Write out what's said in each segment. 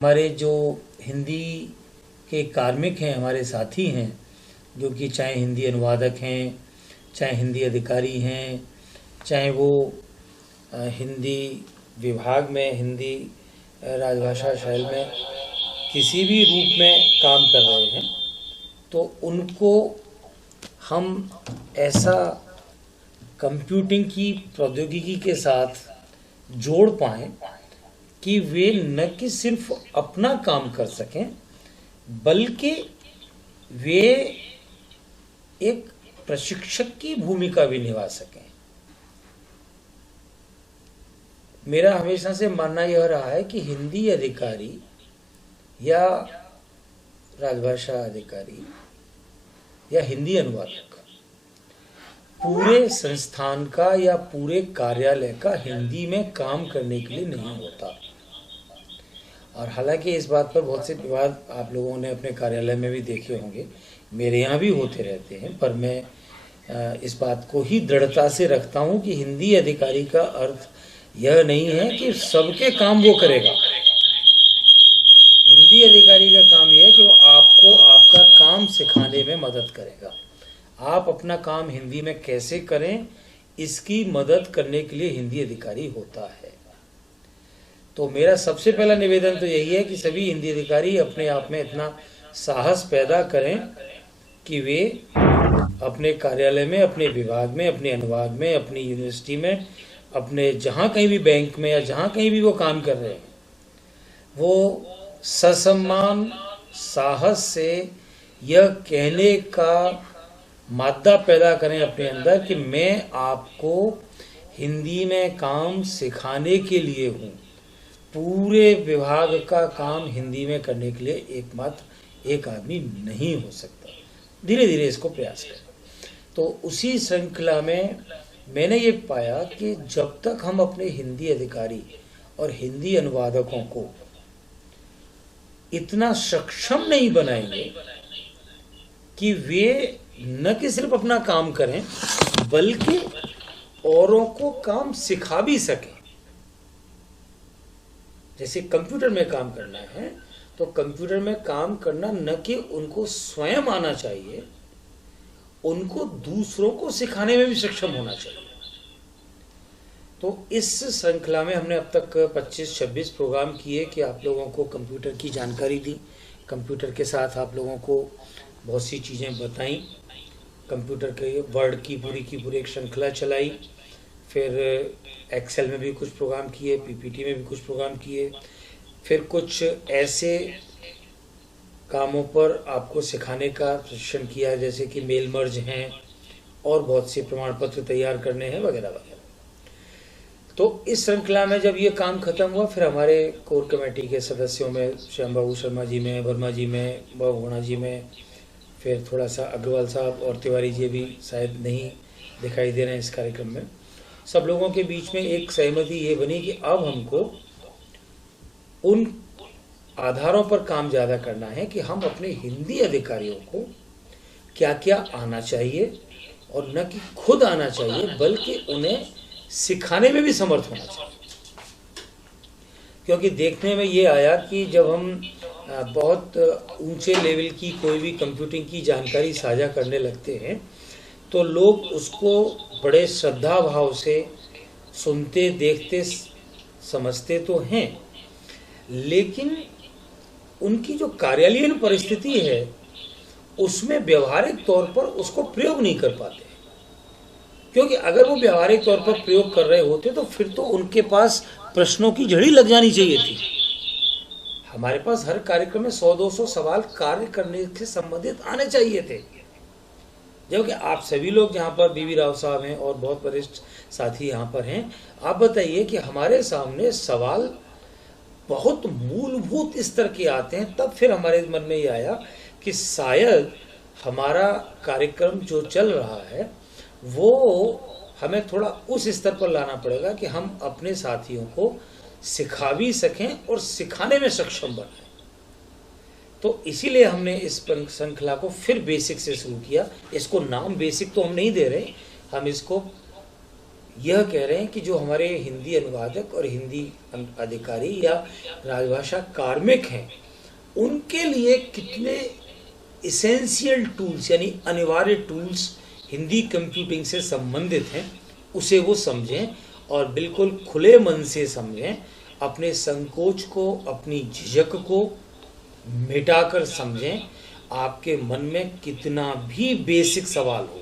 हमारे जो हिंदी के कार्मिक हैं, हमारे साथी हैं, जो कि चाहे हिंदी अनुवादक हैं, चाहे हिंदी अधिकारी हैं, चाहे वो हिंदी विभाग में, हिंदी राजभाषा शैल में किसी भी रूप में काम कर रहे हैं, तो उनको हम ऐसा कंप्यूटिंग की प्रौद्योगिकी के साथ जोड़ पाएँ कि वे न कि सिर्फ अपना काम कर सकें, बल्कि वे एक प्रशिक्षक की भूमिका भी निभा सकें। मेरा हमेशा से मानना यह रहा है कि हिंदी अधिकारी या राजभाषा अधिकारी या हिंदी अनुवादक पूरे संस्थान का या पूरे कार्यालय का हिंदी में काम करने के लिए नहीं होता। और हालांकि इस बात पर बहुत से विवाद आप लोगों ने अपने कार्यालय में भी देखे होंगे, मेरे यहाँ भी होते रहते हैं, पर मैं इस बात को ही दृढ़ता से रखता हूँ कि हिंदी अधिकारी का अर्थ यह नहीं है कि सबके काम वो करेगा। हिंदी अधिकारी का काम यह है कि वो आपको आपका काम सिखाने में मदद करेगा। आप अपना काम हिंदी में कैसे करें, इसकी मदद करने के लिए हिंदी अधिकारी होता है। तो मेरा सबसे पहला निवेदन तो यही है कि सभी हिंदी अधिकारी अपने आप में इतना साहस पैदा करें कि वे अपने कार्यालय में, अपने विभाग में, अपने अनुभाग में, अपनी यूनिवर्सिटी में, अपने जहाँ कहीं भी बैंक में या जहाँ कहीं भी वो काम कर रहे हैं, वो ससम्मान साहस से यह कहने का मादा पैदा करें अपने अंदर कि मैं आपको हिंदी में काम सिखाने के लिए हूँ। पूरे विभाग का काम हिंदी में करने के लिए एकमात्र एक आदमी नहीं हो सकता। धीरे धीरे इसको प्रयास करें। तो उसी श्रृंखला में मैंने ये पाया कि जब तक हम अपने हिंदी अधिकारी और हिंदी अनुवादकों को इतना सक्षम नहीं बनाएंगे कि वे न कि सिर्फ अपना काम करें, बल्कि औरों को काम सिखा भी सकें। जैसे कंप्यूटर में काम करना है, तो कंप्यूटर में काम करना न कि उनको स्वयं आना चाहिए, उनको दूसरों को सिखाने में भी सक्षम होना चाहिए। तो इस श्रृंखला में हमने अब तक 25-26 प्रोग्राम किए कि आप लोगों को कंप्यूटर की जानकारी दी, कंप्यूटर के साथ आप लोगों को बहुत सी चीज़ें बताई, कंप्यूटर के वर्ड की पूरी एक श्रृंखला चलाई, फिर एक्सेल में भी कुछ प्रोग्राम किए, पीपीटी में भी कुछ प्रोग्राम किए, फिर कुछ ऐसे कामों पर आपको सिखाने का प्रशिक्षण किया जैसे कि मेल मर्ज हैं और बहुत से प्रमाण पत्र तैयार करने हैं वगैरह वगैरह। तो इस श्रृंखला में जब ये काम खत्म हुआ, फिर हमारे कोर कमेटी के सदस्यों में श्याम बाबू शर्मा जी में, वर्मा जी में, बहुगुणा जी में, फिर थोड़ा सा अग्रवाल साहब और तिवारी जी भी शायद नहीं दिखाई दे रहे हैं इस कार्यक्रम में, सब लोगों के बीच में एक सहमति ये बनी कि अब हमको उन आधारों पर काम ज़्यादा करना है कि हम अपने हिंदी अधिकारियों को क्या क्या आना चाहिए, और न कि खुद आना चाहिए बल्कि उन्हें सिखाने में भी समर्थ होना चाहिए। क्योंकि देखने में ये आया कि जब हम बहुत ऊंचे लेवल की कोई भी कंप्यूटिंग की जानकारी साझा करने लगते हैं, तो लोग उसको बड़े श्रद्धा भाव से सुनते, देखते, समझते तो हैं, लेकिन उनकी जो कार्यालयीन परिस्थिति है उसमें व्यवहारिक तौर पर उसको प्रयोग नहीं कर पाते। क्योंकि अगर वो व्यवहारिक तौर पर प्रयोग कर रहे होते तो फिर तो उनके पास प्रश्नों की झड़ी लग जानी चाहिए थी। हमारे पास हर कार्यक्रम में 100-200 सवाल कार्य करने से संबंधित आने चाहिए थे, जबकि आप सभी लोग जहाँ पर बीवी राव साहब हैं और बहुत वरिष्ठ साथी यहाँ पर हैं, आप बताइए कि हमारे सामने सवाल बहुत मूलभूत स्तर के आते हैं। तब फिर हमारे मन में ये आया कि शायद हमारा कार्यक्रम जो चल रहा है वो हमें थोड़ा उस स्तर पर लाना पड़ेगा कि हम अपने साथियों को सिखा भी सकें और सिखाने में सक्षम बनाएं। तो इसीलिए हमने इस श्रृंखला को फिर बेसिक से शुरू किया। इसको नाम बेसिक तो हम नहीं दे रहे, हम इसको यह कह रहे हैं कि जो हमारे हिंदी अनुवादक और हिंदी अधिकारी या राजभाषा कार्मिक हैं, उनके लिए कितने इसेंशियल टूल्स यानी अनिवार्य टूल्स हिंदी कंप्यूटिंग से संबंधित हैं, उसे वो समझें और बिल्कुल खुले मन से समझें। अपने संकोच को, अपनी झिझक को मिटाकर समझें। आपके मन में कितना भी बेसिक सवाल हो,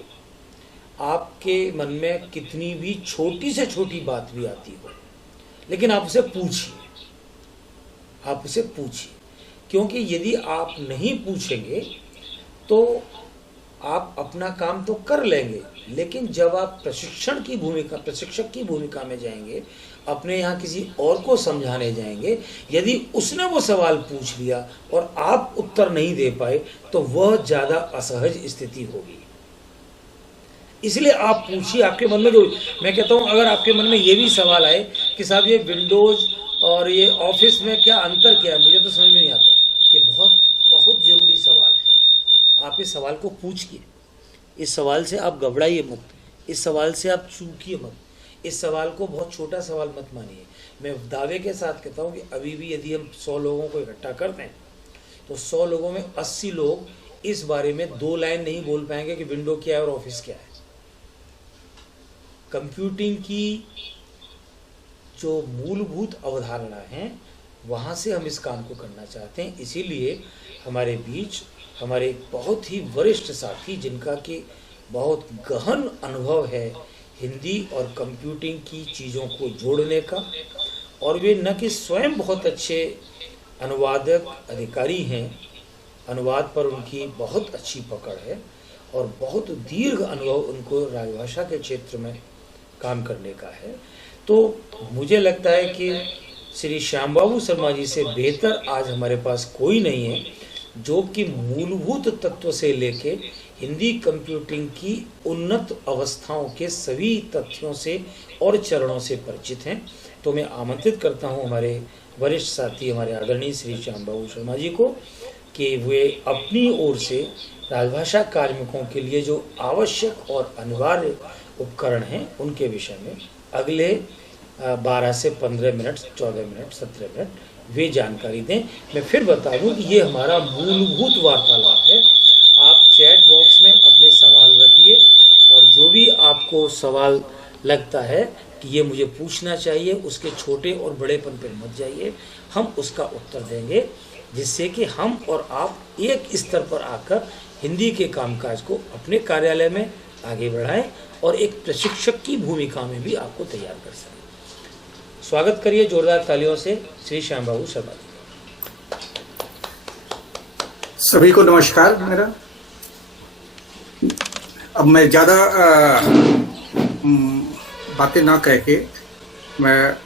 आपके मन में कितनी भी छोटी से छोटी बात भी आती हो, लेकिन आप उसे पूछिए, आप उसे पूछिए। क्योंकि यदि आप नहीं पूछेंगे तो आप अपना काम तो कर लेंगे, लेकिन जब आप प्रशिक्षक की भूमिका में जाएंगे, अपने यहाँ किसी और को समझाने जाएंगे, यदि उसने वो सवाल पूछ लिया और आप उत्तर नहीं दे पाए तो वह ज़्यादा असहज स्थिति होगी। इसलिए आप पूछिए। आपके मन में जो, मैं कहता हूँ, अगर आपके मन में ये भी सवाल आए कि साहब ये विंडोज और ये ऑफिस में क्या अंतर क्या है, मुझे तो समझ में नहीं आता, ये बहुत बहुत जरूरी सवाल है। आप इस सवाल को पूछिए, इस सवाल से आप घबराइए मत, इस सवाल से आप चूकिए मत, इस सवाल को बहुत छोटा सवाल मत मानिए। मैं दावे के साथ कहता हूँ कि अभी भी यदि हम 100 लोगों को इकट्ठा कर दें तो 100 लोगों में 80 लोग इस बारे में 2 लाइन नहीं बोल पाएंगे कि विंडो क्या है और ऑफिस क्या है। कंप्यूटिंग की जो मूलभूत अवधारणा है, वहाँ से हम इस काम को करना चाहते हैं। इसीलिए हमारे बीच हमारे एक बहुत ही वरिष्ठ साथी, जिनका कि बहुत गहन अनुभव है हिंदी और कंप्यूटिंग की चीज़ों को जोड़ने का, और वे न कि स्वयं बहुत अच्छे अनुवादक अधिकारी हैं, अनुवाद पर उनकी बहुत अच्छी पकड़ है और बहुत दीर्घ अनुभव उनको राजभाषा के क्षेत्र में काम करने का है। तो मुझे लगता है कि श्री श्याम बाबू शर्मा जी से बेहतर आज हमारे पास कोई नहीं है, जो कि मूलभूत तत्व से लेके हिंदी कंप्यूटिंग की उन्नत अवस्थाओं के सभी तथ्यों से और चरणों से परिचित हैं। तो मैं आमंत्रित करता हूं हमारे वरिष्ठ साथी, हमारे आदरणीय श्री श्याम बाबू शर्मा जी को, कि वे अपनी ओर से राजभाषा कार्मिकों के लिए जो आवश्यक और अनिवार्य उपकरण हैं, उनके विषय में अगले 12 से 15 मिनट, 14 मिनट, 17 मिनट वे जानकारी दें। मैं फिर बता दूं कि ये हमारा मूलभूत वार्तालाप है। आप चैट बॉक्स में अपने सवाल रखिए और जो भी आपको सवाल लगता है कि ये मुझे पूछना चाहिए, उसके छोटे और बड़ेपन पर मत जाइए, हम उसका उत्तर देंगे, जिससे कि हम और आप एक स्तर पर आकर हिंदी के कामकाज को अपने कार्यालय में आगे बढ़ाएं और एक प्रशिक्षक की भूमिका में भी आपको तैयार कर सकें। स्वागत करिए जोरदार तालियों से श्री श्याम बाबू शर्मा जी। सभी को नमस्कार। मेरा अब मैं ज़्यादा बातें ना कह के मैं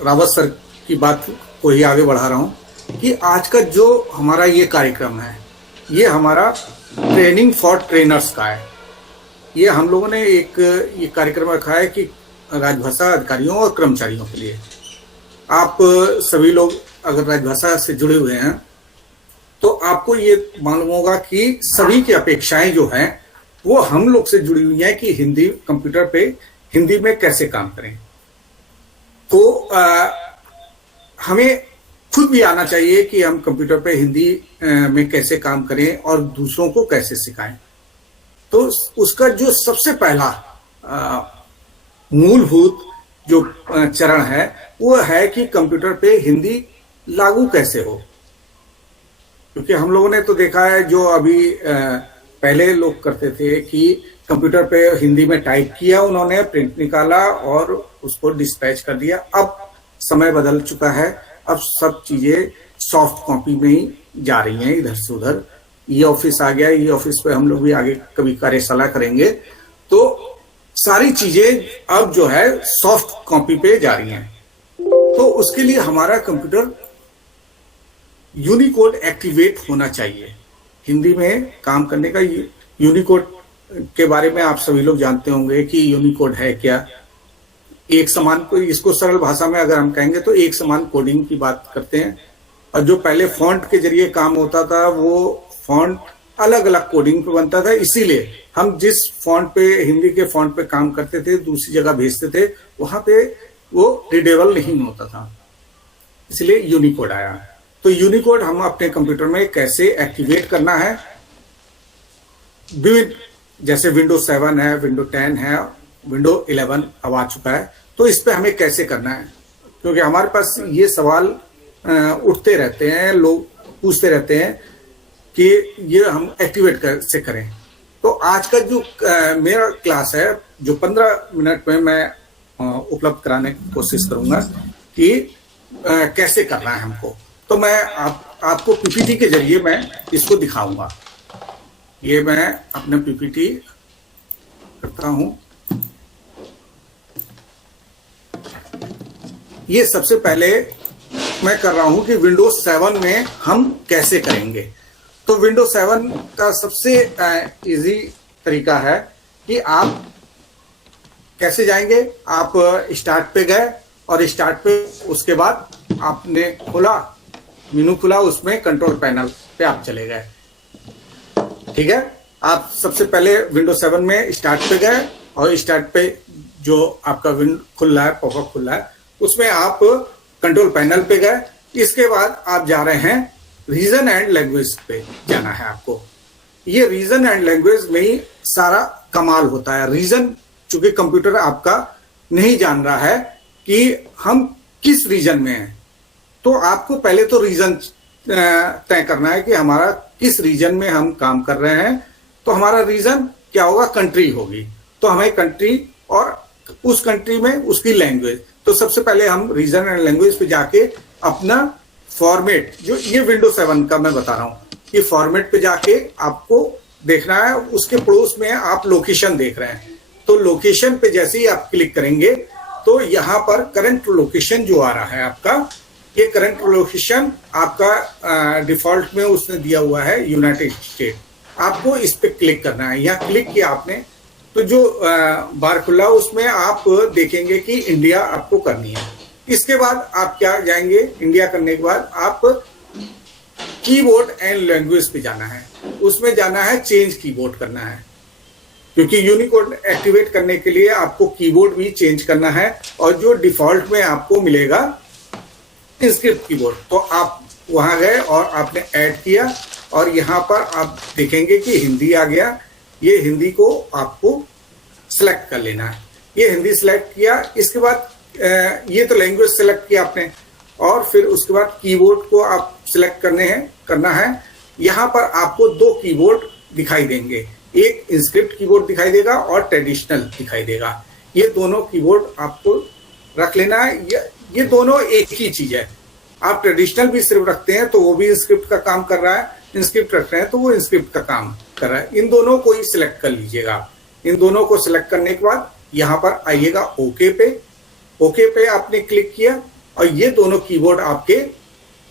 रावत सर की बात को ही आगे बढ़ा रहा हूँ कि आज का जो हमारा ये कार्यक्रम है, ये हमारा ट्रेनिंग फॉर ट्रेनर्स का है। ये हम लोगों ने एक ये कार्यक्रम रखा है कि राजभाषा अधिकारियों और कर्मचारियों के लिए। आप सभी लोग अगर राजभाषा से जुड़े हुए हैं तो आपको ये मालूम होगा कि सभी की अपेक्षाएं जो हैं वो हम लोग से जुड़ी हुई हैं कि हिंदी कंप्यूटर पे हिंदी में कैसे काम करें। तो हमें खुद भी आना चाहिए कि हम कंप्यूटर पे हिंदी में कैसे काम करें और दूसरों को कैसे सिखाएं। तो उसका जो सबसे पहला मूलभूत जो चरण है वो है कि कंप्यूटर पे हिंदी लागू कैसे हो। क्योंकि हम लोगों ने तो देखा है, जो अभी पहले लोग करते थे कि कंप्यूटर पे हिंदी में टाइप किया, उन्होंने प्रिंट निकाला और उसको डिस्पैच कर दिया। अब समय बदल चुका है, अब सब चीजें सॉफ्ट कॉपी में ही जा रही हैं इधर से उधर। ई ऑफिस आ गया, ई ऑफिस पे हम लोग भी आगे कभी कार्यशाला करेंगे। तो सारी चीजें अब जो है सॉफ्ट कॉपी पे जा रही हैं। तो उसके लिए हमारा कंप्यूटर यूनिकोड एक्टिवेट होना चाहिए। हिंदी में काम करने का यूनिकोड के बारे में आप सभी लोग जानते होंगे कि यूनिकोड है क्या। एक समान को, इसको सरल भाषा में अगर हम कहेंगे तो एक समान कोडिंग की बात करते हैं। और जो पहले फॉन्ट के जरिए काम होता था वो फॉन्ट अलग अलग कोडिंग पे बनता था, इसीलिए हम जिस फॉन्ट पे, हिंदी के फॉन्ट पे काम करते थे, दूसरी जगह भेजते थे, वहां पे वो रीडेबल नहीं होता था, इसलिए यूनिकोड आया। तो यूनिकोड हम अपने कंप्यूटर में कैसे एक्टिवेट करना है, विविध, जैसे विंडो 7 है, विंडो 10 है, विंडो 11 अब आ चुका है, तो इस पे हमें कैसे करना है, क्योंकि हमारे पास ये सवाल उठते रहते हैं, लोग पूछते रहते हैं कि ये हम एक्टिवेट कैसे करें। तो आज का जो मेरा क्लास है, जो 15 मिनट में मैं उपलब्ध कराने की कोशिश करूंगा कि कैसे करना है हमको। तो मैं आपको पीपीटी के जरिए मैं इसको दिखाऊंगा। ये मैं अपना पीपीटी करता हूं। ये सबसे पहले मैं कर रहा हूं कि विंडोज 7 में हम कैसे करेंगे। तो विंडोज 7 का सबसे इजी तरीका है कि आप कैसे जाएंगे। आप स्टार्ट पे गए और स्टार्ट पे उसके बाद आपने खोला, मेनू खुला, उसमें कंट्रोल पैनल पे आप चले गए। ठीक है, आप सबसे पहले विंडोज 7 में स्टार्ट पे गए और स्टार्ट पे जो आपका विंडो खुल रहा है, पॉपअप खुल रहा है, उसमें आप कंट्रोल पैनल पे गए। इसके बाद आप जा रहे हैं रीजन एंड लैंग्वेज पे जाना है आपको। ये रीजन एंड लैंग्वेज में ही सारा कमाल होता है। रीजन, चूंकि कंप्यूटर आपका नहीं जान रहा है कि हम किस रीजन में हैं, तो आपको पहले तो रीजन तय करना है कि हमारा किस रीजन में हम काम कर रहे हैं। तो हमारा रीजन क्या होगा, कंट्री होगी। तो हमें कंट्री और उस कंट्री में उसकी लैंग्वेज। तो सबसे पहले हम रीजन एंड लैंग्वेज पे जाके अपना फॉर्मेट, जो ये विंडोज 7 का मैं बता रहा हूँ, ये फॉर्मेट पे जाके आपको देखना है। उसके पड़ोस में आप लोकेशन देख रहे हैं, तो लोकेशन पे जैसे ही आप क्लिक करेंगे तो यहाँ पर करंट लोकेशन जो आ रहा है आपका, ये करंट लोकेशन आपका डिफॉल्ट में उसने दिया हुआ है यूनाइटेड स्टेट। आपको इस पे क्लिक करना है। यहाँ क्लिक किया आपने तो जो बार खुला उसमें आप देखेंगे कि इंडिया आपको करनी है। इसके बाद आप क्या जाएंगे, इंडिया करने के बाद आप कीबोर्ड एंड लैंग्वेज पे जाना है। उसमें जाना है चेंज कीबोर्ड करना है, क्योंकि यूनिकोड एक्टिवेट करने के लिए आपको कीबोर्ड भी चेंज करना है। और जो डिफॉल्ट में आपको मिलेगा इंस्क्रिप्ट कीबोर्ड, तो आप वहां गए और आपने ऐड किया और यहाँ पर आप देखेंगे कि हिंदी आ गया। ये हिंदी को आपको सिलेक्ट कर लेना है। ये हिंदी सिलेक्ट किया। इसके बाद ये तो लैंग्वेज सिलेक्ट किया आपने, और फिर उसके बाद कीबोर्ड को आप सिलेक्ट करना है। यहाँ पर आपको 2 कीबोर्ड दिखाई देंगे, एक इंस्क्रिप्ट कीबोर्ड दिखाई देगा और ट्रेडिशनल दिखाई देगा। ये दोनों कीबोर्ड आपको रख लेना है। ये दोनों एक ही चीज है। आप ट्रेडिशनल भी सिर्फ रखते हैं तो वो भी इंस्क्रिप्ट का काम कर रहा है, इंस्क्रिप्ट रख रहे हैं तो वो इंस्क्रिप्ट का काम कर रहा है। इन दोनों को ही सिलेक्ट कर लीजिएगा। इन दोनों को सिलेक्ट करने के बाद यहाँ पर आइएगा ओके पे। ओके पे आपने क्लिक किया और ये दोनों कीबोर्ड आपके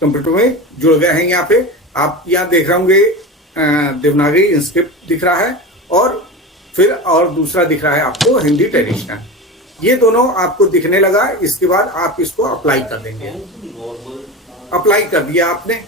कंप्यूटर में जुड़ गए हैं। यहाँ पे आप यहाँ देख रहे होंगे देवनागरी इंस्क्रिप्ट दिख रहा है और फिर और दूसरा दिख रहा है आपको हिंदी ट्रेडिशनल। ये दोनों आपको दिखने लगा। इसके बाद आप इसको अप्लाई कर देंगे। अप्लाई कर दिया आपने।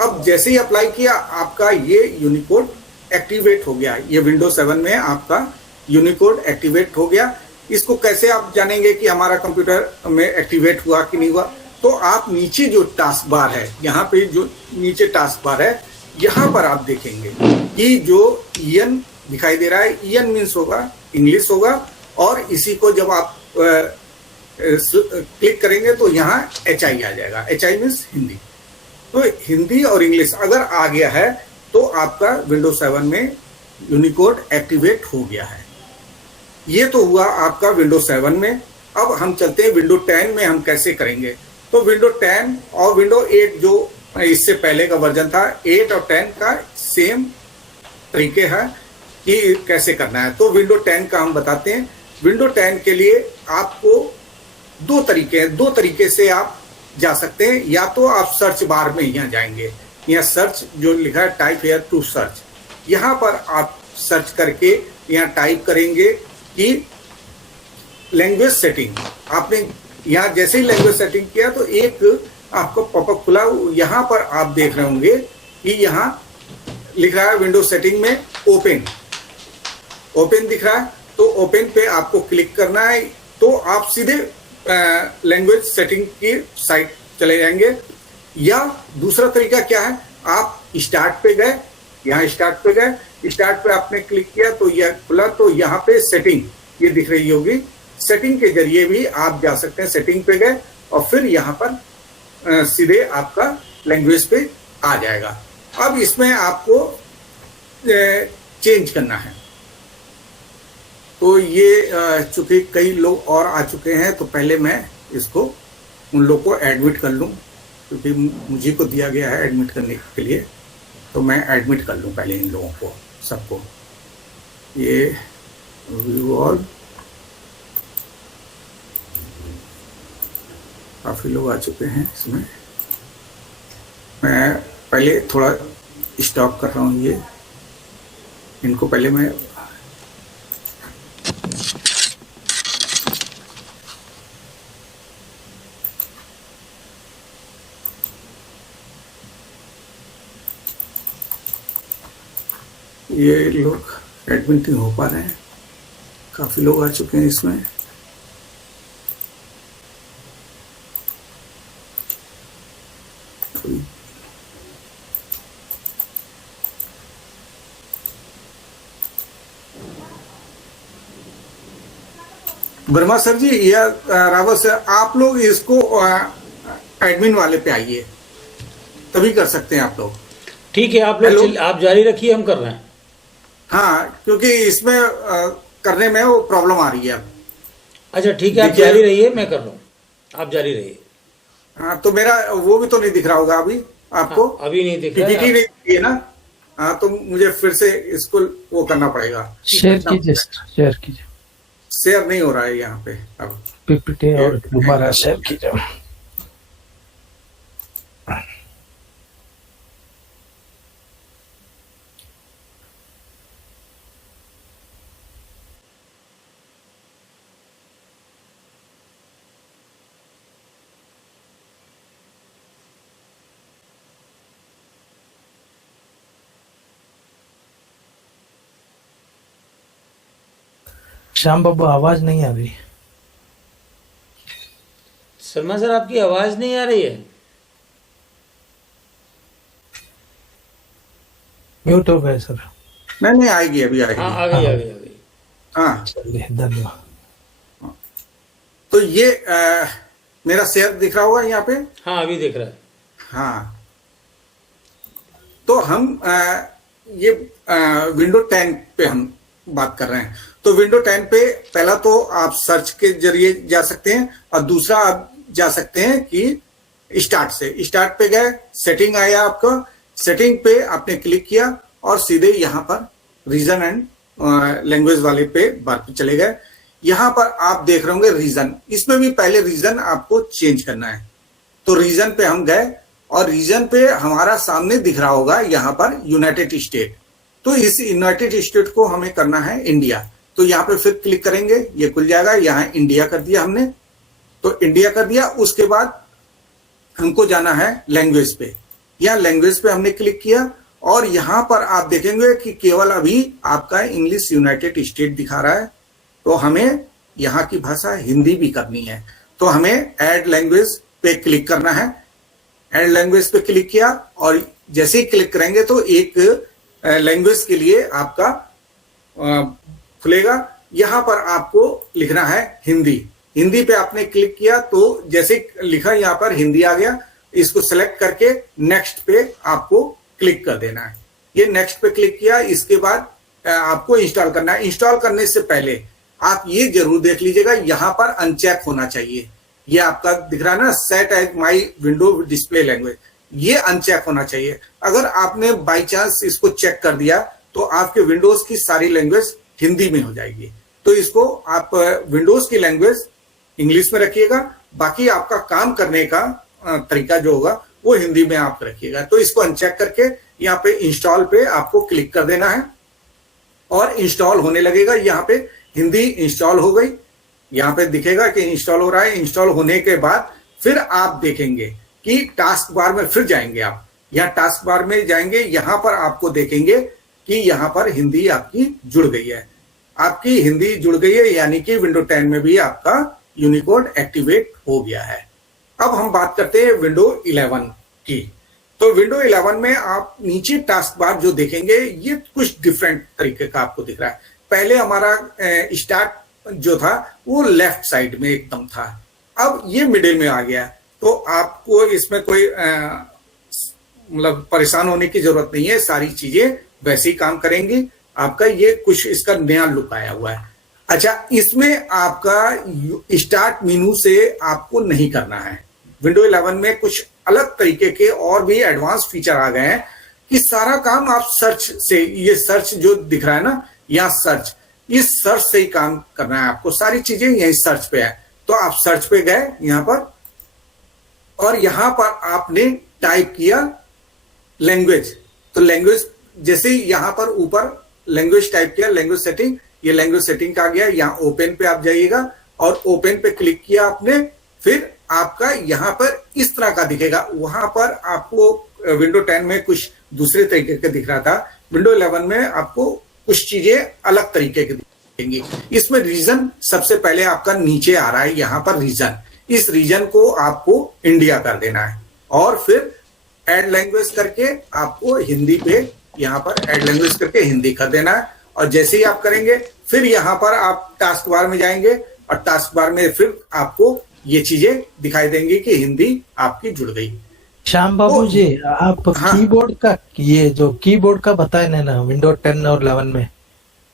अब जैसे ही अप्लाई किया आपका ये यूनिकोड एक्टिवेट हो गया। ये विंडोज 7 में आपका यूनिकोड एक्टिवेट हो गया। इसको कैसे आप जानेंगे कि हमारा कंप्यूटर में एक्टिवेट हुआ कि नहीं हुआ? तो आप नीचे जो टास्क बार है, यहाँ पे जो नीचे टास्क बार है, यहाँ पर आप देखेंगे कि जो ईएन दिखाई दे रहा है, ईएन मीन्स होगा इंग्लिश होगा, और इसी को जब आप क्लिक करेंगे तो यहाँ HI आ जाएगा। HI means Hindi. तो हिंदी और इंग्लिश अगर आ गया है तो आपका विंडोज 7 में यूनिकोड एक्टिवेट हो गया है। ये तो हुआ आपका विंडोज 7 में। अब हम चलते हैं विंडो 10 में हम कैसे करेंगे। तो विंडो 10 और विंडो 8 जो इससे पहले का वर्जन था, 8 और 10 का सेम तरीके है कि कैसे करना है। तो विंडो 10 का हम बताते हैं। विंडो 10 के लिए आपको 2 तरीके हैं। 2 तरीके से आप जा सकते हैं। या तो आप सर्च बार में यहाँ जाएंगे, यहाँ सर्च जो लिखा है टाइप हेयर टू सर्च, यहाँ पर आप सर्च करके यहाँ टाइप करेंगे कि लैंग्वेज सेटिंग। आपने यहाँ जैसे ही लैंग्वेज सेटिंग किया तो एक आपको पॉपअप खुला। यहाँ पर आप देख रहे होंगे कि यहाँ लिख रहा है विंडो सेटिंग में ओपन, ओपन दिख रहा है, तो ओपन पे आपको क्लिक करना है, तो आप सीधे लैंग्वेज सेटिंग की साइट चले जाएंगे। या दूसरा तरीका क्या है, आप स्टार्ट पे गए, यहाँ स्टार्ट पे गए, स्टार्ट पे आपने क्लिक किया तो यह खुला, तो यहाँ पे सेटिंग ये दिख रही होगी, सेटिंग के जरिए भी आप जा सकते हैं। सेटिंग पे गए और फिर यहाँ पर सीधे आपका लैंग्वेज पे आ जाएगा। अब इसमें आपको चेंज करना है, तो ये चूंकि कई लोग और आ चुके हैं, तो पहले मैं इसको उन लोग को एडमिट कर लूँ, क्योंकि मुझे को दिया गया है एडमिट करने के लिए, तो मैं एडमिट कर लूँ पहले इन लोगों को सबको। ये व्यू ऑल, काफ़ी लोग आ चुके हैं इसमें। मैं पहले थोड़ा स्टॉप कर रहा हूँ, ये इनको पहले मैं ये लोग एडमिट नहीं हो पा रहे हैं, काफ़ी लोग आ चुके हैं इसमें। वर्मा सर जी या रावत सर, आप लोग इसको एडमिन वाले पे आइए, तभी कर सकते हैं आप लोग। ठीक है, आप लोग आप जारी रखिए, हम कर रहे हैं। हाँ, क्योंकि इसमें करने में वो प्रॉब्लम आ रही है अब। अच्छा ठीक है, आप जारी रहिए, मैं कर रहा हूँ, आप जारी रहिए। हाँ, तो मेरा वो भी तो नहीं दिख रहा होगा अभी आपको? हाँ, अभी नहीं दिख रहा है, नहीं दिखी है ना? हाँ, तो मुझे फिर से इसको वो करना पड़ेगा। शेयर कीजिए, शेयर कीजिए। शेयर नहीं हो रहा है यहाँ पे अब, पीपीटी और दोबारा शेयर कीजिए। श्याम बाबू, आवाज नहीं आ रही। शर्मा सर आपकी आवाज नहीं आ रही है। म्यूट हो गए सर। नहीं आएगी, अभी आएगी। हाँ, आ गई आ गई आ गई। हाँ, चलिए, धन्यवाद। तो ये मेरा शेयर दिख रहा होगा यहाँ पे। हाँ, अभी दिख रहा है। हाँ, तो हम ये विंडो 10 पे हम बात कर रहे हैं। तो विंडो 10 पे पहला तो आप सर्च के जरिए जा सकते हैं, और दूसरा आप जा सकते हैं कि स्टार्ट से। स्टार्ट पे गए, सेटिंग आया आपका, सेटिंग पे आपने क्लिक किया और सीधे यहाँ पर रीजन एंड लैंग्वेज वाले पे बात पे चले गए। यहाँ पर आप देख रहे होंगे रीजन, इसमें भी पहले रीजन आपको चेंज करना है। तो रीजन पे हम गए और रीजन पे हमारा सामने दिख रहा होगा यहाँ पर यूनाइटेड स्टेट। तो इस यूनाइटेड स्टेट को हमें करना है इंडिया, तो यहाँ पे फिर क्लिक करेंगे, ये खुल जाएगा। यहाँ इंडिया कर दिया हमने, तो इंडिया कर दिया। उसके बाद हमको जाना है लैंग्वेज पे, यहाँ लैंग्वेज पे हमने क्लिक किया और यहाँ पर आप देखेंगे कि केवल अभी आपका इंग्लिश यूनाइटेड स्टेट दिखा रहा है। तो हमें यहाँ की भाषा हिंदी भी करनी है, तो हमें ऐड लैंग्वेज पे क्लिक करना है। ऐड लैंग्वेज पे क्लिक किया और जैसे ही क्लिक करेंगे तो एक लैंग्वेज के लिए आपका खुलेगा। यहाँ पर आपको लिखना है हिंदी। हिंदी पे आपने क्लिक किया तो जैसे लिखा यहाँ पर हिंदी आ गया, इसको सेलेक्ट करके नेक्स्ट पे आपको क्लिक कर देना है। ये नेक्स्ट पे क्लिक किया, इसके बाद आपको इंस्टॉल करना है। इंस्टॉल करने से पहले आप ये जरूर देख लीजिएगा, यहाँ पर अनचेक होना चाहिए। ये आपका दिख रहा है ना, set as my window display language, ये अनचेक होना चाहिए। अगर आपने बाई चांस इसको चेक कर दिया तो आपके विंडोज की सारी लैंग्वेज हिंदी में हो जाएगी। तो इसको आप विंडोज की लैंग्वेज इंग्लिश में रखिएगा, बाकी आपका काम करने का तरीका जो होगा वो हिंदी में आप रखिएगा। तो इसको अनचेक करके यहाँ पे इंस्टॉल पे आपको क्लिक कर देना है और इंस्टॉल होने लगेगा। यहाँ पे हिंदी इंस्टॉल हो गई, यहाँ पे दिखेगा कि इंस्टॉल हो रहा है। इंस्टॉल होने के बाद फिर आप देखेंगे कि टास्क बार में फिर जाएंगे आप, यहाँ टास्क बार में जाएंगे, यहाँ पर आपको देखेंगे कि यहाँ पर हिंदी आपकी जुड़ गई है। आपकी हिंदी जुड़ गई है, यानी कि विंडो 10 में भी आपका यूनिकोड एक्टिवेट हो गया है। अब हम बात करते हैं विंडो 11 की। तो विंडो 11 में आप नीचे टास्क बार जो देखेंगे, ये कुछ डिफरेंट तरीके का आपको दिख रहा है। पहले हमारा स्टार्ट जो था वो लेफ्ट साइड में एकदम था, अब ये मिडिल में आ गया। तो आपको इसमें कोई मतलब परेशान होने की जरूरत नहीं है, सारी चीजें वैसे ही काम करेंगी। आपका ये कुछ इसका नया लुक आया हुआ है। अच्छा, इसमें आपका स्टार्ट मेनू से आपको नहीं करना है। विंडो 11 में कुछ अलग तरीके के और भी एडवांस फीचर आ गए हैं कि सारा काम आप सर्च से, ये सर्च जो दिख रहा है ना, या सर्च, इस सर्च से ही काम करना है आपको। सारी चीजें यही सर्च पे है। तो आप सर्च पे गए यहाँ पर, और यहाँ पर आपने टाइप किया लैंग्वेज। तो लैंग्वेज जैसे ही यहाँ पर ऊपर लैंग्वेज टाइप किया, लैंग्वेज सेटिंग, ये लैंग्वेज सेटिंग का आ गया। यहाँ ओपन पे आप जाइएगा और ओपन पे क्लिक किया आपने, फिर आपका यहाँ पर इस तरह का दिखेगा। वहां पर आपको विंडो 10 में कुछ दूसरे तरीके का दिख रहा था, विंडो 11 में आपको कुछ चीजें अलग तरीके की दिखेंगी। इसमें रीजन सबसे पहले आपका नीचे आ रहा है, यहाँ पर रीजन। इस रीजन को आपको इंडिया कर देना है, और फिर ऐड लैंग्वेज करके आपको हिंदी पे, यहाँ पर ऐड लैंग्वेज करके हिंदी कर देना है। और जैसे ही आप करेंगे, फिर यहाँ पर आप टास्क बार में जाएंगे, और टास्क बार में फिर आपको ये चीजें दिखाई देंगी कि हिंदी आपकी जुड़ गई। श्याम बाबू जी, आप हाँ, कीबोर्ड का, ये जो कीबोर्ड का बताए ना विंडो 10 और 11 में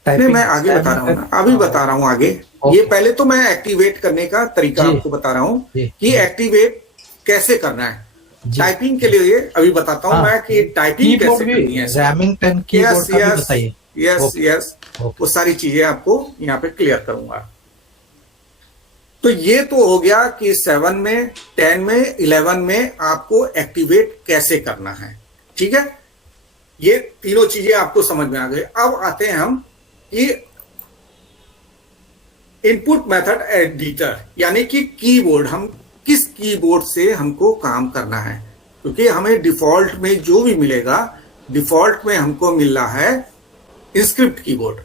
नहीं, मैं आगे बता रहा हूँ ना, अभी बता रहा हूँ आगे। ये पहले तो मैं एक्टिवेट करने का तरीका आपको बता रहा हूँ कि एक्टिवेट कैसे करना है। टाइपिंग के लिए अभी बताता हूँ मैं कि टाइपिंग कैसे करनी है। रैमिंगटन कीबोर्ड का भी बताइए। यस, वो सारी चीजें आपको यहाँ पे क्लियर करूंगा। तो ये तो हो गया कि 7 में, 10 में, 11 में आपको एक्टिवेट कैसे करना है। ठीक है, ये तीनों चीजें आपको समझ में आ गई। अब आते हैं हम कि इनपुट मेथड एडिटर, यानी कि कीबोर्ड, हम किस कीबोर्ड से हमको काम करना है। क्योंकि हमें डिफॉल्ट में जो भी मिलेगा, डिफॉल्ट में हमको मिल रहा है इंस्क्रिप्ट कीबोर्ड।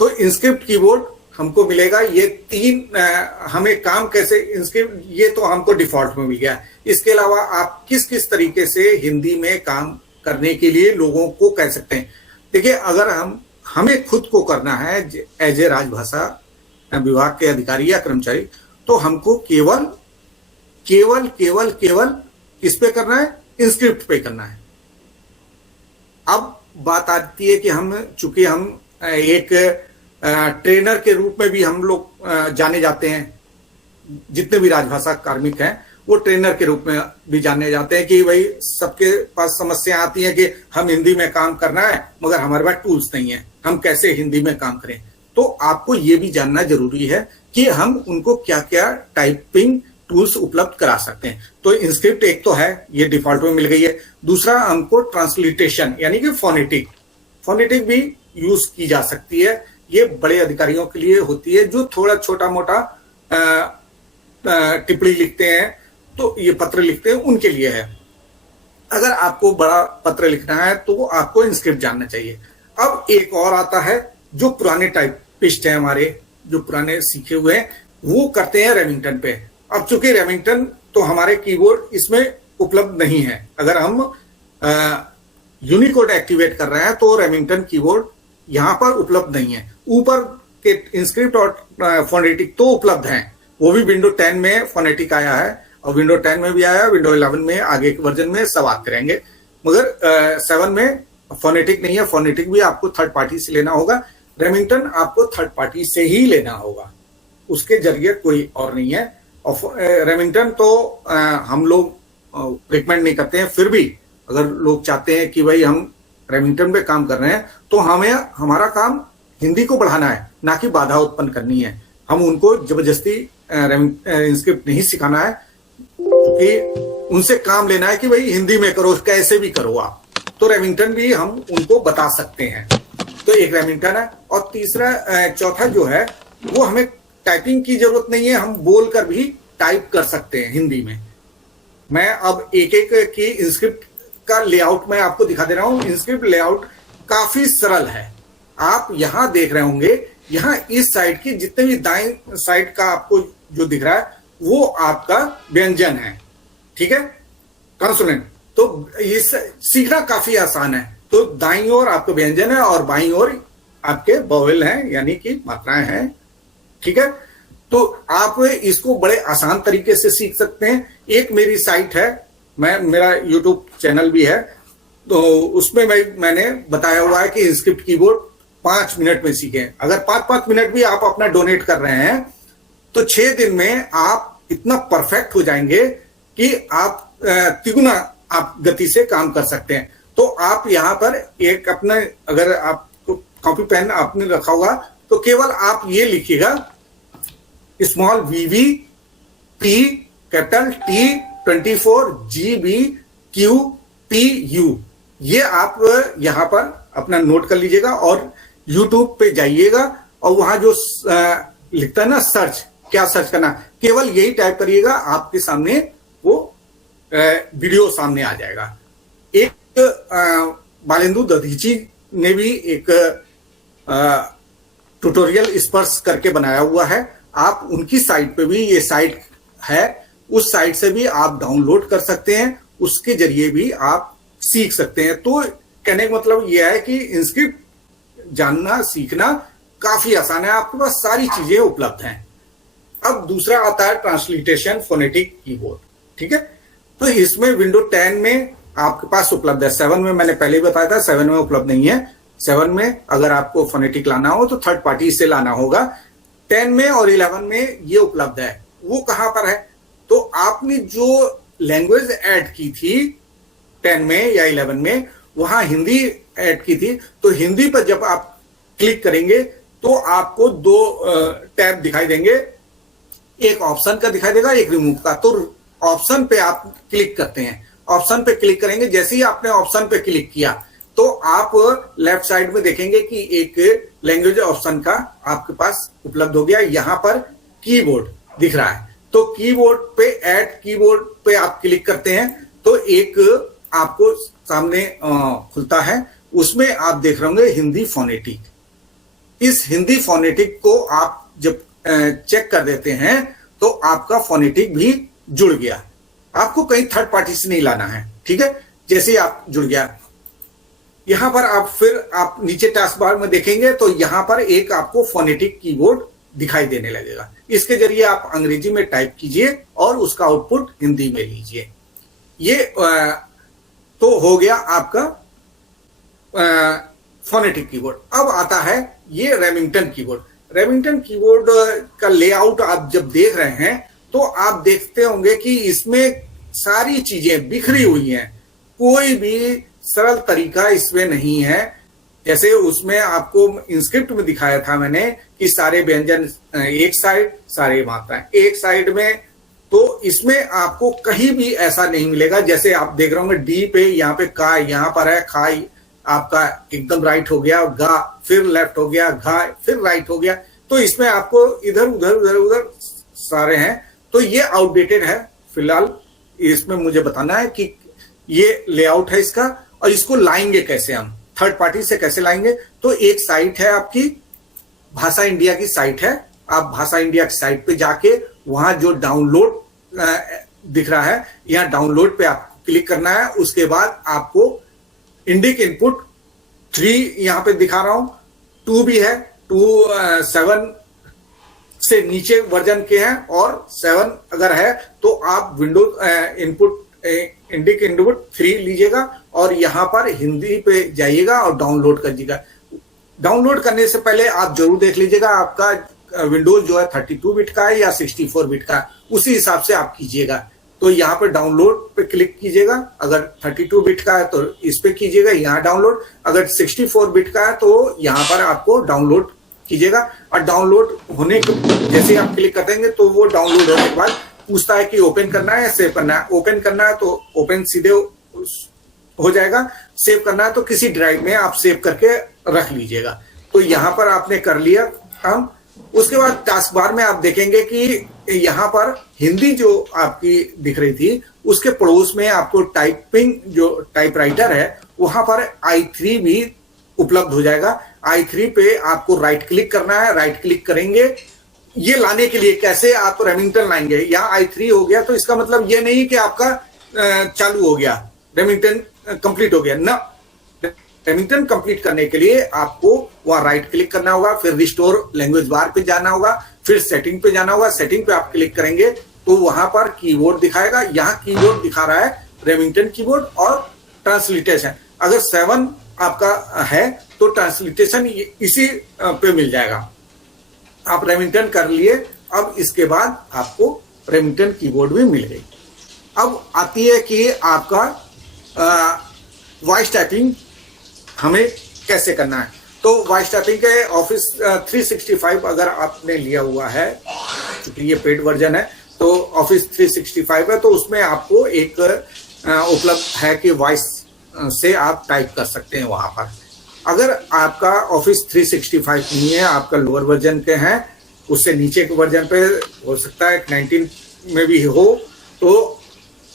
तो इंस्क्रिप्ट कीबोर्ड हमको मिलेगा। ये तीन हमें काम कैसे इंस्क्रिप्ट, ये तो हमको डिफॉल्ट में मिल गया। इसके अलावा आप किस किस तरीके से हिंदी में काम करने के लिए लोगों को कह सकते हैं। देखिए, अगर हमें खुद को करना है एज ए राजभाषा विभाग के अधिकारी या कर्मचारी, तो हमको केवल केवल केवल केवल किस पे करना है, इंस्क्रिप्ट पे करना है। अब बात आती है कि चूंकि हम एक ट्रेनर के रूप में भी हम लोग जाने जाते हैं, जितने भी राजभाषा कार्मिक हैं वो ट्रेनर के रूप में भी जाने जाते हैं कि भाई सबके पास समस्या आती है कि हम हिंदी में काम करना है मगर हमारे पास टूल्स नहीं है, हम कैसे हिंदी में काम करें। तो आपको ये भी जानना जरूरी है कि हम उनको क्या क्या टाइपिंग टूल्स उपलब्ध करा सकते हैं। तो इंस्क्रिप्ट एक तो है, ये डिफॉल्ट में मिल गई है। दूसरा हमको ट्रांसलिटेशन यानी कि फोनेटिक भी यूज की जा सकती है। ये बड़े अधिकारियों के लिए होती है जो थोड़ा छोटा मोटा टिप्पणी लिखते हैं, तो ये पत्र लिखते हैं, उनके लिए है। अगर आपको बड़ा पत्र लिखना है तो आपको इंस्क्रिप्ट जानना चाहिए। अब एक और आता है जो पुराने टाइपिस्ट हैं हमारे, जो पुराने सीखे हुए हैं, वो करते हैं रेमिंगटन पे। अब चूंकि रेमिंगटन तो हमारे कीबोर्ड इसमें उपलब्ध नहीं है। अगर हम यूनिकोड एक्टिवेट कर रहे हैं तो रेमिंगटन कीबोर्ड यहाँ पर उपलब्ध नहीं है। ऊपर के इंस्क्रिप्ट और फोनेटिक तो उपलब्ध हैं, वो भी विंडो 10 में फोनेटिक आया है, और विंडो 10 में भी आया, विंडो 11 में आगे के वर्जन में सब आते रहेंगे। मगर 7 में फोनेटिक नहीं है। फोनेटिक भी आपको थर्ड पार्टी से लेना होगा। रेमिंगटन आपको थर्ड पार्टी से ही लेना होगा, उसके जरिए कोई और नहीं है। और रेमिंगटन तो हम लोग रिकमेंड नहीं करते हैं। फिर भी अगर लोग चाहते हैं कि भाई हम रेमिंगटन पे काम कर रहे हैं तो हमारा काम हिंदी को बढ़ाना है, ना कि बाधा उत्पन्न करनी है। हम उनको जबरदस्ती इंस्क्रिप्ट नहीं सिखाना है, क्योंकि उनसे काम लेना है कि भाई हिंदी में करो, कैसे भी करो आप। तो रेमिंगटन भी हम उनको बता सकते हैं। तो एक रेमिंगटन है। और तीसरा चौथा जो है वो हमें टाइपिंग की जरूरत नहीं है, हम बोलकर भी टाइप कर सकते हैं हिंदी में। मैं अब एक एक की इंस्क्रिप्ट का लेआउट मैं आपको दिखा दे रहा हूं। इंस्क्रिप्ट लेआउट काफी सरल है। आप यहां देख रहे होंगे, यहां इस साइड की जितने भी दाएं साइड का आपको जो दिख रहा है वो आपका व्यंजन है, ठीक है, कॉन्सोनेंट। तो ये सीखना काफी आसान है। तो दाईं ओर आपका व्यंजन है और बाईं ओर आपके वोवेल हैं, यानी कि मात्राएं हैं, ठीक है। तो आप इसको बड़े आसान तरीके से सीख सकते हैं। एक मेरी साइट है, मेरा यूट्यूब चैनल भी है, तो उसमें मैंने बताया हुआ है कि इंस्क्रिप्ट कीबोर्ड 5 मिनट में सीखें। अगर 5-5 मिनट भी आप अपना डोनेट कर रहे हैं तो 6 दिन में आप इतना परफेक्ट हो जाएंगे कि आप तिगुना आप गति से काम कर सकते हैं। तो आप यहां पर एक अपना, अगर आप कॉपी पेन आपने रखा होगा तो केवल आप ये लिखिएगा small V V P capital T 24 GB Q P U, ये आप यहां पर अपना नोट कर लीजिएगा और यूट्यूब पे जाइएगा और वहां जो लिखता है ना सर्च, क्या सर्च करना, केवल यही टाइप करिएगा, आपके सामने वो वीडियो सामने आ जाएगा। एक बालेंदु दधीची ने भी एक ट्यूटोरियल स्पर्श करके बनाया हुआ है। आप उनकी साइट पे भी, ये साइट है, उस साइट से भी आप डाउनलोड कर सकते हैं, उसके जरिए भी आप सीख सकते हैं। तो कहने का मतलब यह है कि इंस्क्रिप्ट जानना सीखना काफी आसान है, आपके पास सारी चीजें उपलब्ध हैं। अब दूसरा आता है ट्रांसलिटेशन फोनेटिक कीबोर्ड, ठीक है। तो इसमें विंडो 10 में आपके पास उपलब्ध है। 7 में मैंने पहले ही बताया था, 7 में उपलब्ध नहीं है। 7 में अगर आपको फोनेटिक लाना हो तो थर्ड पार्टी से लाना होगा। 10 में और 11 में ये उपलब्ध है। वो कहां पर है? तो आपने जो लैंग्वेज ऐड की थी 10 में या 11 में, वहां हिंदी ऐड की थी, तो हिंदी पर जब आप क्लिक करेंगे तो आपको 2 टैब दिखाई देंगे, एक ऑप्शन का दिखाई देगा, एक रिमूव का। तो ऑप्शन पे आप क्लिक करते हैं, ऑप्शन पे क्लिक करेंगे, जैसे ही आपने ऑप्शन पे क्लिक किया तो आप लेफ्ट साइड में देखेंगे कि एक लैंग्वेज ऑप्शन का आपके पास उपलब्ध हो गया। यहां पर कीबोर्ड दिख रहा है, तो कीबोर्ड पे ऐड कीबोर्ड पे आप क्लिक करते हैं तो एक आपको सामने खुलता है, उसमें आप देख रहे होंगे हिंदी फोनेटिक। इस हिंदी फोनेटिक को आप जब चेक कर देते हैं तो आपका फोनेटिक भी जुड़ गया। आपको कहीं थर्ड पार्टी से नहीं लाना है, ठीक है। जैसे ही आप जुड़ गया, यहां पर आप फिर आप नीचे टास्क बार में देखेंगे तो यहां पर एक आपको फोनेटिक कीबोर्ड दिखाई देने लगेगा। इसके जरिए आप अंग्रेजी में टाइप कीजिए और उसका आउटपुट हिंदी में लीजिए। ये तो हो गया आपका फोनेटिक कीबोर्ड। अब आता है ये रेमिंगटन कीबोर्ड। रेमिंगटन कीबोर्ड का लेआउट आप जब देख रहे हैं तो आप देखते होंगे कि इसमें सारी चीजें बिखरी हुई हैं, कोई भी सरल तरीका इसमें नहीं है। जैसे उसमें आपको इंस्क्रिप्ट में दिखाया था मैंने कि सारे व्यंजन एक साइड, सारे मात्राएं एक साइड में, तो इसमें आपको कहीं भी ऐसा नहीं मिलेगा। जैसे आप देख रहे होंगे डी पे, यहाँ पे का, यहाँ पर है खाई, आपका एकदम राइट हो गया, गा फिर लेफ्ट हो गया, घा फिर राइट हो गया। तो इसमें आपको इधर उधर उधर उधर सारे हैं, तो ये आउटडेटेड है। फिलहाल इसमें मुझे बताना है कि ये लेआउट है इसका, और इसको लाएंगे कैसे, हम थर्ड पार्टी से कैसे लाएंगे। तो एक साइट है आपकी भाषा इंडिया की साइट है, आप भाषा इंडिया की साइट पे जाके वहां जो डाउनलोड दिख रहा है, यहाँ डाउनलोड पे आपको क्लिक करना है। उसके बाद आपको इंडिक इनपुट 3 यहाँ पे दिखा रहा हूं, 2 भी है, 2 7 से नीचे वर्जन के हैं, और 7 अगर है तो आप विंडोज इनपुट इंडिक इनपुट 3 लीजिएगा और यहां पर हिंदी पे जाइएगा और डाउनलोड करिएगा। डाउनलोड करने से पहले आप जरूर देख लीजिएगा आपका विंडोज जो है 32 बिट का है या 64 बिट का, उसी हिसाब से आप कीजिएगा। तो यहाँ पे डाउनलोड पे क्लिक कीजिएगा, अगर 32 बिट का है तो इस पे कीजिएगा यहाँ डाउनलोड, अगर 64 बिट का है तो यहाँ पर आपको डाउनलोड कीजिएगा। और डाउनलोड होने के जैसे आप क्लिक कर देंगे तो वो डाउनलोड होने के बाद पूछता है कि ओपन करना है या सेव करना है। ओपन करना है तो ओपन सीधे हो जाएगा, सेव करना है तो किसी ड्राइव में आप सेव करके रख लीजिएगा। तो यहाँ पर आपने कर लिया काम, उसके बाद टास्क बार में आप देखेंगे कि यहाँ पर हिंदी जो आपकी दिख रही थी उसके पड़ोस में आपको टाइपिंग जो टाइपराइटर है वहां पर i3 भी उपलब्ध हो जाएगा। i3 पे आपको राइट क्लिक करना है, राइट क्लिक करेंगे। ये लाने के लिए कैसे आप रेमिंगटन लाएंगे, यहाँ i3 हो गया तो इसका मतलब ये नहीं कि आपका चालू हो गया, रेमिंगटन कंप्लीट हो गया ना। रेमिंगटन कंप्लीट करने के लिए आपको वहां राइट क्लिक करना होगा, फिर रिस्टोर लैंग्वेज बार पे जाना होगा, फिर सेटिंग पे जाना होगा। सेटिंग पे आप क्लिक करेंगे तो वहां पर कीबोर्ड दिखाएगा। यहाँ कीबोर्ड दिखा रहा है रेमिंगटन कीबोर्ड और ट्रांसलिटेशन। अगर 7 आपका है तो ट्रांसलिटेशन इसी पे मिल जाएगा। आप रेमिंगटन कर लिए, अब इसके बाद आपको रेमिंगटन कीबोर्ड भी मिल गई। अब आती है कि आपका वॉइस टाइपिंग हमें कैसे करना है। तो वॉइस टाइपिंग के ऑफिस 365 अगर आपने लिया हुआ है, क्योंकि ये पेड वर्जन है, तो ऑफिस 365 है, तो उसमें आपको एक उपलब्ध है कि वॉइस से आप टाइप कर सकते हैं वहां पर। अगर आपका ऑफिस 365 नहीं है, आपका लोअर वर्जन के हैं, उससे नीचे के वर्जन पे हो सकता है 19 में भी हो, तो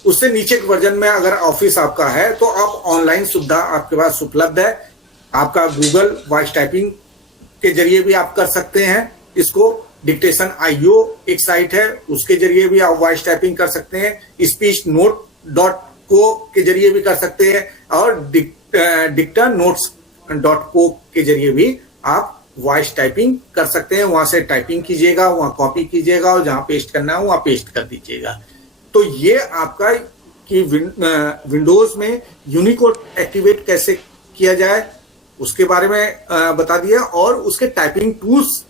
उससे नीचे के वर्जन में अगर ऑफिस आपका है तो आप ऑनलाइन सुविधा आपके पास उपलब्ध है। आपका गूगल वॉइस टाइपिंग के जरिए भी आप कर सकते हैं इसको। डिक्टेशन IO एक साइट है, उसके जरिए भी आप वॉइस टाइपिंग कर सकते हैं। speechnote.co के जरिए भी कर सकते हैं और dictanotes.co के जरिए भी आप वॉइस टाइपिंग कर सकते हैं। वहां से टाइपिंग कीजिएगा, वहां कॉपी कीजिएगा और जहां पेस्ट करना है वहां पेस्ट कर दीजिएगा। तो ये आपका कि विंडोज में यूनिकोड एक्टिवेट कैसे किया जाए उसके बारे में बता दिया, और उसके टाइपिंग टूल्स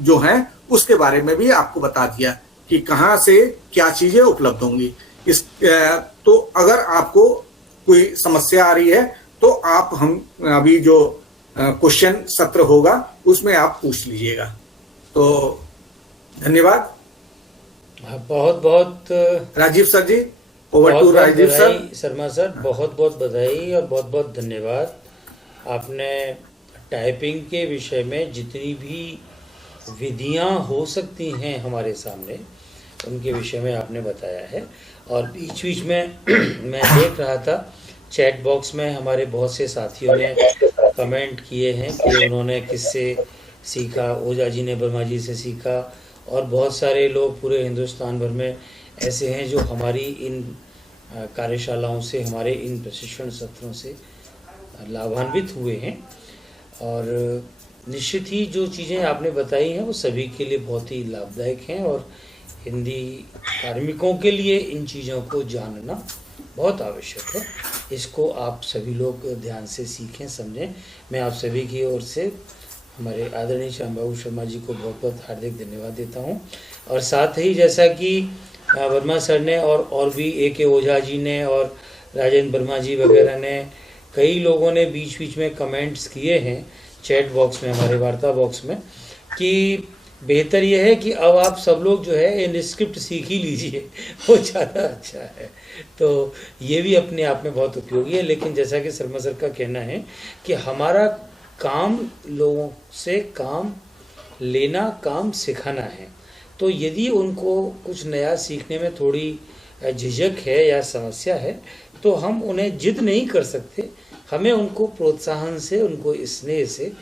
जो हैं उसके बारे में भी आपको बता दिया कि कहाँ से क्या चीजें उपलब्ध होंगी। तो अगर आपको कोई समस्या आ रही है तो आप हम अभी जो क्वेश्चन सत्र होगा उसमें आप पूछ लीजिएगा। तो धन्यवाद। बहुत बहुत Rajiv sir ji, over to Rajiv sir. Sharma sir, बहुत बहुत बधाई और बहुत बहुत धन्यवाद। आपने टाइपिंग के विषय में जितनी भी विधियां हो सकती हैं हमारे सामने, उनके विषय में आपने बताया है। और बीच बीच में मैं देख रहा था चैट बॉक्स में हमारे बहुत से साथियों ने कमेंट किए हैं कि उन्होंने किससे सीखा। ओझा जी ने वर्मा जी से सीखा, और बहुत सारे लोग पूरे हिंदुस्तान भर में ऐसे हैं जो हमारी इन कार्यशालाओं से, हमारे इन प्रशिक्षण सत्रों से लाभान्वित हुए हैं। और निश्चित ही जो चीज़ें आपने बताई हैं वो सभी के लिए बहुत ही लाभदायक हैं, और हिंदी कार्मिकों के लिए इन चीज़ों को जानना बहुत आवश्यक है। इसको आप सभी लोग ध्यान से सीखें, समझें। मैं आप सभी की ओर से हमारे आदरणीय श्यामबाबू शर्मा जी को बहुत बहुत हार्दिक धन्यवाद देता हूं। और साथ ही जैसा कि वर्मा सर ने और भी AK ओझा जी ने और राजेंद्र वर्मा जी वगैरह ने, कई लोगों ने बीच बीच में कमेंट्स किए हैं चैट बॉक्स में, हमारे वार्ता बॉक्स में, कि बेहतर यह है कि अब आप सब लोग जो है इन स्क्रिप्ट सीख ही लीजिए, वो ज़्यादा अच्छा है। तो ये भी अपने आप में बहुत उपयोगी है। लेकिन जैसा कि शर्मा सर का कहना है कि हमारा काम लोगों से काम लेना, काम सिखाना है। तो यदि उनको कुछ नया सीखने में थोड़ी झिझक है या समस्या है तो हम उन्हें जिद नहीं कर सकते। हमें उनको प्रोत्साहन से, उनको स्नेह से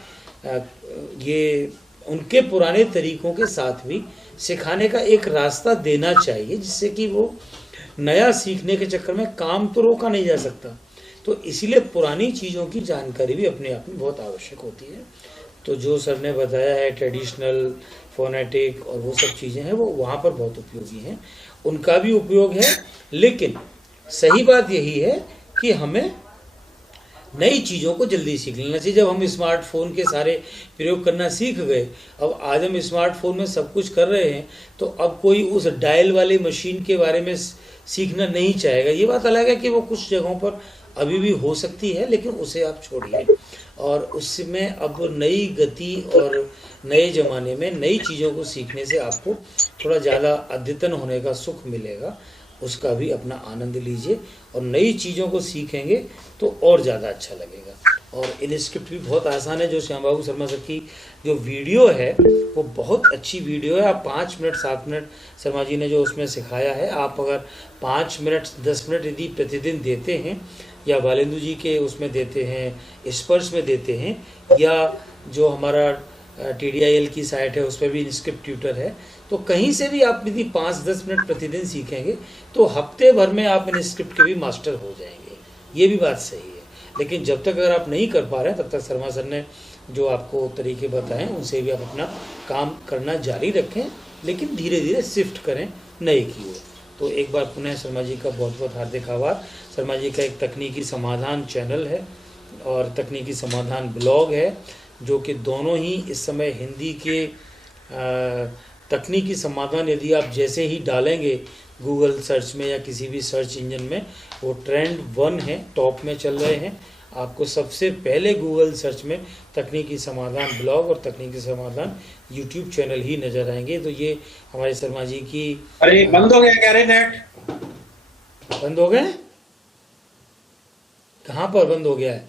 ये उनके पुराने तरीकों के साथ भी सिखाने का एक रास्ता देना चाहिए, जिससे कि वो नया सीखने के चक्कर में काम तो रोका नहीं जा सकता। तो इसीलिए पुरानी चीज़ों की जानकारी भी अपने आप में बहुत आवश्यक होती है। तो जो सर ने बताया है ट्रेडिशनल, फोनेटिक और वो सब चीज़ें हैं, वो वहाँ पर बहुत उपयोगी हैं, उनका भी उपयोग है। लेकिन सही बात यही है कि हमें नई चीज़ों को जल्दी सीख लेना चाहिए। जब हम स्मार्टफोन के सारे प्रयोग करना सीख गए, अब आज हम स्मार्टफोन में सब कुछ कर रहे हैं, तो अब कोई उस डायल वाली मशीन के बारे में सीखना नहीं चाहेगा। ये बात अलग है कि वो कुछ जगहों पर अभी भी हो सकती है, लेकिन उसे आप छोड़िए। और उसमें अब नई गति और नए ज़माने में नई चीज़ों को सीखने से आपको थोड़ा ज़्यादा अद्यतन होने का सुख मिलेगा। उसका भी अपना आनंद लीजिए और नई चीज़ों को सीखेंगे तो और ज़्यादा अच्छा लगेगा। और इनस्क्रिप्ट भी बहुत आसान है। जो श्याम बाबू शर्मा सर की जो वीडियो है वो बहुत अच्छी वीडियो है। आप 5 मिनट 7 मिनट शर्मा जी ने जो उसमें सिखाया है, आप अगर 5 मिनट 10 मिनट यदि प्रतिदिन देते हैं, या बालेंदु जी के उसमें देते हैं, स्पर्श में देते हैं, या जो हमारा TDIL की साइट है उस पर भी इनस्क्रिप्ट ट्यूटर है, तो कहीं से भी आप यदि 5-10 मिनट प्रतिदिन सीखेंगे तो हफ्ते भर में आप इनस्क्रिप्ट के भी मास्टर हो जाएंगे। ये भी बात सही है। लेकिन जब तक अगर आप नहीं कर पा रहे हैं तब तक शर्मा सर ने जो आपको तरीके बताएं उनसे भी आप अपना काम करना जारी रखें, लेकिन धीरे धीरे शिफ्ट करें नए की ओर। तो एक बार पुनः शर्मा जी का बहुत बहुत हार्दिक आभार। शर्मा जी का एक तकनीकी समाधान चैनल है और तकनीकी समाधान ब्लॉग है, जो कि दोनों ही इस समय हिंदी के तकनीकी समाधान यदि आप जैसे ही डालेंगे गूगल सर्च में या किसी भी सर्च इंजन में, वो ट्रेंड 1 है, टॉप में चल रहे हैं। आपको सबसे पहले गूगल सर्च में तकनीकी समाधान ब्लॉग और तकनीकी समाधान यूट्यूब चैनल ही नजर आएंगे। तो ये हमारे शर्मा जी की। अरे बंद हो गया क्या रे नेट? बंद हो गए? कहाँ पर बंद हो गया है?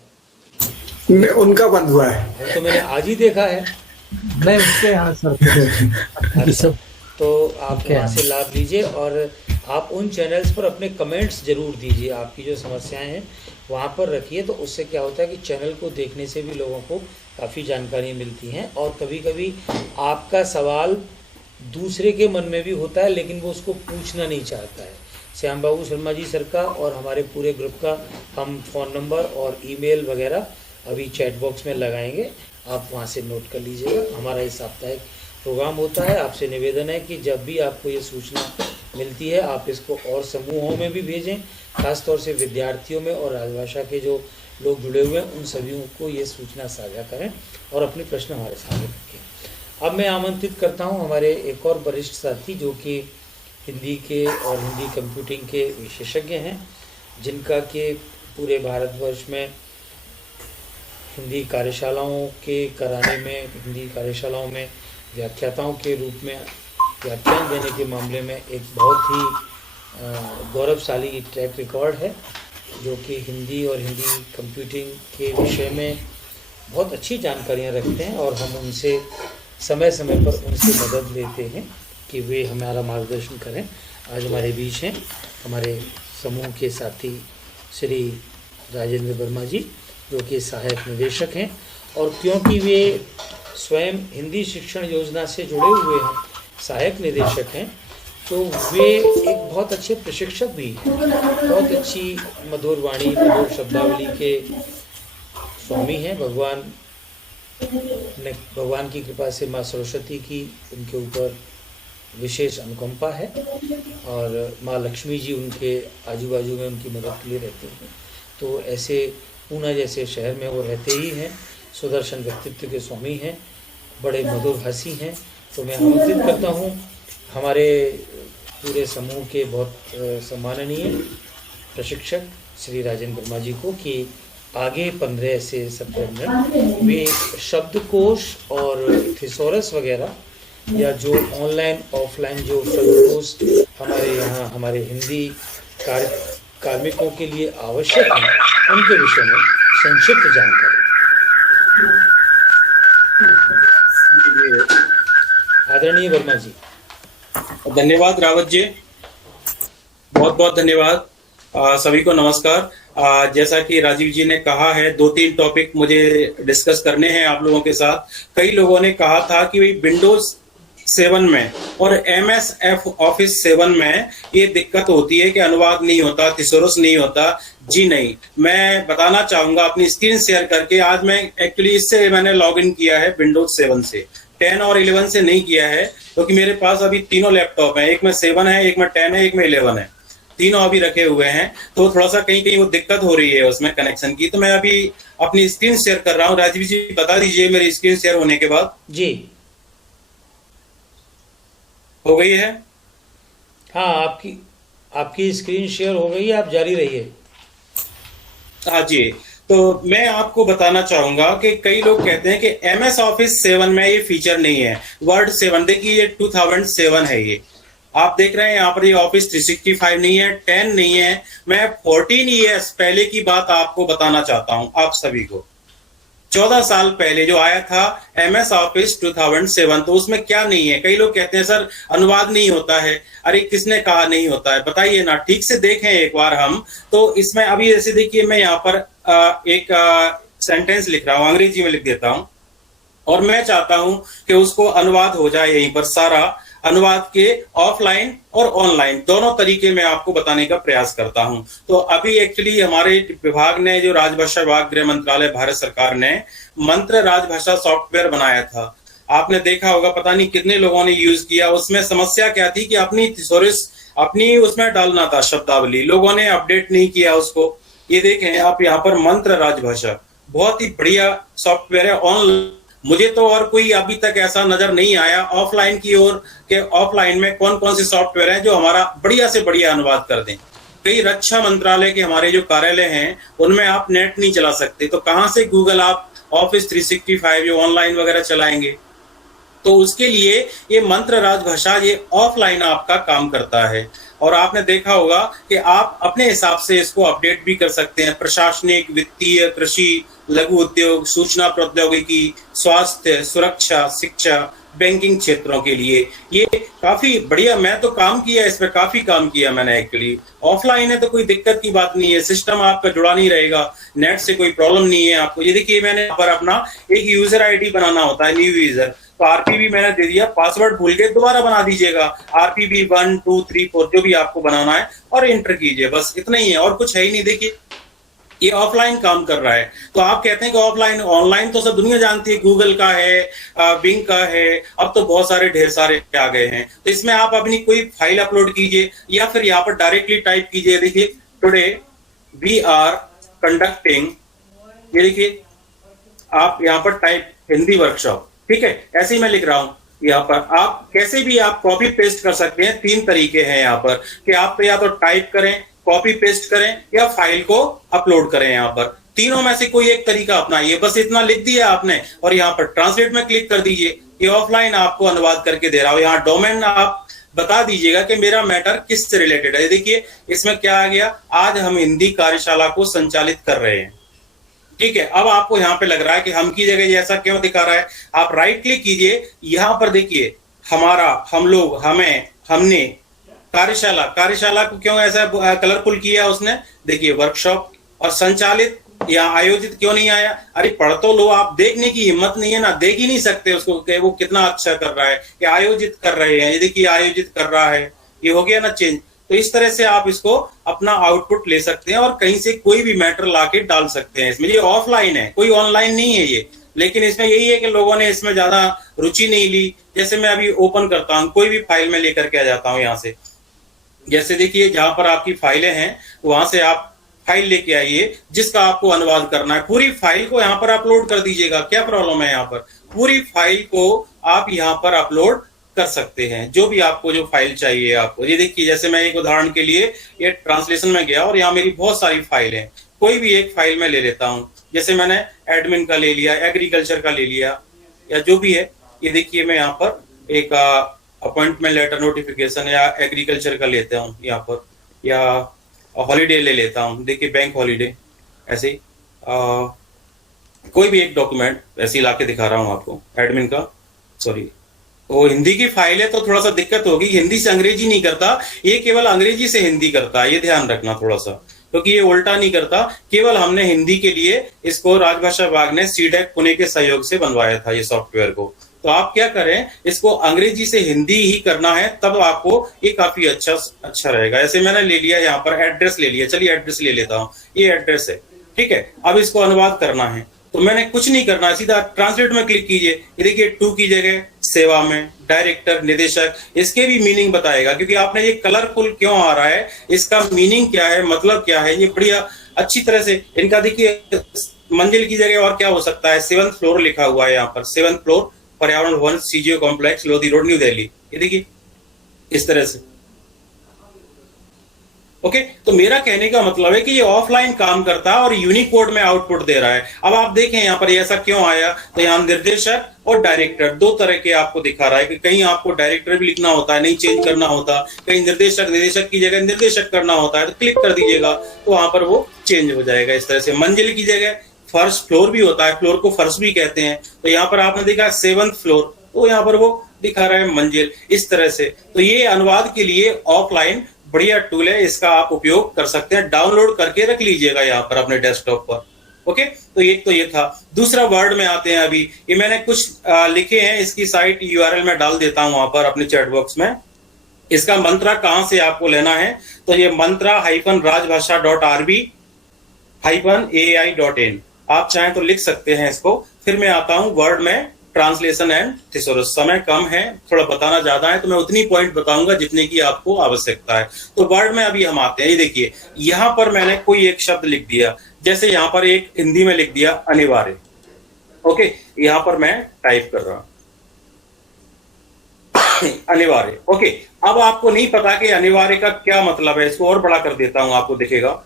उनका बंद हुआ है। तो मैंने आज ही देखा है। नहीं, उसके यहाँ सर सब तो आप वहाँ से लाभ लीजिए और आप उन चैनल्स पर अपने कमेंट्स जरूर दीजिए। आपकी जो समस्याएं हैं वहाँ पर रखिए, तो उससे क्या होता है कि चैनल को देखने से भी लोगों को काफ़ी जानकारी मिलती हैं। और कभी कभी आपका सवाल दूसरे के मन में भी होता है लेकिन वो उसको पूछना नहीं चाहता है। श्याम बाबू शर्मा जी सर का और हमारे पूरे ग्रुप का हम फ़ोन नंबर और ईमेल वगैरह अभी चैट बॉक्स में लगाएंगे, आप वहाँ से नोट कर लीजिएगा। हमारा इस साप्ताहिक प्रोग्राम होता है। आपसे निवेदन है कि जब भी आपको ये सूचना मिलती है आप इसको और समूहों में भी भेजें, खासतौर से विद्यार्थियों में और राजभाषा के जो लोग जुड़े हुए हैं उन सभी को ये सूचना साझा करें और अपने प्रश्न हमारे सामने रखें। अब मैं आमंत्रित करता हूँ हमारे एक और वरिष्ठ साथी जो कि हिंदी के और हिंदी कंप्यूटिंग के विशेषज्ञ हैं, जिनका के पूरे भारतवर्ष में हिंदी कार्यशालाओं के कराने में, हिंदी कार्यशालाओं में व्याख्याताओं के रूप में व्याख्यान देने के मामले में एक बहुत ही गौरवशाली ट्रैक रिकॉर्ड है, जो कि हिंदी और हिंदी कंप्यूटिंग के विषय में बहुत अच्छी जानकारियां रखते हैं और हम उनसे समय समय पर उनसे मदद लेते हैं कि वे हमारा मार्गदर्शन करें। आज हमारे बीच हैं हमारे समूह के साथी श्री राजेंद्र वर्मा जी, जो कि सहायक निदेशक हैं, और क्योंकि वे स्वयं हिंदी शिक्षण योजना से जुड़े हुए हैं, सहायक निदेशक हैं, तो वे एक बहुत अच्छे प्रशिक्षक भी हैं, बहुत अच्छी मधुर वाणी मधुर शब्दावली के स्वामी हैं। भगवान की कृपा से माँ सरस्वती की उनके ऊपर विशेष अनुकंपा है और माँ लक्ष्मी जी उनके आजू बाजू में उनकी मदद के लिए रहते हैं। तो ऐसे पूना जैसे शहर में वो रहते ही हैं, सुदर्शन व्यक्तित्व के स्वामी हैं, बड़े मधुर हंसी हैं। तो मैं आमंत्रित करता हूँ हमारे पूरे समूह के बहुत सम्माननीय प्रशिक्षक श्री राजेंद्र वर्मा जी को कि आगे 15 से 17 मिनट वे शब्दकोश और थिसॉरस वगैरह या जो ऑनलाइन ऑफलाइन जो शब्दकोश हमारे यहाँ हमारे हिंदी कार्मिकों के लिए आवश्यक हैं उनके विषय में संक्षिप्त जानकारी। आदरणीय वर्मा जी। धन्यवाद रावत जी, बहुत बहुत धन्यवाद। सभी को नमस्कार। जैसा कि राजीव जी ने कहा है, 2-3 टॉपिक मुझे डिस्कस करने हैं आप लोगों के साथ। कई लोगों ने कहा था कि भाई विंडोज 7 में और MS ऑफिस 7 में ये दिक्कत होती है कि अनुवाद नहीं होता, थिसॉरस नहीं होता। जी नहीं, मैं बताना चाहूंगा अपनी स्क्रीन शेयर करके। आज मैं एक्चुअली इससे मैंने लॉग इन किया है विंडोज 7 से, 10 और 11 से नहीं किया है, क्योंकि मेरे पास अभी तीनों लैपटॉप हैं, एक में 7 है, एक में 10 है, एक में 11 है, तीनों अभी रखे हुए हैं। तो थोड़ा सा कहीं कहीं वो दिक्कत हो रही है उसमें कनेक्शन की। तो मैं अभी अपनी स्क्रीन शेयर कर रहा हूँ। राजीव जी बता दीजिए मेरी स्क्रीन शेयर होने के बाद। जी हो गई है? हाँ, आपकी स्क्रीन शेयर हो गई है, आप जारी रहिए। हाँ जी, तो मैं आपको बताना चाहूंगा कि कई लोग कहते हैं कि MS ऑफिस 7 में ये फीचर नहीं है, वर्ड 7। देखिए ये 2007 है, ये आप देख रहे हैं यहाँ पर, ये ऑफिस 365 नहीं है, 10 नहीं है। मैं 14 ईयर्स पहले की बात आपको बताना चाहता हूँ आप सभी को। 14 साल पहले जो आया था MS ऑफिस 2007, तो उसमें क्या नहीं है? कई लोग कहते हैं सर अनुवाद नहीं होता है। अरे किसने कहा नहीं होता है? बताइए ना, ठीक से देखें एक बार हम। तो इसमें अभी ऐसे देखिए, मैं यहाँ पर एक सेंटेंस लिख रहा हूँ, अंग्रेजी में लिख देता हूँ, और मैं चाहता हूं कि उसको अनुवाद हो जाए यहीं पर सारा। अनुवाद के ऑफलाइन और ऑनलाइन दोनों तरीके मैं आपको बताने का प्रयास करता हूं। तो अभी एक्चुअली हमारे विभाग ने, जो राजभाषा विभाग, गृह मंत्रालय, भारत सरकार ने मंत्र राजभाषा सॉफ्टवेयर बनाया था। आपने देखा होगा, पता नहीं कितने लोगों ने यूज किया। उसमें समस्या क्या थी कि अपनी थिसोरिस अपनी उसमें डालना था शब्दावली, लोगों ने अपडेट नहीं किया उसको। ये देखें आप यहाँ पर मंत्र राजभाषा, बहुत ही बढ़िया सॉफ्टवेयर है। ऑनलाइन मुझे तो और कोई अभी तक ऐसा नजर नहीं आया ऑफलाइन की ओर के ऑफलाइन में कौन कौन से सॉफ्टवेयर हैं जो हमारा बढ़िया से बढ़िया अनुवाद कर दें। कई रक्षा मंत्रालय के हमारे जो कार्यालय हैं उनमें आप नेट नहीं चला सकते, तो कहां से गूगल आप ऑफिस 365 जो ऑनलाइन वगैरह चलाएंगे? तो उसके लिए ये मंत्र राजभाषा ये ऑफलाइन आपका काम करता है। और आपने देखा होगा कि आप अपने हिसाब से इसको अपडेट भी कर सकते हैं। प्रशासनिक, वित्तीय, कृषि, लघु उद्योग, सूचना प्रौद्योगिकी, स्वास्थ्य, सुरक्षा, शिक्षा, बैंकिंग क्षेत्रों के लिए ये काफी बढ़िया। मैं तो काम किया इस पे, काफी काम किया मैंने एक्चुअली। ऑफलाइन है तो कोई दिक्कत की बात नहीं है, सिस्टम आपका जुड़ा नहीं रहेगा, नेट से कोई प्रॉब्लम नहीं है आपको। ये देखिए, मैंने यहाँ पर अपना एक यूजर आईडी बनाना होता है, न्यू यूजर, तो आरपीबी मैंने दे दिया, पासवर्ड भूल गए दोबारा बना दीजिएगा, आरपीबी 1 2 3 4 जो भी आपको बनाना है और एंटर कीजिए, बस इतना ही है और कुछ है ही नहीं। देखिए ये ऑफलाइन काम कर रहा है। तो आप कहते हैं कि ऑफलाइन, ऑनलाइन तो सब दुनिया जानती है, गूगल का है, बिंग का है, अब तो बहुत सारे ढेर सारे आ गए हैं। तो इसमें आप अपनी कोई फाइल अपलोड कीजिए या फिर यहाँ पर डायरेक्टली टाइप कीजिए। देखिए, टुडे वी आर कंडक्टिंग, ये देखिए आप यहाँ पर टाइप हिंदी वर्कशॉप, ठीक है, ऐसे ही मैं लिख रहा हूं। यहाँ पर आप कैसे भी आप कॉपी पेस्ट कर सकते हैं। 3 तरीके हैं यहाँ पर कि आप या तो टाइप करें, कॉपी पेस्ट करें या फाइल को अपलोड करें। यहाँ पर तीनों में से कोई एक तरीका अपनाइए। बस इतना लिख दिया आपने और यहाँ पर ट्रांसलेट में क्लिक कर दीजिए। ये ऑफलाइन आपको अनुवाद करके दे रहा हो। यहाँ डोमेन आप बता दीजिएगा कि मेरा मैटर किस से रिलेटेड है। देखिए इसमें क्या आ गया, आज हम हिंदी कार्यशाला को संचालित कर रहे हैं, ठीक है। अब आपको यहाँ पे लग रहा है कि हम की जगह ये ऐसा क्यों दिखा रहा है। आप राइट क्लिक कीजिए, यहाँ पर देखिए हमारा, हम लोग, हमें, हमने, कार्यशाला, कार्यशाला को क्यों ऐसा कलरफुल किया उसने, देखिए वर्कशॉप, और संचालित या आयोजित क्यों नहीं आया। अरे पढ़ तो लो, आप देखने की हिम्मत नहीं है ना, देख ही नहीं सकते उसको कि वो कितना अच्छा कर रहा है, कि आयोजित कर रहे हैं, ये देखिए आयोजित कर रहा है, ये हो गया ना चेंज। तो इस तरह से आप इसको अपना आउटपुट ले सकते हैं और कहीं से कोई भी मैटर लाके डाल सकते हैं इसमें। ये ऑफलाइन है, कोई ऑनलाइन नहीं है ये, लेकिन इसमें यही है कि लोगों ने इसमें ज्यादा रुचि नहीं ली। जैसे मैं अभी ओपन करता हूं, कोई भी फाइल में लेकर के आ जाता हूं यहाँ से, जैसे देखिए जहां पर आपकी फाइलें हैं वहां से आप फाइल लेके आइए जिसका आपको अनुवाद करना है। पूरी फाइल को यहाँ पर अपलोड कर दीजिएगा, क्या प्रॉब्लम है। यहाँ पर पूरी फाइल को आप यहाँ पर अपलोड कर सकते हैं, जो भी आपको जो फाइल चाहिए आपको। ये देखिए, जैसे मैं एक उदाहरण के लिए ये ट्रांसलेशन में गया और यहाँ मेरी बहुत सारी फाइल है, कोई भी एक फाइल में ले लेता हूँ। जैसे मैंने एडमिन का ले लिया, एग्रीकल्चर का ले लिया, या जो भी है। ये देखिए मैं यहाँ पर एक अपॉइंटमेंट लेटर नोटिफिकेशन या एग्रीकल्चर का लेता हूँ यहाँ पर, या हॉलीडे ले लेता हूँ। देखिए बैंक हॉलीडे, ऐसे ही कोई भी एक डॉक्यूमेंट ऐसे ही ला के दिखा रहा हूँ आपको। एडमिन का, सॉरी, वो हिंदी की फाइल है तो थोड़ा सा दिक्कत होगी, हिंदी से अंग्रेजी नहीं करता ये, केवल अंग्रेजी से हिंदी करता है, ये ध्यान रखना थोड़ा सा, क्योंकि ये उल्टा नहीं करता। केवल हमने हिंदी के लिए इसको राजभाषा विभाग ने सीडेक पुणे के सहयोग से बनवाया था ये सॉफ्टवेयर को। तो आप क्या करें, इसको अंग्रेजी से हिंदी ही करना है, तब आपको ये काफी अच्छा रहेगा। ऐसे मैंने ले लिया यहाँ पर एड्रेस ले लिया, चलिए एड्रेस ले लेता हूँ, ये एड्रेस है, ठीक है। अब इसको अनुवाद करना है तो मैंने कुछ नहीं करना, सीधा ट्रांसलेट में क्लिक कीजिए। ये देखिए टू की जगह सेवा में, डायरेक्टर, निदेशक, इसके भी मीनिंग बताएगा, क्योंकि आपने ये कलरफुल क्यों आ रहा है, इसका मीनिंग क्या है, मतलब क्या है, ये बढ़िया अच्छी तरह से इनका। देखिए मंजिल की जगह और क्या हो सकता है, 7th फ्लोर लिखा हुआ है यहाँ पर, 7th फ्लोर, पर्यावरण भवन, CGO complex, Lodhi road, new Delhi. ये देखिए इस तरह से, ओके। तो मेरा कहने का मतलब है कि ये ऑफलाइन काम करता है और यूनिकोड में आउटपुट दे रहा है। अब आप देखें यहाँ पर ऐसा क्यों आया, तो यहाँ निर्देशक और डायरेक्टर 2 तरह के आपको दिखा रहा है कि कहीं आपको डायरेक्टर भी लिखना होता है, नहीं चेंज करना होता, कहीं निदेशक की जगह निर्देशक करना होता है, तो क्लिक कर दीजिएगा तो वहां पर वो चेंज हो जाएगा। इस तरह से मंजिल की जगह फर्श फ्लोर भी होता है, फ्लोर को फर्श भी कहते हैं। तो यहाँ पर आपने देखा 7th फ्लोर, तो यहाँ पर वो दिखा रहा है मंजिल, इस तरह से। तो ये अनुवाद के लिए ऑफलाइन बढ़िया टूल है, इसका आप उपयोग कर सकते हैं, डाउनलोड करके रख लीजिएगा यहाँ पर अपने डेस्कटॉप पर। ओके, तो ये था। दूसरा वर्ड में आते हैं। अभी ये मैंने कुछ लिखे हैं, इसकी साइट URL में डाल देता हूं वहां पर अपने चैट बॉक्स में। इसका मंत्रा कहां से आपको लेना है, तो ये mantra-rajbhasha.rb-ai.in आप चाहें तो लिख सकते हैं इसको। फिर मैं आता हूं वर्ड में, ट्रांसलेशन एंड थिसोरस। समय कम है, थोड़ा बताना ज्यादा है, तो मैं उतनी पॉइंट बताऊंगा जितने की आपको आवश्यकता है। तो वर्ड में अभी हम आते हैं। ये देखिए, यहां पर मैंने कोई एक शब्द लिख दिया, जैसे यहां पर एक हिंदी में लिख दिया अनिवार्य। ओके, यहां पर मैं टाइप कर रहा हूं अनिवार्य। ओके, अब आपको नहीं पता कि अनिवार्य का क्या मतलब है, इसको और बड़ा कर देता हूं, आपको दिखेगा।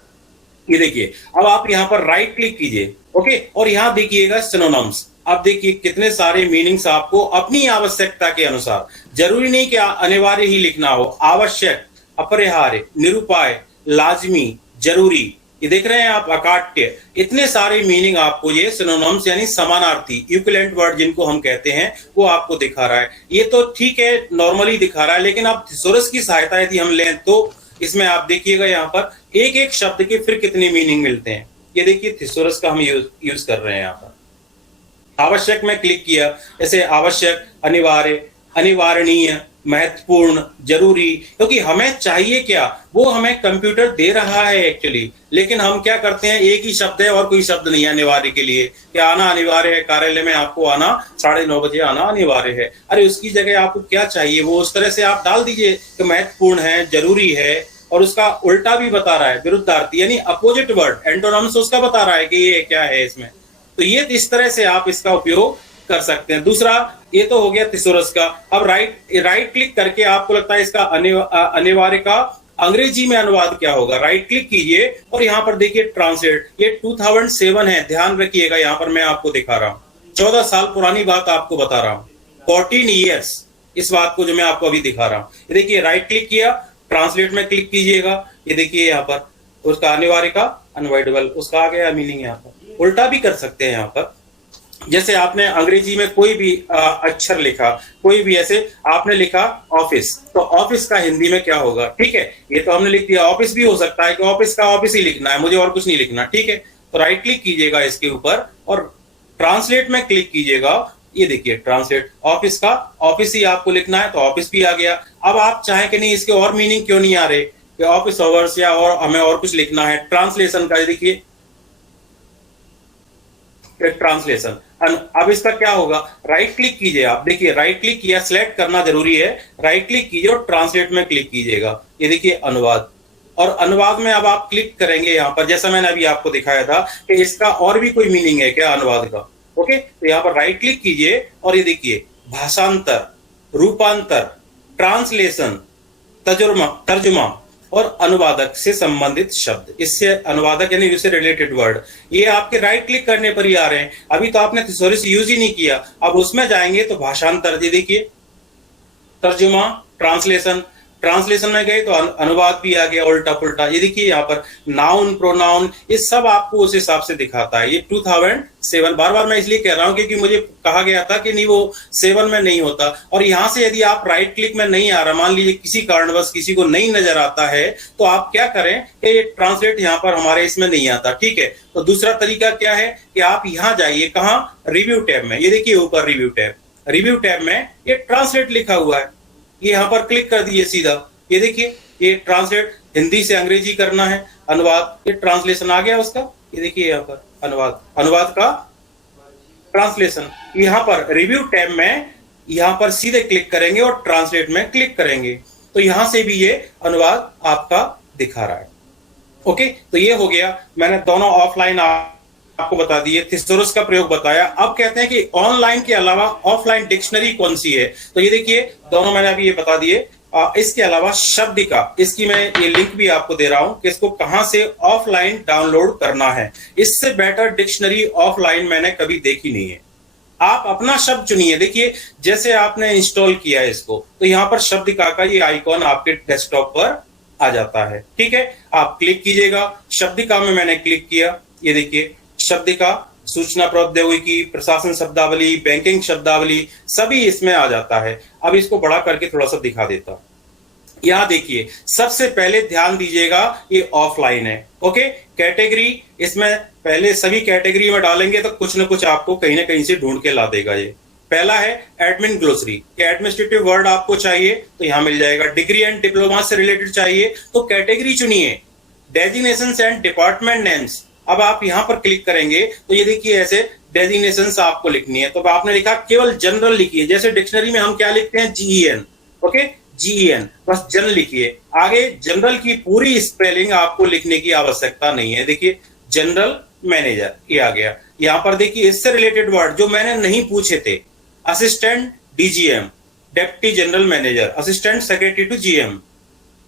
ये देखिए, अब आप यहां पर राइट क्लिक कीजिए। ओके, और यहां देखिएगा सिनोनिम्स। अब देखिए कितने सारे मीनिंग्स आपको अपनी आवश्यकता के अनुसार, जरूरी नहीं कि अनिवार्य ही लिखना हो, आवश्यक, अपरिहार्य, निरुपाय, लाजमी, जरूरी, ये देख रहे हैं आप, अकाट्य, इतने सारे मीनिंग आपको ये सिनोनिम्स यानी समानार्थी, इक्विवेलेंट वर्ड जिनको हम कहते हैं, वो आपको दिखा रहा है। ये तो ठीक है, नॉर्मली दिखा रहा है, लेकिन आप थिसोरस की सहायता यदि हम लें तो इसमें आप देखिएगा यहाँ पर एक एक शब्द के फिर कितने मीनिंग मिलते हैं। ये देखिए थिसोरस का हम यूज कर रहे हैं यहाँ पर। आवश्यक में क्लिक किया, जैसे आवश्यक, अनिवार्य, अनिवार्यनीय, महत्वपूर्ण, जरूरी, क्योंकि हमें चाहिए क्या, वो हमें कंप्यूटर दे रहा है एक्चुअली, लेकिन हम क्या करते हैं, एक ही शब्द है और कोई शब्द नहीं है अनिवार्य के लिए, कि आना अनिवार्य है, कार्यालय में आपको आना 9:30 बजे आना अनिवार्य है। अरे उसकी जगह आपको क्या चाहिए, वो उस तरह से आप डाल दीजिए कि महत्वपूर्ण है, जरूरी है, और उसका उल्टा भी बता रहा है, विरुद्धार्थी यानी अपोजिट वर्ड, एंटोनिम्स उसका बता रहा है कि ये क्या है इसमें। तो ये इस तरह से आप इसका उपयोग कर सकते हैं। दूसरा, ये तो हो गया थिसोरस का। अब राइट क्लिक करके आपको लगता है इसका अनिवार्य का अंग्रेजी में अनुवाद क्या होगा, राइट क्लिक कीजिए और यहाँ पर देखिए ट्रांसलेट। ये 2007 है, ध्यान रखिएगा, यहाँ पर मैं आपको दिखा रहा हूँ, 14 साल पुरानी बात आपको बता रहा हूँ, 14 ईयर्स, इस बात को जो मैं आपको अभी दिखा रहा हूँ। ये देखिए, राइट क्लिक किया, ट्रांसलेट में क्लिक कीजिएगा, ये देखिए यहाँ पर उसका अनिवार्य का अनअवॉइडेबल, उसका आ गया मीनिंग। यहाँ पर उल्टा भी कर सकते हैं। यहाँ पर जैसे आपने अंग्रेजी में कोई भी अक्षर लिखा, कोई भी ऐसे आपने लिखा ऑफिस, तो ऑफिस का हिंदी में क्या होगा, ठीक है, ये तो हमने लिख दिया, ऑफिस भी हो सकता है कि ऑफिस का ऑफिस ही लिखना है, मुझे और कुछ नहीं लिखना, ठीक है। तो राइट क्लिक कीजिएगा इसके ऊपर और ट्रांसलेट में क्लिक कीजिएगा। ये देखिए ट्रांसलेट, ऑफिस का ऑफिस ही आपको लिखना है, तो ऑफिस भी आ गया। अब आप चाहें कि नहीं इसके और मीनिंग क्यों नहीं आ रहे कि ऑफिस आवर्स या और हमें और कुछ लिखना है, ट्रांसलेशन का देखिए ट्रांसलेशन। अब इसका क्या होगा, राइट क्लिक कीजिए, आप देखिए राइट क्लिक किया, सिलेक्ट करना जरूरी है, राइट क्लिक कीजिए और ट्रांसलेट में क्लिक कीजिएगा। ये देखिए अनुवाद, और अनुवाद में अब आप क्लिक करेंगे यहाँ पर, जैसा मैंने अभी आपको दिखाया था कि इसका और भी कोई मीनिंग है क्या अनुवाद का। ओके, तो यहाँ पर राइट क्लिक कीजिए और ये देखिए भाषांतर, रूपांतर, ट्रांसलेशन, तर्जुमा और अनुवादक से संबंधित शब्द, इससे अनुवादक यानी उससे रिलेटेड वर्ड, ये आपके राइट क्लिक करने पर ही आ रहे हैं। अभी तो आपने थिसोरस यूज ही नहीं किया, अब उसमें जाएंगे तो भाषांतर, ये देखिए तर्जुमा, ट्रांसलेशन, ट्रांसलेशन में गए तो अनुवाद भी आ गया, उल्टा पुल्टा। ये देखिए यहाँ पर नाउन, प्रोनाउन, ये सब आपको उस हिसाब से दिखाता है। ये 2007, बार बार मैं इसलिए कह रहा हूँ क्योंकि मुझे कहा गया था कि नहीं वो 7 में नहीं होता। और यहाँ से यदि आप राइट क्लिक में नहीं आ रहा, मान लीजिए किसी कारणवश किसी को नहीं नजर आता है, तो आप क्या करें कि ये ट्रांसलेट यहाँ पर हमारे इसमें नहीं आता, ठीक है। तो दूसरा तरीका क्या है कि आप यहाँ जाइए, कहाँ, रिव्यू टैब में, ये देखिए ऊपर रिव्यू टैब, रिव्यू टैब में ये ट्रांसलेट लिखा हुआ है, ये यहाँ पर क्लिक कर दिए सीधा। ये देखिए ये ट्रांसलेट, हिंदी से अंग्रेजी करना है, अनुवाद, ये ट्रांसलेशन आ गया उसका। ये देखिए यहाँ पर अनुवाद, अनुवाद का ट्रांसलेशन। यहाँ पर रिव्यू टैब में यहाँ पर सीधे क्लिक करेंगे और ट्रांसलेट में क्लिक करेंगे, तो यहाँ से भी ये अनुवाद आपका दिखा रहा है। ओके, तो ये हो गया, मैंने दोनों ऑफलाइन आपको बता दिए, थिसोरस का प्रयोग बताया। अब कहते हैं कि ऑनलाइन के अलावा ऑफलाइन डिक्शनरी कौन सी है, तो ये देखिए दोनों मैंने अभी ये बता दिए। इसके अलावा शब्दिका, इसकी मैं ये लिंक भी आपको दे रहा हूं कि इसको कहां से ऑफलाइन डाउनलोड करना है। इससे बेटर डिक्शनरी ऑफलाइन मैंने कभी देखी नहीं है। आप अपना शब्द चुनिए, देखिए जैसे आपने इंस्टॉल किया है इसको, तो यहाँ पर शब्दिका का ये आइकॉन आपके डेस्कटॉप पर आ जाता है, ठीक है। आप क्लिक कीजिएगा, शब्दिका में मैंने क्लिक किया, ये देखिए शब्दिका सूचना प्रौद्योगिकी, प्रशासन शब्दावली, बैंकिंग शब्दावली, सभी इसमें आ जाता है। अब इसको बड़ा करके थोड़ा सा दिखा देता हूं। यहां देखिए, सबसे पहले ध्यान दीजिएगा, ये ऑफलाइन है। ओके, कैटेगरी, इसमें पहले सभी कैटेगरी में डालेंगे तो कुछ ना कुछ आपको कहीं ना कहीं से ढूंढ के ला देगा। ये पहला है एडमिन ग्लोसरी, कि एडमिनिस्ट्रेटिव वर्ड आपको चाहिए तो यहां मिल जाएगा। डिग्री एंड डिप्लोमा से रिलेटेड चाहिए तो कैटेगरी चुनिए। डेजिग्नेशंस एंड डिपार्टमेंट नेम्स, अब आप यहां पर क्लिक करेंगे तो ये देखिए ऐसे डेजिग्नेशंस आपको लिखनी है। तो आपने लिखा केवल जनरल लिखिए, जैसे डिक्शनरी में हम क्या लिखते हैं, GEN। ओके, GEN, बस जनरल लिखिए। आगे जनरल की पूरी स्पेलिंग आपको लिखने की आवश्यकता नहीं है। देखिए जनरल मैनेजर, ये आ गया। यहां पर देखिए इससे रिलेटेड वर्ड जो मैंने नहीं पूछे थे, assistant DGM, deputy general manager, assistant secretary to GM,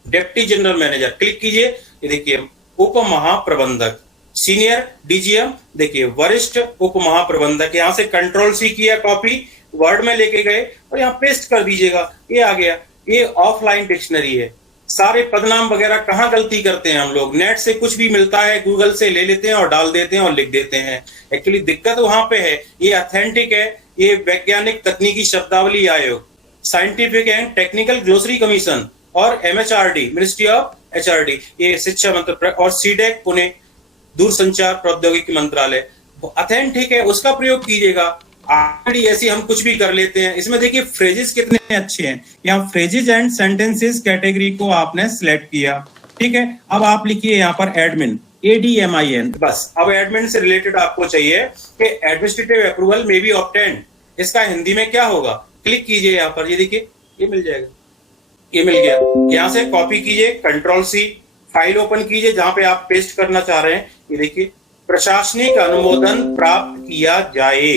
deputy general manager, click कीजिए। ये देखिए उप महाप्रबंधक, सीनियर DGM, देखिए वरिष्ठ उप महाप्रबंधक। यहां से कंट्रोल-C किया, कॉपी वर्ड में लेके गए और यहां पेस्ट कर दीजिएगा, ये आ गया। ये ऑफलाइन डिक्शनरी है। सारे पदनाम वगैरह कहां गलती करते हैं हम लोग, नेट से कुछ भी मिलता है गूगल से ले लेते हैं और डाल देते हैं और लिख देते हैं। एक्चुअली दिक्कत वहां पे है। ये ऑथेंटिक है, ये वैज्ञानिक तकनीकी शब्दावली आयोग, scientific and technical glossary commission और MHRD, मिनिस्ट्री ऑफ HRD, ये शिक्षा मंत्रालय, और CDEC पुणे, दूरसंचार प्रौद्योगिकी मंत्रालय, ऑथेंटिक है, उसका प्रयोग कीजिएगा। ऑलरेडी ऐसी हम कुछ भी कर लेते हैं। इसमें देखिए फ्रेजेस कितने अच्छे हैं। यहाँ फ्रेजेस एंड सेंटेंसेस कैटेगरी को आपने सिलेक्ट किया, ठीक है। अब आप लिखिए यहाँ पर एडमिन, ADMIN, बस। अब एडमिन से रिलेटेड आपको चाहिए कि एडमिनिस्ट्रेटिव अप्रूवल में बी ऑब्टेन्ड, इसका हिंदी में क्या होगा, क्लिक कीजिए यहाँ पर, ये देखिए ये मिल जाएगा, ये मिल गया। यहाँ से कॉपी कीजिए, कंट्रोल-C, फाइल ओपन कीजिए जहां पे आप पेस्ट करना चाह रहे हैं। ये देखिए प्रशासनिक अनुमोदन प्राप्त किया जाए।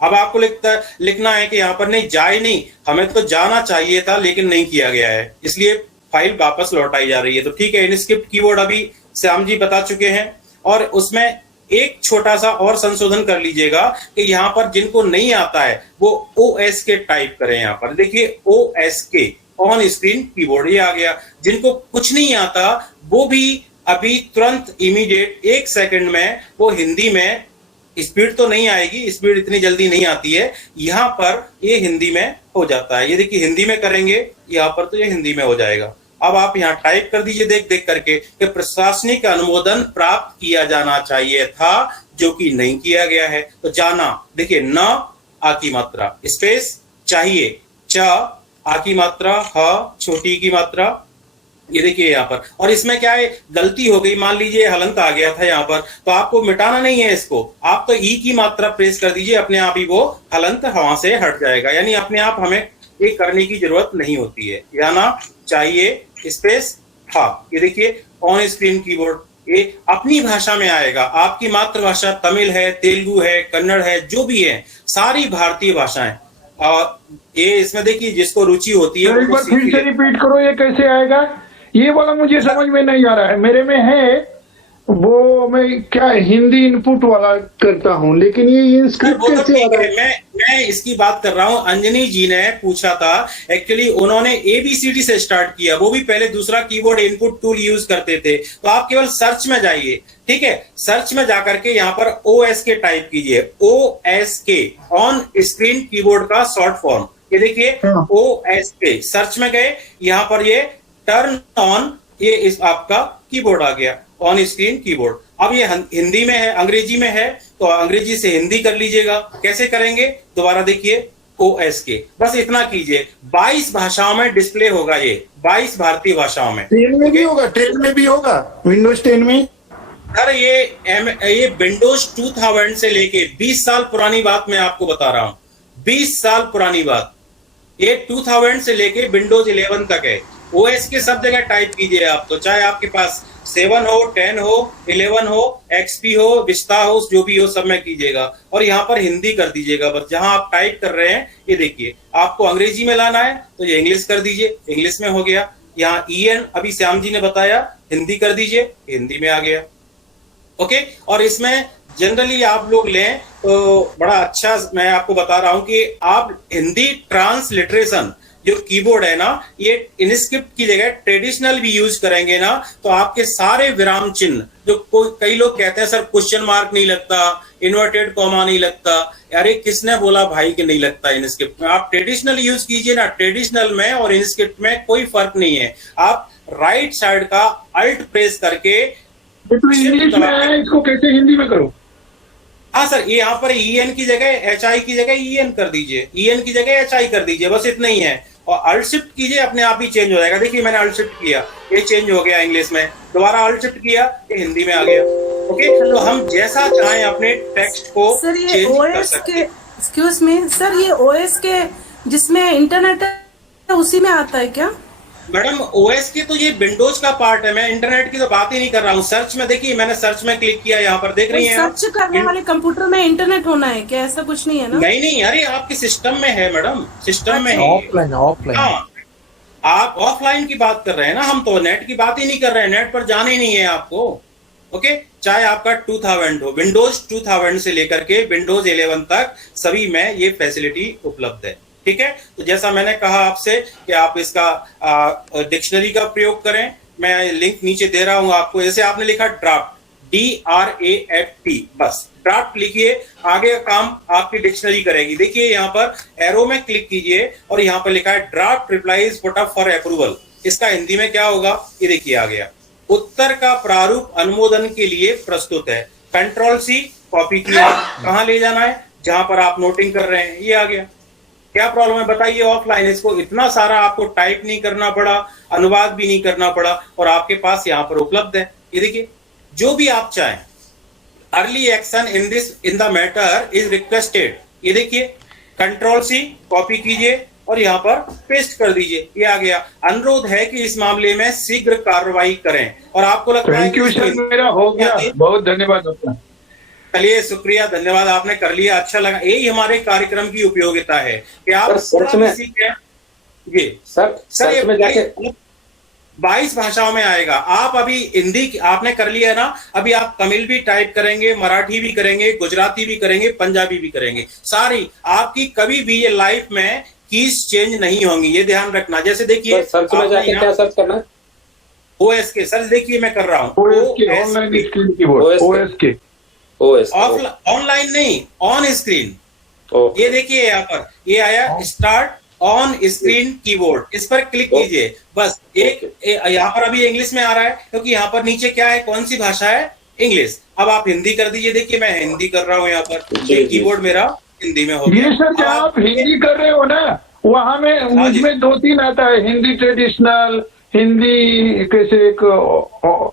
अब आपको लिखना है कि यहाँ पर नहीं, जाए नहीं, हमें तो जाना चाहिए था लेकिन नहीं किया गया है, इसलिए फाइल वापस लौटाई जा रही है। तो ठीक है, इनस्क्रिप्ट कीवर्ड अभी श्याम जी बता चुके हैं। और उसमें एक छोटा सा और संशोधन कर लीजिएगा कि यहाँ पर जिनको नहीं आता है वो OSK टाइप करें। यहाँ पर देखिए OSK, ऑन स्क्रीन कीबोर्ड, ये आ गया। जिनको कुछ नहीं आता वो भी अभी तुरंत इमीडिएट 1 सेकंड में वो हिंदी में, स्पीड तो नहीं आएगी, स्पीड इतनी जल्दी नहीं आती है, यहाँ पर ये हिंदी में हो जाता है। ये देखिए हिंदी में करेंगे यहाँ पर तो ये हिंदी में हो जाएगा। अब आप यहाँ टाइप कर दीजिए देख देख करके कि प्रशासनिक अनुमोदन प्राप्त किया जाना चाहिए था जो कि नहीं किया गया है। तो जाना, देखिए न आ की मात्रा, स्पेस चाहिए, च आ की मात्रा, ह छोटी की मात्रा, ये देखिए यहाँ पर। और इसमें क्या है, गलती हो गई, मान लीजिए हलंत आ गया था यहाँ पर, तो आपको मिटाना नहीं है इसको, आप तो ई की मात्रा प्रेस कर दीजिए, अपने आप ही वो हलंत वहां से हट जाएगा। यानी अपने आप हमें ये करने की जरूरत नहीं होती है। जाना चाहिए, स्पेस हाँ, ये देखिए ऑन स्क्रीन कीबोर्ड, ये अपनी भाषा में आएगा। आपकी मातृभाषा तमिल है, तेलुगु है, कन्नड़ है, जो भी है, सारी भारतीय भाषाएं। और ये इसमें देखिए जिसको रुचि होती है, एक बार फिर से रिपीट करो, ये कैसे आएगा? ये वाला मुझे समझ में नहीं आ रहा है। मेरे में है वो, मैं क्या हिंदी इनपुट वाला करता हूँ, लेकिन ये इंस्क्रिप्ट कैसे आ रहा है? मैं इसकी बात कर रहा हूँ। अंजनी जी ने पूछा था, एक्चुअली उन्होंने ABCD से स्टार्ट किया, वो भी पहले दूसरा कीबोर्ड इनपुट टूल यूज करते थे। तो आप केवल सर्च में जाइए, ठीक है, सर्च में जाकर के यहाँ पर OSK टाइप कीजिए, OSK, ऑन स्क्रीन कीबोर्ड का शॉर्ट फॉर्म। ये देखिए OSK, सर्च में गए, यहाँ पर ये टर्न ऑन, ये इस आपका कीबोर्ड आ गया, ऑन स्क्रीन कीबोर्ड। अब ये हिंदी में है, अंग्रेजी में है, तो अंग्रेजी से हिंदी कर लीजिएगा। कैसे करेंगे, दोबारा देखिए OSK, बस इतना कीजिए। 22 भाषाओं में डिस्प्ले होगा, ये 22 भारतीय भाषाओं में। ट्रेन में भी होगा, ट्रेन में भी होगा, विंडोज 10 में। सर ये विंडोज 2000 से लेके 20 साल पुरानी बात मैं आपको बता रहा हूं, 20 साल पुरानी बात। ये 2000 से लेके विंडोज 11 तक है। OSK सब जगह टाइप कीजिए आप, तो चाहे आपके पास 7 हो, 10 हो, 11 हो, XP हो, विस्ता हो, जो भी हो, सब में कीजिएगा। और यहाँ पर हिंदी कर दीजिएगा, बस जहां आप टाइप कर रहे हैं। ये देखिए आपको अंग्रेजी में लाना है तो ये इंग्लिश कर दीजिए, इंग्लिश में हो गया। यहाँ EN अभी श्याम जी ने बताया, हिंदी कर दीजिए, हिंदी में आ गया। ओके, और इसमें जनरली आप लोग लें तो बड़ा अच्छा, मैं आपको बता रहा हूं कि आप हिंदी ट्रांसलिटरेशन जो कीबोर्ड है ना, ये इनस्क्रिप्ट की जगह ट्रेडिशनल भी यूज करेंगे ना, तो आपके सारे विराम चिन्ह, जो कई लोग कहते हैं सर क्वेश्चन मार्क नहीं लगता, इन्वर्टेड कॉमा नहीं लगता, अरे किसने बोला भाई कि नहीं लगता इनस्क्रिप्ट में? आप ट्रेडिशनल यूज कीजिए ना, ट्रेडिशनल में और इनस्क्रिप्ट में कोई फर्क नहीं है। आप राइट साइड का अल्ट प्रेस करके, तो इंग्लिश में है, इसको कैसे हिंदी में करो? हाँ सर, ये यहाँ पर EN की जगह HI की जगह EN कर दीजिए, EN की जगह HI कर दीजिए, बस इतना ही है। और अल्ट शिफ्ट कीजिए, अपने आप ही चेंज हो जाएगा। देखिए मैंने अल्ट शिफ्ट किया, ये चेंज हो गया इंग्लिश में, दोबारा अल्ट शिफ्ट किया, ये हिंदी में आ गया। ओके, तो हम जैसा चाहें अपने टेक्स्ट को सर ये चेंज कर OS सकते के, हैं। एक्सक्यूज मी सर, ये OS के जिसमें इंटरनेट है उसी में आता है क्या? मैडम OS की तो ये विंडोज का पार्ट है, मैं इंटरनेट की तो बात ही नहीं कर रहा हूँ। सर्च में देखिए, मैंने सर्च में क्लिक किया, यहाँ पर देख रही हैं आप? सर्च करने वाले कंप्यूटर में इंटरनेट होना है क्या? ऐसा कुछ नहीं है ना? नहीं, अरे आपके सिस्टम में है मैडम, सिस्टम में है। Offline offline. हाँ, आप ऑफलाइन की बात कर रहे हैं ना, हम तो नेट की बात ही नहीं कर रहे हैं, नेट पर जाना ही नहीं है आपको। ओके, चाहे आपका 2000 हो, विंडोज 2000 से लेकर के विंडोज 11 तक सभी में ये फैसिलिटी उपलब्ध है। ठीक है, तो जैसा मैंने कहा आपसे कि आप इसका डिक्शनरी का प्रयोग करें, मैं लिंक नीचे दे रहा हूं आपको। जैसे आपने लिखा ड्राफ्ट, DRAFT, बस ड्राफ्ट लिखिए, आगे का काम आपकी डिक्शनरी करेगी। देखिए यहाँ पर एरो में क्लिक कीजिए और यहाँ पर लिखा है draft replies put up for approval. इसका हिंदी में क्या होगा, ये देखिए आ गया, उत्तर का प्रारूप अनुमोदन के लिए प्रस्तुत है। Ctrl+C कॉपी किया, कहाँ ले जाना है, जहां पर आप नोटिंग कर रहे हैं, ये आ गया। क्या प्रॉब्लम है बताइए? ऑफलाइन इसको इतना सारा आपको टाइप नहीं करना पड़ा, अनुवाद भी नहीं करना पड़ा, और आपके पास यहाँ पर उपलब्ध है। ये देखिए, जो भी आप चाहें, early action in the matter is requested, ये देखिए, Ctrl+C कॉपी कीजिए और यहाँ पर पेस्ट कर दीजिए, ये आ गया। अनुरोध है कि इस मामले में शीघ्र कार्रवाई करें। और आपको लगता है थैंक यू सर, मेरा हो गया, बहुत धन्यवाद आपका। चलिए शुक्रिया, धन्यवाद, आपने कर लिया, अच्छा लगा। यही हमारे कार्यक्रम की उपयोगिता है कि आप सर्च में सीखें। ये सर ये में जाके 22 भाषाओं में आएगा। आप अभी हिंदी आपने कर लिया ना, अभी आप तमिल भी टाइप करेंगे, मराठी भी करेंगे, गुजराती भी करेंगे, पंजाबी भी करेंगे, सारी आपकी कभी भी ये लाइफ में कीज चेंज नहीं होंगी, ये ध्यान रखना। जैसे देखिए सर्च में जाके क्या सर्च करना है? OS के सर्च देखिए, मैं कर रहा हूँ ऑनलाइन स्क्रीन कीबोर्ड, OS के, ऑनलाइन नहीं, ऑन स्क्रीन। ये देखिए यहाँ पर ये आया स्टार्ट ऑन स्क्रीन कीबोर्ड, इस पर क्लिक कीजिए। बस यहाँ पर अभी इंग्लिश में आ रहा है क्योंकि यहाँ पर नीचे क्या है, कौन सी भाषा है, इंग्लिश। अब आप हिंदी कर दीजिए, देखिए मैं हिंदी कर रहा हूँ, यहाँ पर ये कीबोर्ड मेरा हिंदी में हो गया। ये सर जब आप हिंदी कर रहे हो ना, वहां में मुझमें 2-3 आता है, हिंदी ट्रेडिशनल, हिंदी कैसे एक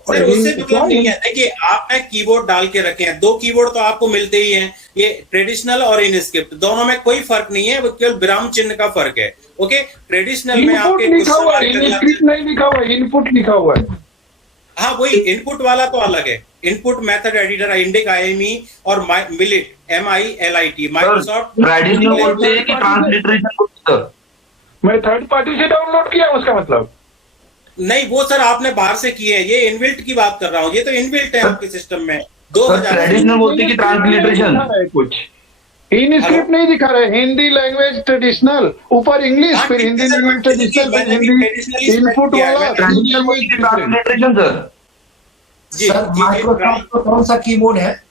सर उससे मतलब नहीं है। देखिए आपने कीबोर्ड डाल के रखे हैं, 2 कीबोर्ड तो आपको मिलते ही हैं, ये ट्रेडिशनल और इनस्क्रिप्ट, दोनों में कोई फर्क नहीं है, वो केवल विराम चिन्ह का फर्क है। ओके, ट्रेडिशनल में आपके लिखा हुआ है, इनस्क्रिप्ट नहीं लिखा हुआ है, इनपुट लिखा हुआ है। हाँ वही इनपुट वाला तो अलग है, input method editor, Indic IME और मिलिट MILIT, माइक्रोसॉफ्ट ट्रेडिशनल बोलते हैं कि ट्रांसलिटरेशन बोलते हैं? मैं थर्ड पार्टी से डाउनलोड किया, उसका मतलब नहीं, वो सर आपने बाहर से किए हैं, ये इनबिल्ट की बात कर रहा हूँ, ये तो इनबिल्ट है आपके सिस्टम में। 2000 ट्रेडिशनल बोलते हैं कि ट्रांसलिटरेशन? कुछ इनस्क्रिप्ट नहीं दिखा रहा है, हिंदी लैंग्वेज ट्रेडिशनल, ऊपर इंग्लिश, फिर हिंदी लैंग्वेज ट्रेडिशनल, फिर हिंदी इनपुट वाला, ट्रांसलिटरेशन सर। जी, सर माइक्रोसॉफ्ट का कौन सा कीबोर्ड है?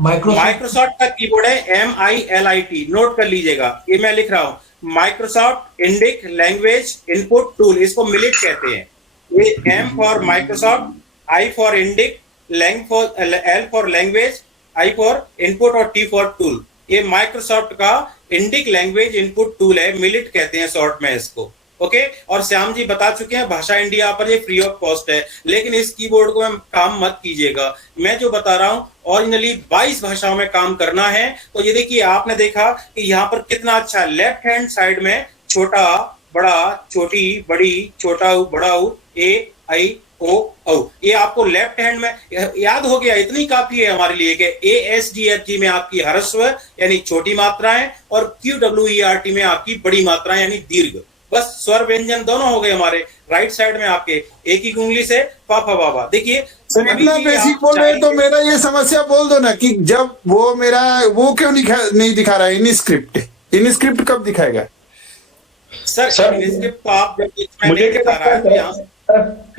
माइक्रोसॉफ्ट का कीबोर्ड है MILIT, नोट कर लीजिएगा, ये मैं लिख रहा हूँ, Microsoft Indic language input tool, इसको मिलिट कहते हैं। ये M for Microsoft, I for Indic, L for language, I for input और T फॉर टूल। ये माइक्रोसॉफ्ट का इंडिक लैंग्वेज इनपुट टूल है, मिलिट कहते हैं शॉर्ट में इसको। ओके, और श्याम जी बता चुके हैं भाषा इंडिया पर ये फ्री ऑफ कॉस्ट है, लेकिन इस कीबोर्ड को हम काम मत कीजिएगा, मैं जो बता रहा हूँ ओरिजिनली 22 भाषाओं में काम करना है। तो ये देखिए आपने देखा कि यहाँ पर कितना अच्छा, लेफ्ट हैंड साइड में छोटा बड़ा, छोटी बड़ी, छोटा बड़ा, A-I-O-U, ये आपको लेफ्ट हैंड में याद हो गया, इतनी काफी है हमारे लिए कि ASDFG में आपकी ह्रस्व यानी छोटी मात्राएं और QWERT में आपकी बड़ी मात्राएं यानी दीर्घ, बस स्वर व्यंजन दोनों हो गए हमारे। राइट साइड में आपके एक ही उंगली से पापा बाबा, देखिए इतना बेसिक बोल रहे हैं, तो मेरा ये समस्या बोल दो ना कि जब वो क्यों नहीं दिखा रहा है इनस्क्रिप्ट कब दिखाएगा? सर इनस्क्रिप्ट तो आप मुझे क्या लगता है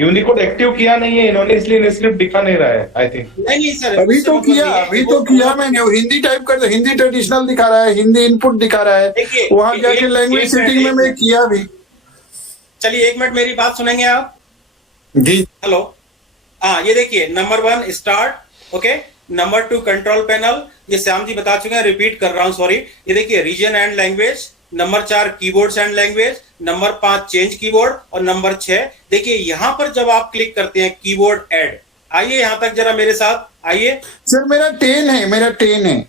यूनिकोड एक्टिव किया नहीं है इन्होंने, इसलिए इनस्क्रिप्ट दिखा नहीं रहा है आई थिंक। नहीं सर, अभी तो किया मैंने, वो हिंदी टाइप कर, हिंदी ट्रेडिशनल दिखा रहा है, हिंदी इनपुट दिखा रहा है, वहां जाके लैंग्वेज सेटिंग में मैं किया भी। चलिए 1 मिनट मेरी बात सुनेंगे आप जी। हेलो, हाँ ये देखिए, number 1 start, okay, number 2 control panel, ये श्याम जी बता चुके हैं, रिपीट कर रहा हूं सॉरी। ये देखिए region and language, number 4 keyboards and language, number 5 change keyboard, और नंबर 6 देखिए यहां पर जब आप क्लिक करते हैं कीबोर्ड ऐड, आइए यहां तक जरा मेरे साथ आइए। सर मेरा 10 है।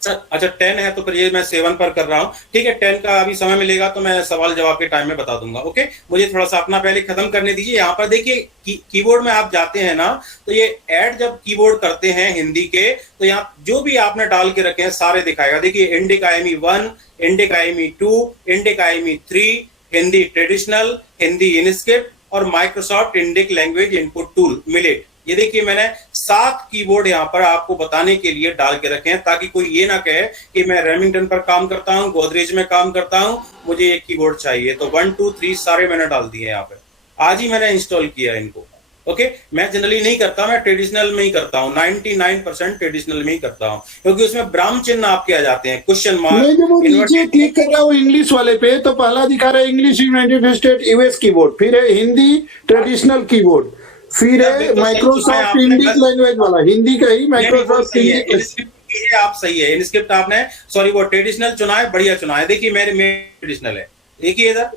सर अच्छा 10 है, तो फिर ये मैं 7 पर कर रहा हूं, ठीक है। 10 का अभी समय मिलेगा तो मैं सवाल जवाब के टाइम में बता दूंगा, ओके। मुझे थोड़ा सा अपना पहले खत्म करने दीजिए। यहाँ पर देखिए कीबोर्ड में आप जाते हैं ना, तो ये ऐड जब कीबोर्ड करते हैं हिंदी के, तो यहाँ जो भी आपने डाल के रखे हैं सारे दिखाएगा। देखिए Indic IME 1, Indic IME 2, Indic IME 3, Hindi traditional, Hindi InScript और Microsoft Indic language input tool मिलेट। ये देखिए मैंने 7 कीबोर्ड यहाँ पर आपको बताने के लिए डाल के रखे हैं, ताकि कोई ये ना कहे कि मैं रेमिंगटन पर काम करता हूँ, गोदरेज में काम करता हूँ, मुझे एक कीबोर्ड चाहिए। तो 1 2 3 सारे मैंने डाल दिए यहाँ पे, आज ही मैंने इंस्टॉल किया इनको, ओके। मैं जनरली नहीं करता, मैं ट्रेडिशनल में ही करता हूँ, 99% ट्रेडिशनल में ही करता हूँ, क्योंकि उसमें ब्राह्म चिन्ह आपके आ जाते हैं, क्वेश्चन मैं जब वो नीचे क्लिक कर रहा हूँ इंग्लिश वाले पे, तो पहला दिखा रहा है English United state US keyboard, फिर है हिंदी ट्रेडिशनल कीबोर्ड, फिर है माइक्रोसॉफ्ट इंडिक लैंग्वेज वाला, हिंदी का ही माइक्रोसॉफ्ट इंडिक। आप सही है, इनस्क्रिप्ट आपने सॉरी वो ट्रेडिशनल चुना है, बढ़िया चुना है। देखिए मेरे ट्रेडिशनल है, देखिए इधर।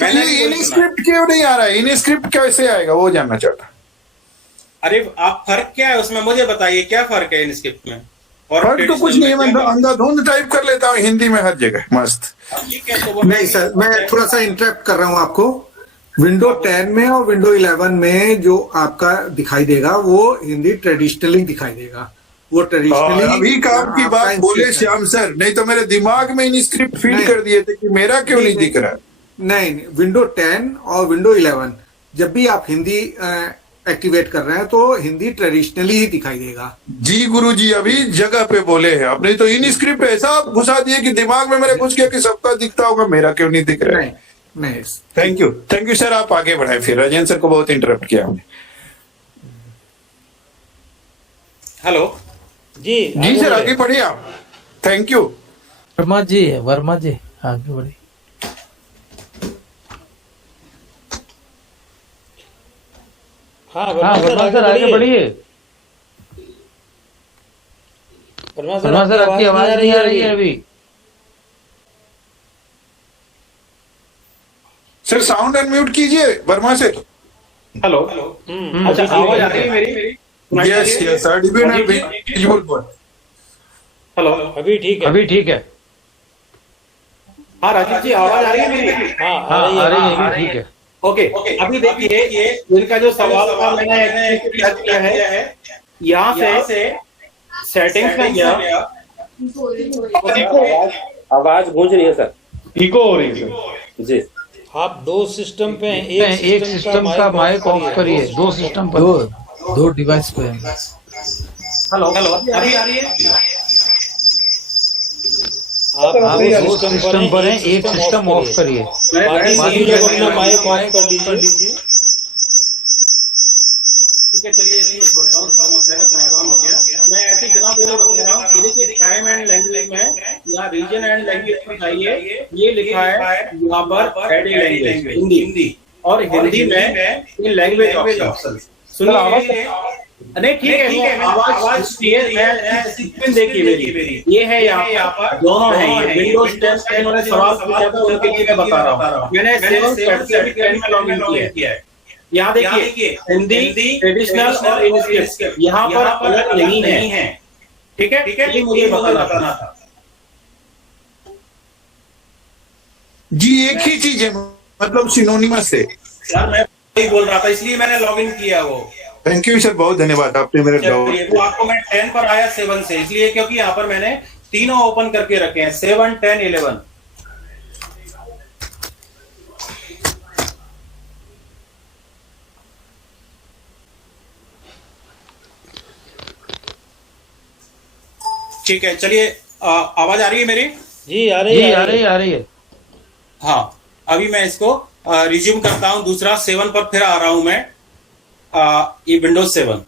इनस्क्रिप्ट क्यों नहीं आ रहा है? इनस्क्रिप्ट कैसे आएगा वो जानना चाहता। अरे आप फर्क क्या है उसमें मुझे बताइए, क्या फर्क है इनस्क्रिप्ट में और फर्क तो कुछ नहीं है, मैं अंधाधुंध टाइप कर लेता हूँ हिंदी में हर जगह, मस्त। ठीक है, तो नहीं सर, मैं थोड़ा सा इंटरप्ट कर रहा हूँ आपको। विंडो 10 में और विंडो 11 में जो आपका दिखाई देगा वो हिंदी ट्रेडिशनली दिखाई देगा, वो ट्रेडिशनली। अभी काम की बात बोले श्याम सर, नहीं तो मेरे दिमाग में इनस्क्रिप्ट फीड कर दिए थे कि मेरा क्यों नहीं दिख रहा। नहीं, विंडो 10 और विंडो 11 जब भी आप हिंदी एक्टिवेट कर रहे हैं तो हिंदी ट्रेडिशनली ही दिखाई देगा। जी गुरु जी, अभी जगह पे बोले हैं आपने, तो इनस्क्रिप्ट ऐसा आप घुसा दिए कि दिमाग में मेरे घुस गया कि सबका दिखता होगा, मेरा क्यों नहीं दिख रहा है। नहीं, थैंक यू सर, आप आगे बढ़ाए। फिर राजेंद्र सर को बहुत इंटरप्ट किया हमने। हेलो जी सर, आगे बढ़िए आप। Thank you. वर्मा जी आगे बढ़िए। हाँ वर्मा सर आगे बढ़िए। वर्मा सर आपकी आवाज नहीं आ रही है अभी। सर साउंड अनम्यूट कीजिए वर्मा सर। हेलो अच्छा आवाज आ रही है मेरी? यस सर, हेलो अभी ठीक है। हाँ राजीव जी आवाज आ रही है मेरी? हाँ आ रही है ठीक है। ओके अभी देखिए ये इनका जो सवाल था मैंने किया है, यहाँ से सेटिंग्स में गया, आवाज गूंज रही है सर, इको हो रही है जी। आप 2 सिस्टम पे एक सिस्टम का माइक ऑफ करिए, 2 सिस्टम पर, दो डिवाइस पे। हेलो अभी आ रही है? आप 2 सिस्टम पर हैं, एक सिस्टम ऑफ करिए, बाकी लोग अपना माइक ऑफ कर लीजिए। ठीक है चलिए छोड़ता हूँ, समस्या का समाधान हो गया। मैं ऐसे जनाब बता रहा हूँ, ये देखिए टाइम एंड लैंग्वेज में यहाँ रीजन एंड लैंग्वेज बताइए, ये लिखा है यहाँ पर एडिंग लैंग्वेज हिंदी, और हिंदी में इन लैंग्वेज ऑप्शन सुनिए। नहीं ठीक है, आवाज सीक्वेंस देखिए मेरी, ये है यहाँ पर दोनों है, विंडोज 10 का इन्होंने सवाल पूछा था उनके लिए मैं बता रहा हूँ। मैंने 7 सर्टिफिकेट में लॉग इन किया है। यहाँ देखिए हिंदी ट्रेडिशनल और इनस्क्रिप्ट यहाँ पर अलग नहीं है, ठीक है, ये मुझे बताना था जी। एक ही चीज है, मतलब सिनोनिमस है सर, मैं वही बोल रहा था इसलिए मैंने लॉग इन किया वो। थैंक यू सर, बहुत धन्यवाद, आपने मेरे वो आपको मैं 10 पर आया 7 से, इसलिए क्योंकि यहाँ पर मैंने तीनों ओपन करके रखे हैं, 7 10 11। ठीक है चलिए, आवाज आ रही है मेरी? जी आ रही है। हाँ, अभी मैं इसको रिज्यूम करता हूं। दूसरा 7 पर फिर आ रहा हूं मैं। ये विंडोज 7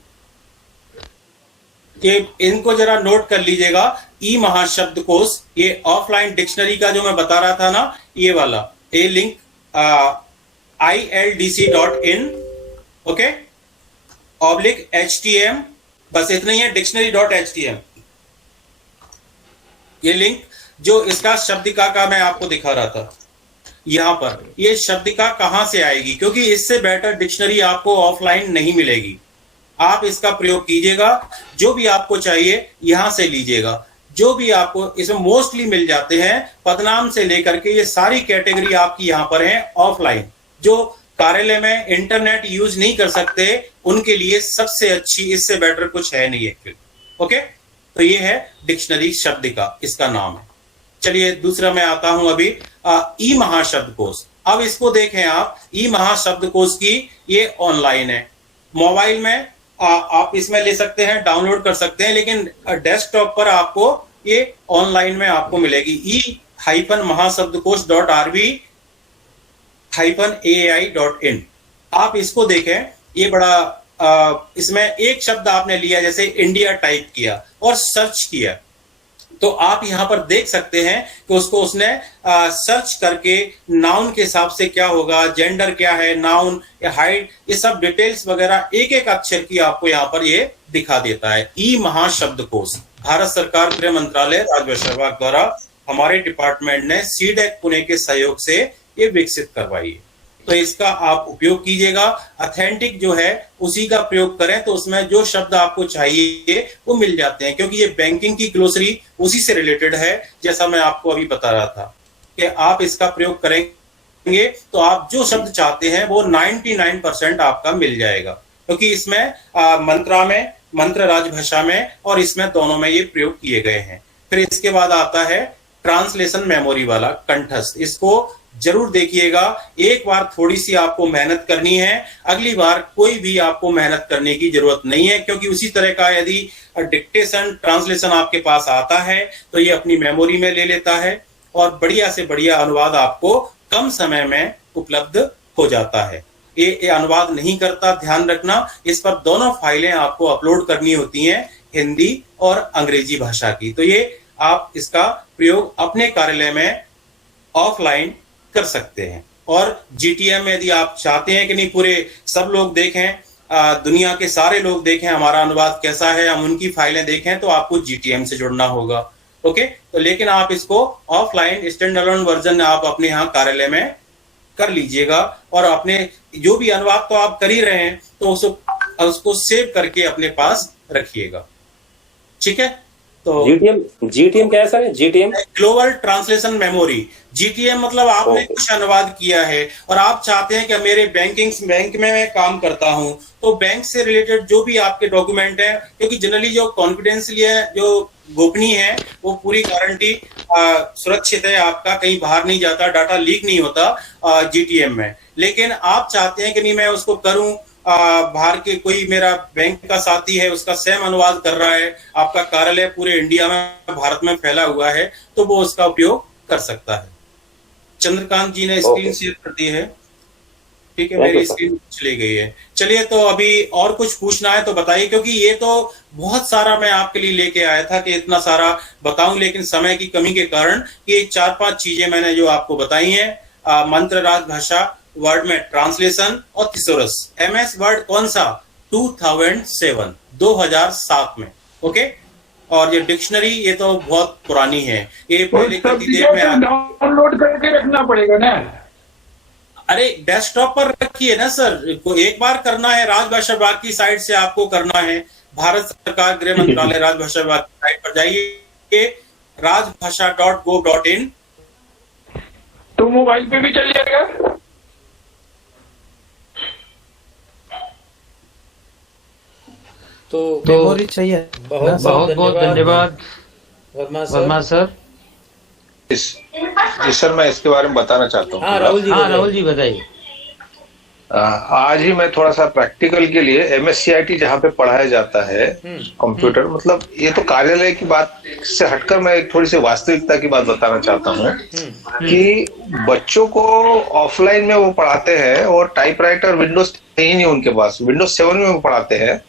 के, इनको जरा नोट कर लीजिएगा। ई महाशब्दकोश, ये ऑफलाइन डिक्शनरी का जो मैं बता रहा था ना, ये वाला, ये लिंक ILDC.in, ओके, /HTM, बस इतना ही है, dictionary.htm। ये लिंक जो इसका शब्दिका का मैं आपको दिखा रहा था, यहां पर ये शब्दिका कहां से आएगी, क्योंकि इससे बेटर डिक्शनरी आपको ऑफलाइन नहीं मिलेगी। आप इसका प्रयोग कीजिएगा, जो भी आपको चाहिए यहां से लीजिएगा। जो भी आपको इसमें मोस्टली मिल जाते हैं, पदनाम से लेकर के ये सारी कैटेगरी आपकी यहां पर है ऑफलाइन। जो कार्यालय में इंटरनेट यूज नहीं कर सकते, उनके लिए सबसे अच्छी, इससे बेटर कुछ है नहीं एक्चुअली। ओके, तो ये है डिक्शनरी शब्दिका, इसका नाम है। चलिए दूसरा मैं आता हूं अभी, ई महाशब्दकोश। अब इसको देखें आप, ई महाशब्दकोश की ये ऑनलाइन है, मोबाइल में आप इसमें ले सकते हैं, डाउनलोड कर सकते हैं, लेकिन डेस्कटॉप पर आपको ये ऑनलाइन में आपको मिलेगी। e-महाशब्दकोश.rb-ai.in। आप इसको देखें, ये बड़ा इसमें एक शब्द आपने लिया, जैसे इंडिया टाइप किया और सर्च किया, तो आप यहां पर देख सकते हैं कि उसको उसने सर्च करके नाउन के हिसाब से क्या होगा, जेंडर क्या है, नाउन या हाइट, ये सब डिटेल्स वगैरह एक एक अक्षर की आपको यहां पर ये दिखा देता है। ई महाशब्दकोश भारत सरकार गृह मंत्रालय राजभाषा विभाग द्वारा हमारे डिपार्टमेंट ने सीडेक पुणे के सहयोग से ये विकसित करवाई है। तो इसका आप उपयोग कीजिएगा। ऑथेंटिक जो है उसी का प्रयोग करें, तो उसमें जो शब्द आपको चाहिए वो मिल जाते हैं, क्योंकि ये बैंकिंग की ग्लोसरी उसी से रिलेटेड है, जैसा मैं आपको अभी बता रहा था कि आप इसका प्रयोग करेंगे तो आप जो शब्द चाहते हैं वो 99% आपका मिल जाएगा, क्योंकि इसमें मंत्रा में, मंत्र राजभाषा में और इसमें दोनों में ये प्रयोग किए गए हैं। फिर इसके बाद आता है ट्रांसलेशन मेमोरी वाला, कंठस्थ। इसको जरूर देखिएगा, एक बार थोड़ी सी आपको मेहनत करनी है, अगली बार कोई भी आपको मेहनत करने की जरूरत नहीं है, क्योंकि उसी तरह का यदि डिक्टेशन ट्रांसलेशन आपके पास आता है तो ये अपनी मेमोरी में ले लेता है और बढ़िया से बढ़िया अनुवाद आपको कम समय में उपलब्ध हो जाता है। ये अनुवाद नहीं करता, ध्यान रखना, इस पर दोनों फाइलें आपको अपलोड करनी होती हैं, हिंदी और अंग्रेजी भाषा की। तो ये आप इसका प्रयोग अपने कार्यालय में ऑफलाइन कर सकते हैं। और GTM में यदि आप चाहते हैं कि नहीं पूरे सब लोग देखें, दुनिया के सारे लोग देखें हमारा अनुवाद कैसा है, हम उनकी फाइलें देखें, तो आपको GTM से जुड़ना होगा। ओके, तो लेकिन आप इसको ऑफलाइन स्टैंड अलोन वर्जन आप अपने यहाँ कार्यालय में कर लीजिएगा, और अपने जो भी अनुवाद तो आप कर ही रहे हैं तो उसको सेव करके अपने पास रखिएगा। ठीक है, तो GTM क्या है sir? GTM global translation memory. GTM मतलब आपने कुछ अनुवाद किया है और आप चाहते हैं कि मेरे बैंक में मैं काम करता हूं, तो बैंक से रिलेटेड जो भी आपके डॉक्यूमेंट है, क्योंकि जनरली जो कॉन्फिडेंशियल है, जो गोपनीय है, वो पूरी गारंटी सुरक्षित है, आपका कहीं बाहर नहीं जाता, डाटा लीक नहीं होता GTM में। लेकिन आप चाहते हैं कि नहीं मैं उसको करूं, बाहर के कोई मेरा बैंक का साथी है, उसका सेम अनुवाद कर रहा है, आपका कार्यालय पूरे इंडिया में, भारत में फैला हुआ है, तो वो उसका उपयोग कर सकता है। चंद्रकांत जी ने स्क्रीन शेयर कर दी है। ठीक है, मेरी स्क्रीन चली गई है। चलिए, तो अभी और कुछ पूछना है तो बताइए, क्योंकि ये तो बहुत सारा मैं आपके लिए लेके आया था कि इतना सारा बताऊं, लेकिन समय की कमी के कारण ये 4-5 चीजें मैंने जो आपको बताई हैं। मंत्र राजभाषा वर्ड में ट्रांसलेशन और थिसोरस। MS वर्ड कौन सा? 2007 में। ओके, और ये डिक्शनरी ये तो बहुत पुरानी है, ये पहले की डेट में डाउनलोड करके रखना पड़ेगा ना। अरे डेस्कटॉप पर रखिए ना सर, एक बार करना है, राजभाषा विभाग की साइट से आपको करना है। भारत सरकार गृह मंत्रालय राजभाषा विभाग की साइट पर जाइए, rajbhasha.gov.in। तो मोबाइल पे भी चल जाएगा। तो मेमोरी चाहिए। बहुत बहुत धन्यवाद वर्मा सर। जी सर, मैं इसके बारे में बताना चाहता हूँ। हाँ राहुल जी बताइए। आज ही मैं थोड़ा सा प्रैक्टिकल के लिए MSCIT जहाँ पे पढ़ाया जाता है कंप्यूटर, मतलब ये तो कार्यालय की बात से हटकर मैं एक थोड़ी सी वास्तविकता की बात बताना चाहता हूँ कि बच्चों को ऑफलाइन में वो पढ़ाते हैं और टाइपराइटर विंडोज ही नहीं उनके पास, विंडोज 7 में वो पढ़ाते हैं।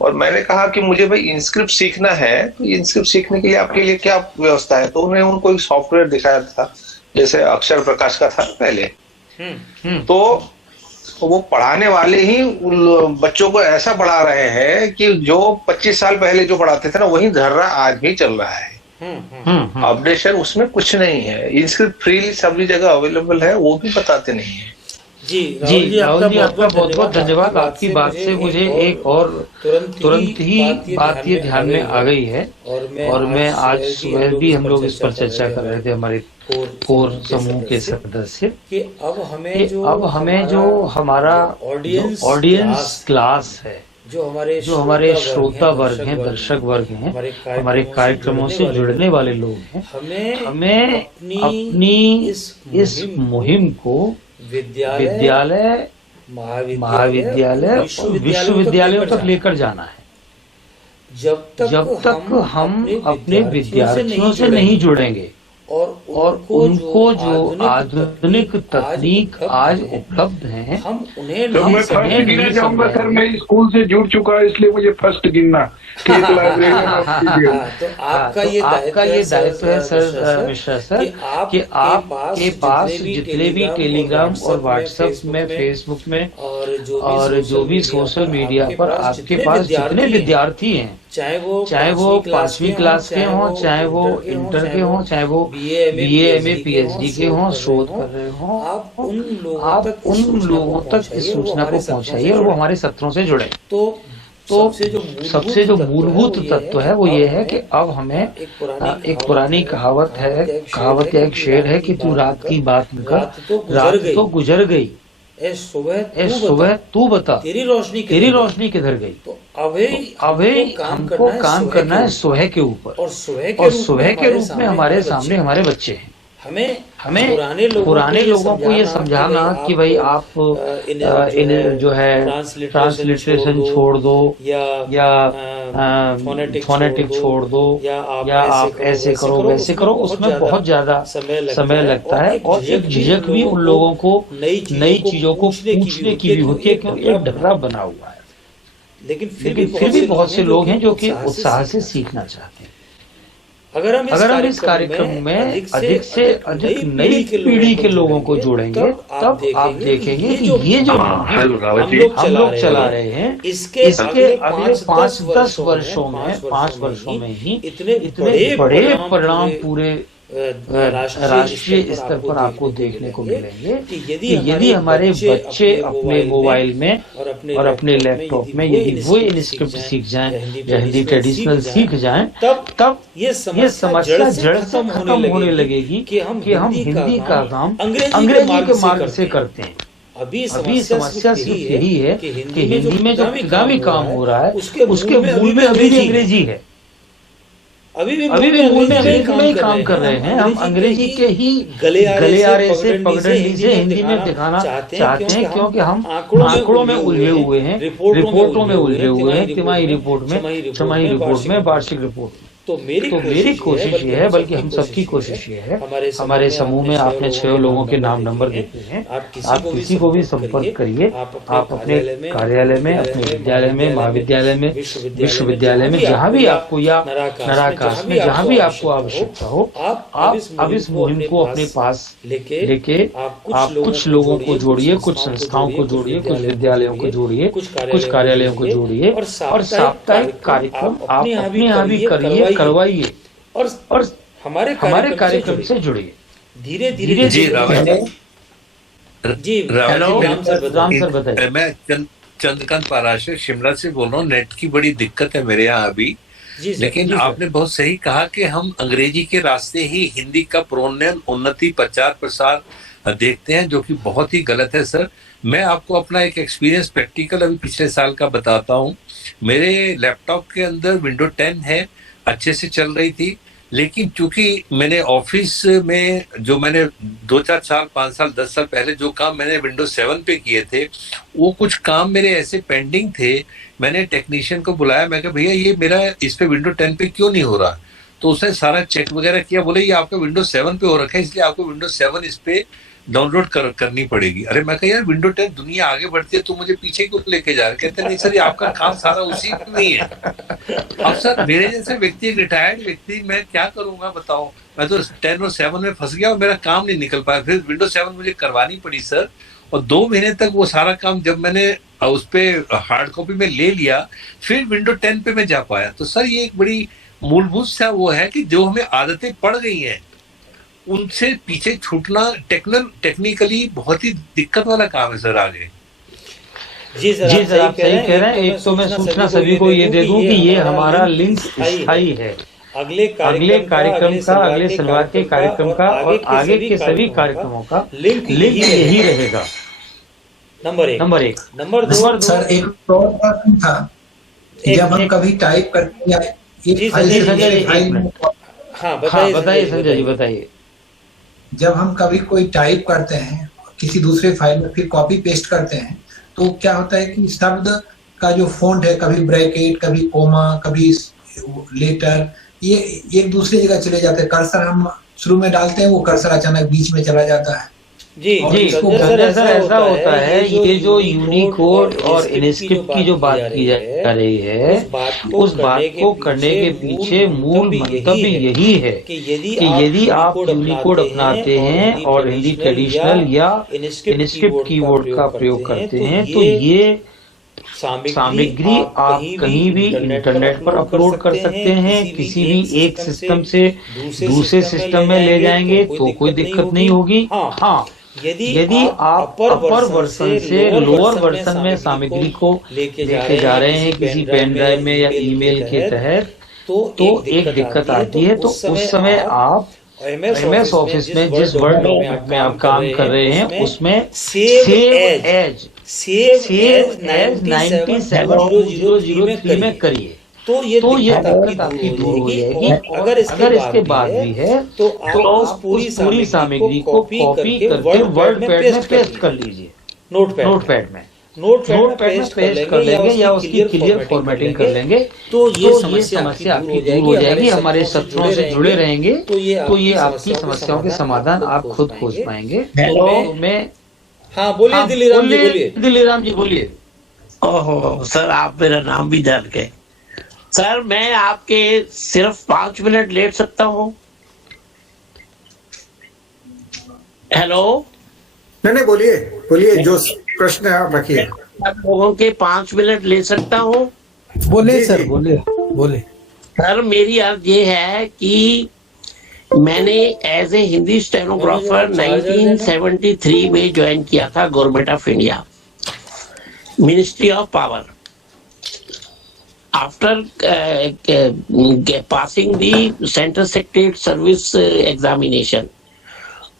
और मैंने कहा कि मुझे भाई इंस्क्रिप्ट सीखना है, तो इंस्क्रिप्ट सीखने के लिए आपके लिए क्या व्यवस्था है? तो उन्होंने उनको एक सॉफ्टवेयर दिखाया था, जैसे अक्षर प्रकाश का था पहले। तो वो पढ़ाने वाले ही उन बच्चों को ऐसा पढ़ा रहे हैं कि जो 25 साल पहले जो पढ़ाते थे ना, वही धर्रा आज भी चल रहा है। अपडेशन उसमें कुछ नहीं है। इंस्क्रिप्ट फ्रीली सभी जगह अवेलेबल है, वो भी बताते नहीं है। जी राहुल जी आपका बहुत बहुत धन्यवाद। आपकी बात से मुझे एक और तुरंत ही बात ये ध्यान में आ गई है, और मैं आज सुबह भी हम लोग इस पर चर्चा कर रहे थे हमारे कोर समूह के सदस्य कि अब हमें जो हमारा ऑडियंस क्लास है, जो हमारे श्रोता वर्ग हैं, दर्शक वर्ग हैं, हमारे कार्यक्रमों से जुड़ने वाले लोग हैं, हमें अपनी इस मुहिम को विद्यालय, महाविद्यालय और विश्वविद्यालयों तक लेकर जाना है। जब तक हम अपने विद्यार्थियों से नहीं जुड़ेंगे और उनको जो आधुनिक तकनीक आज उपलब्ध है, तो मैं फर्स्ट गिनना चाहूंगा सर, मैं स्कूल से जुड़ चुका है, इसलिए मुझे फर्स्ट गिनना कि एक लाइब्रेरी तो आपका ये दायित्व है सर मिश्रा सर कि आपके पास जितने भी टेलीग्राम और व्हाट्सएप में, फेसबुक में और जो भी सोशल मीडिया पर आपके पास जितने विद्यार्थी हैं, चाहे वो 5वीं क्लास के हों, चाहे वो इंटर के हों, चाहे वो BA MA PhD के हों, शोध कर रहे हों, आप उन लोगों तक इस सूचना को पहुंचाइए और वो हमारे सत्रों से जुड़े। तो सबसे जो मूलभूत तत्व है वो ये है कि अब हमें एक पुरानी कहावत या एक शेर है कि तू रात की बात न कर, रात तो गुजर गई, सुबह तू बता तेरी रोशनी किधर गई। तो अभी हमको काम करना है सुबह के ऊपर, और सुबह के रूप में हमारे सामने हमारे बच्चे हैं। हमें पुराने लोगों को ये समझाना कि भाई आप इन जो है ट्रांसलिटरेशन छोड़ दो, या फोनेटिक छोड़ दो, या आप ऐसे करो वैसे करो, उसमें बहुत ज्यादा समय लगता है और एक झिझक भी उन लोगों को नई चीजों को पूछने की भी होती है, क्योंकि एक डर्रा बना हुआ है। लेकिन फिर भी बहुत से लोग हैं जो कि उत्साह से सीखना चाहते हैं। अगर हम इस कार्यक्रम में अधिक से अधिक नई पीढ़ी के लोगों को जोड़ेंगे, तब आप देखेंगे कि ये जो हम लोग चला रहे हैं, इसके अगले 5-10 वर्षों में, 5 वर्षों में ही इतने बड़े परिणाम पूरे राष्ट्रीय स्तर पर आपको देखने को मिलेंगे कि यदि हमारे बच्चे अपने मोबाइल में और अपने लैपटॉप में यदि वो इंस्क्रिप्ट सीख जाएं या हिंदी ट्रेडिशनल सीख जाएं, तब ये समस्या जड़ से खत्म होने लगेगी कि हम हिंदी का काम अंग्रेजी के मार्ग से करते हैं। अभी समस्या सिर्फ यही है कि हिंदी में जो गामी काम हो रहा है उसके मूल में अभी भी अंग्रेजी है। अभी भी मूल में अंग्रेजी में ही काम कर रहे हैं। हम अंग्रेजी के ही गलियारे से पगडंडी से हिंदी में दिखाना चाहते हैं, क्योंकि हम आंकड़ों में उलझे हुए हैं, रिपोर्टों में उलझे हुए हैं, तिमाही रिपोर्ट में, छमाही रिपोर्ट में, वार्षिक रिपोर्ट में। तो मेरी कोशिश ये है, बल्कि हम सबकी कोशिश ये है, हमारे समूह में आपने 6 लोगों के नाम नंबर देते हैं, आप किसी को भी संपर्क करिए। आप अपने कार्यालय में, अपने विद्यालय में, महाविद्यालय में, विश्वविद्यालय में, जहाँ भी आपको, या नराकाश में, जहाँ भी आपको आवश्यकता हो, आप अब इस मुहिम को अपने पास लेके आप कुछ लोगों को जोड़िए, कुछ संस्थाओं को जोड़िए, कुछ विद्यालयों को जोड़िए, कुछ कार्यालयों को जोड़िए, और साप्ताहिक कार्यक्रम आप अपने यहाँ भी करिए, करवाइए, और हमारे कार्यक्रम से जुड़िए। धीरे धीरे जी राम सर बताइए। मैं चंद्रकांत पाराशर शिमला से बोल रहा हूँ। नेट की बड़ी दिक्कत है मेरे यहाँ अभी, लेकिन आपने बहुत सही कहा कि हम अंग्रेजी के रास्ते ही हिंदी का प्रोन्नयन, उन्नति, प्रचार प्रसार देखते हैं, जो कि बहुत ही गलत है सर। मैं आपको अपना एक एक्सपीरियंस प्रैक्टिकल अभी पिछले साल का बताता हूँ। मेरे लैपटॉप के अंदर विंडो 10 है, अच्छे से चल रही थी, लेकिन चूंकि मैंने ऑफिस में जो मैंने 2-4 साल 5 साल 10 साल पहले जो काम मैंने विंडोज 7 पे किए थे, वो कुछ काम मेरे ऐसे पेंडिंग थे। मैंने टेक्नीशियन को बुलाया, मैं कहा भैया ये मेरा इस पे विंडो 10 पे क्यों नहीं हो रहा? तो उसने सारा चेक वगैरह किया, बोले ये आपका विंडोज 7 पे हो रखा है, इसलिए आपको विंडोज 7 इस पे डाउनलोड करनी पड़ेगी। अरे मैं कहा यार विंडो 10 दुनिया आगे बढ़ती है, तो मुझे पीछे क्यों लेके जा रहे? कहते नहीं सर, ये आपका काम सारा उसी में ही है। अब सर मेरे जैसे व्यक्ति, एक रिटायर्ड व्यक्ति, मैं क्या करूंगा बताओ? मैं तो 10 और 7 में फंस गया और मेरा काम नहीं निकल पाया। फिर विंडो 7 मुझे करवानी पड़ी सर, और 2 महीने तक वो सारा काम जब मैंने उस पे हार्ड कॉपी में ले लिया, फिर विंडो 10 पे मैं जा पाया। तो सर ये एक बड़ी मूलभूत सा वो है कि जो हमें आदतें पड़ गई हैं उनसे पीछे छूटना टेक्निकली बहुत ही दिक्कत वाला काम है सर आगे। जी सर आप सही कह रहे हैं। एक तो मैं सूचना सभी को ये दे दूं कि ये हमारा लिंक स्थायी है। अगले कार्यक्रम का, अगले शनिवार के कार्यक्रम का और आगे के सभी कार्यक्रमों का लिंक यही रहेगा। नंबर एक। नंबर दो सर एक और प्रश्न था, जब हम कभी टाइप करते हैं बताइए संजय जी, बताइए। जब हम कभी कोई टाइप करते हैं किसी दूसरे फाइल में, फिर कॉपी पेस्ट करते हैं, तो क्या होता है कि शब्द का जो फॉन्ट है, कभी ब्रैकेट, कभी कोमा, कभी लेटर, ये एक दूसरी जगह चले जाते हैं। कर्सर हम शुरू में डालते हैं, वो कर्सर अचानक बीच में चला जाता है। जी सर ऐसा होता है। ये जो यूनिकोड और इनस्क्रिप्ट की जो बात की जा रही है, उस बात को करने के पीछे मूल मंतव्य यही है कि यदि आप यूनिकोड अपनाते हैं और हिंदी ट्रेडिशनल या इनस्क्रिप्ट कीबोर्ड का प्रयोग करते हैं, तो ये सामग्री आप कहीं भी इंटरनेट पर अपलोड कर सकते हैं। किसी भी एक सिस्टम से दूसरे सिस्टम में ले जाएंगे तो कोई दिक्कत नहीं होगी। हाँ, यदि आप अपर वर्जन से लोअर वर्जन में सामग्री को लेके जा रहे हैं किसी पेन ड्राइव में या ईमेल के तहत, तो एक दिक्कत आती है। तो उस समय आप MS ऑफिस में जिस वर्ड डॉक्यूमेंट में आप काम कर रहे हैं, उसमें सेव एज 970003 में करिए, तो ये दिक्कत आपकी दूर हो जाएगी। अगर इसके बाद भी है तो उस पूरी सामग्री को कॉपी करके वर्ड पैड में पेस्ट कर लीजिए। नोटपैड में पेस्ट कर लेंगे या उसकी क्लियर फॉर्मेटिंग कर लेंगे, तो ये समस्या आपकी दूर हो जाएगी। हमारे शत्रुओं से जुड़े रहेंगे, तो ये आपकी समस्याओं के समाधान आप खुद खोज पाएंगे। तो मैं बोलिए दिलीराम जी बोलिए। ओहो सर, आप मेरा नाम भी जान गए। सर मैं आपके सिर्फ 5 मिनट लेट सकता हूँ? हेलो, नहीं बोलिए जो प्रश्न है आप रखिए। आप लोगों के 5 मिनट ले सकता हूँ? बोले सर, बोले। सर मेरी अर्ज ये है कि मैंने एज ए हिंदी स्टेनोग्राफर 1973 में ज्वाइन किया था government of India, ministry of power. After passing the central secretariat service examination,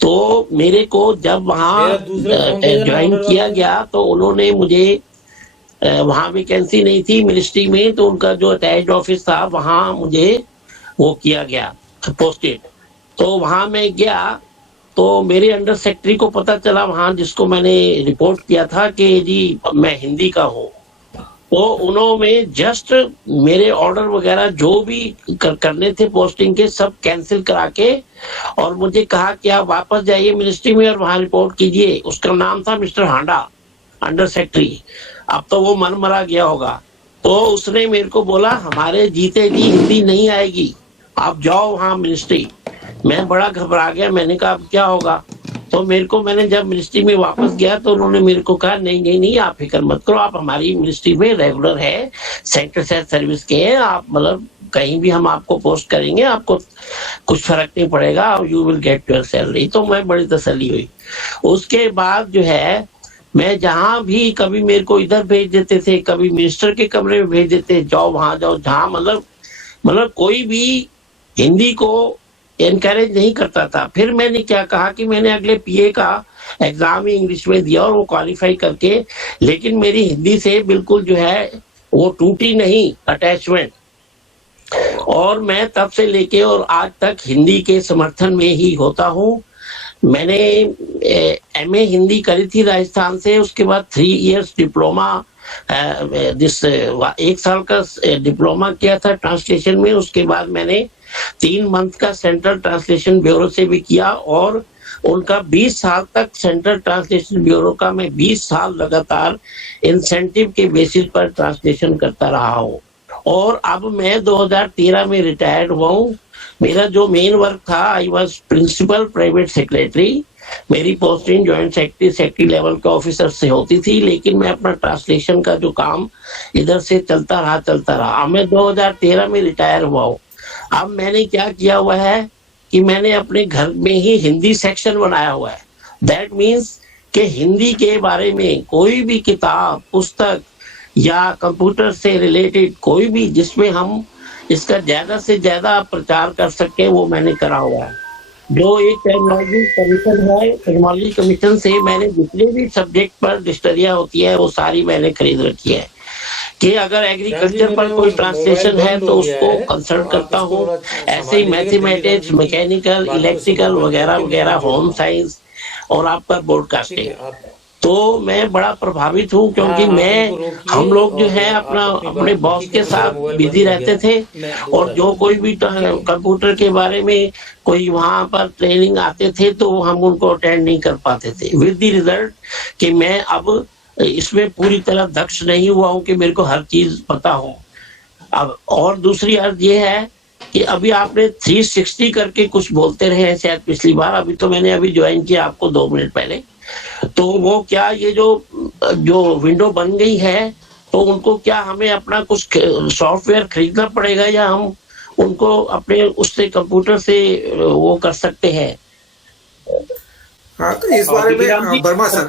तो मेरे को जब वहाँ ज्वाइन किया गया तो उन्होंने मुझे, वहाँ वैकेंसी नहीं थी मिनिस्ट्री में, तो उनका जो अटैच्ड ऑफिस था वहाँ मुझे वो किया गया, पोस्टेड। तो वहाँ मैं गया तो मेरे अंडर सेक्रेटरी को पता चला वहाँ, जिसको मैंने रिपोर्ट किया था कि जी मैं हिंदी का हूँ, तो उन्होंने जस्ट मेरे ऑर्डर वगैरह जो भी करने थे पोस्टिंग के सब कैंसिल करा के और मुझे कहा कि आप वापस जाइए मिनिस्ट्री में और वहाँ रिपोर्ट कीजिए। उसका नाम था मिस्टर हांडा, अंडर सेक्रेटरी। अब तो वो मन मरा गया होगा। तो उसने मेरे को बोला हमारे जीते जी हिंदी नहीं आएगी, आप जाओ वहाँ मिनिस्ट्री। मैं बड़ा घबरा गया, मैंने कहा अब क्या होगा। तो मैंने जब मिनिस्ट्री में वापस गया तो उन्होंने मेरे को कहा नहीं आप फिक्र मत करो, आप हमारी मिनिस्ट्री में रेगुलर है, सेंट्रल हेल्थ सर्विस के हैं, आप मतलब कहीं भी हम आपको पोस्ट करेंगे, आपको कुछ फर्क नहीं पड़ेगा, you will get your salary. तो मैं बड़ी तसल्ली हुई। उसके बाद जो है मैं जहाँ भी, कभी मेरे को इधर भेज देते थे, कभी मिनिस्टर के कमरे में भेज देते, जाओ वहां जाओ, जहाँ मतलब कोई भी हिंदी को एनकरेज नहीं करता था। फिर मैंने क्या कहा कि मैंने अगले पीए का एग्जाम ही इंग्लिश में दिया और वो क्वालिफाई करके, लेकिन मेरी हिंदी से बिल्कुल जो है वो टूटी नहीं अटैचमेंट। और मैं तब से लेके और आज तक हिंदी के समर्थन में ही होता हूँ। मैंने एमए हिंदी करी थी राजस्थान से, उसके बाद 3 इयर्स डिप्लोमा 1 साल का डिप्लोमा किया था ट्रांसलेशन में। उसके बाद मैंने 3 मंथ का सेंट्रल ट्रांसलेशन ब्यूरो से भी किया और उनका 20 साल तक सेंट्रल ट्रांसलेशन ब्यूरो का मैं 20 साल लगातार इंसेंटिव के बेसिस पर ट्रांसलेशन करता रहा हूँ। और अब मैं 2013 में रिटायर्ड हुआ हूँ। मेरा जो मेन वर्क था, I was principal private secretary. मेरी पोस्टिंग ज्वाइंट सेक्रेटरी लेवल के ऑफिसर से होती थी, लेकिन मैं अपना ट्रांसलेशन का जो काम इधर से चलता रहा। अब मैं 2013 में रिटायर हुआ हूँ। अब मैंने क्या किया हुआ है कि मैंने अपने घर में ही हिंदी सेक्शन बनाया हुआ है। दैट मीन्स कि हिंदी के बारे में कोई भी किताब, पुस्तक या कंप्यूटर से रिलेटेड कोई भी जिसमें हम इसका ज्यादा से ज्यादा प्रचार कर सके, वो मैंने करा हुआ है। जो एक टेक्नोलॉजी कमीशन है, टेक्नोलॉजी कमीशन से मैंने जितने भी सब्जेक्ट पर डिस्टरिया होती है वो सारी मैंने खरीद रखी है कि अगर एग्रीकल्चर पर कोई ट्रांसलेशन है तो उसको कंसल्ट करता हूँ। ऐसे ही मैथमेटिक्स, मैकेनिकल, इलेक्ट्रिकल वगैरह वगैरह, होम साइंस और आपका ब्रॉडकास्टिंग। तो मैं बड़ा प्रभावित हूँ क्योंकि हम लोग जो है अपने बॉस के साथ बिजी रहते थे और जो कोई भी कंप्यूटर के बारे में कोई वहां पर ट्रेनिंग आते थे तो हम उनको अटेंड नहीं कर पाते थे, विद द रिजल्ट कि मैं अब इसमें पूरी तरह दक्ष नहीं हुआ हूँ कि मेरे को हर चीज पता हो। अब और दूसरी अर्थ ये है कि अभी आपने 360 करके कुछ बोलते रहे हैं शायद पिछली बार, अभी तो मैंने अभी ज्वाइन किया आपको 2 मिनट पहले। तो वो क्या ये जो विंडो बन गई है तो उनको क्या हमें अपना कुछ सॉफ्टवेयर खरीदना पड़ेगा या हम उनको अपने उससे कंप्यूटर से वो कर सकते हैं? हाँ, तो इस बारे में वर्मा सर,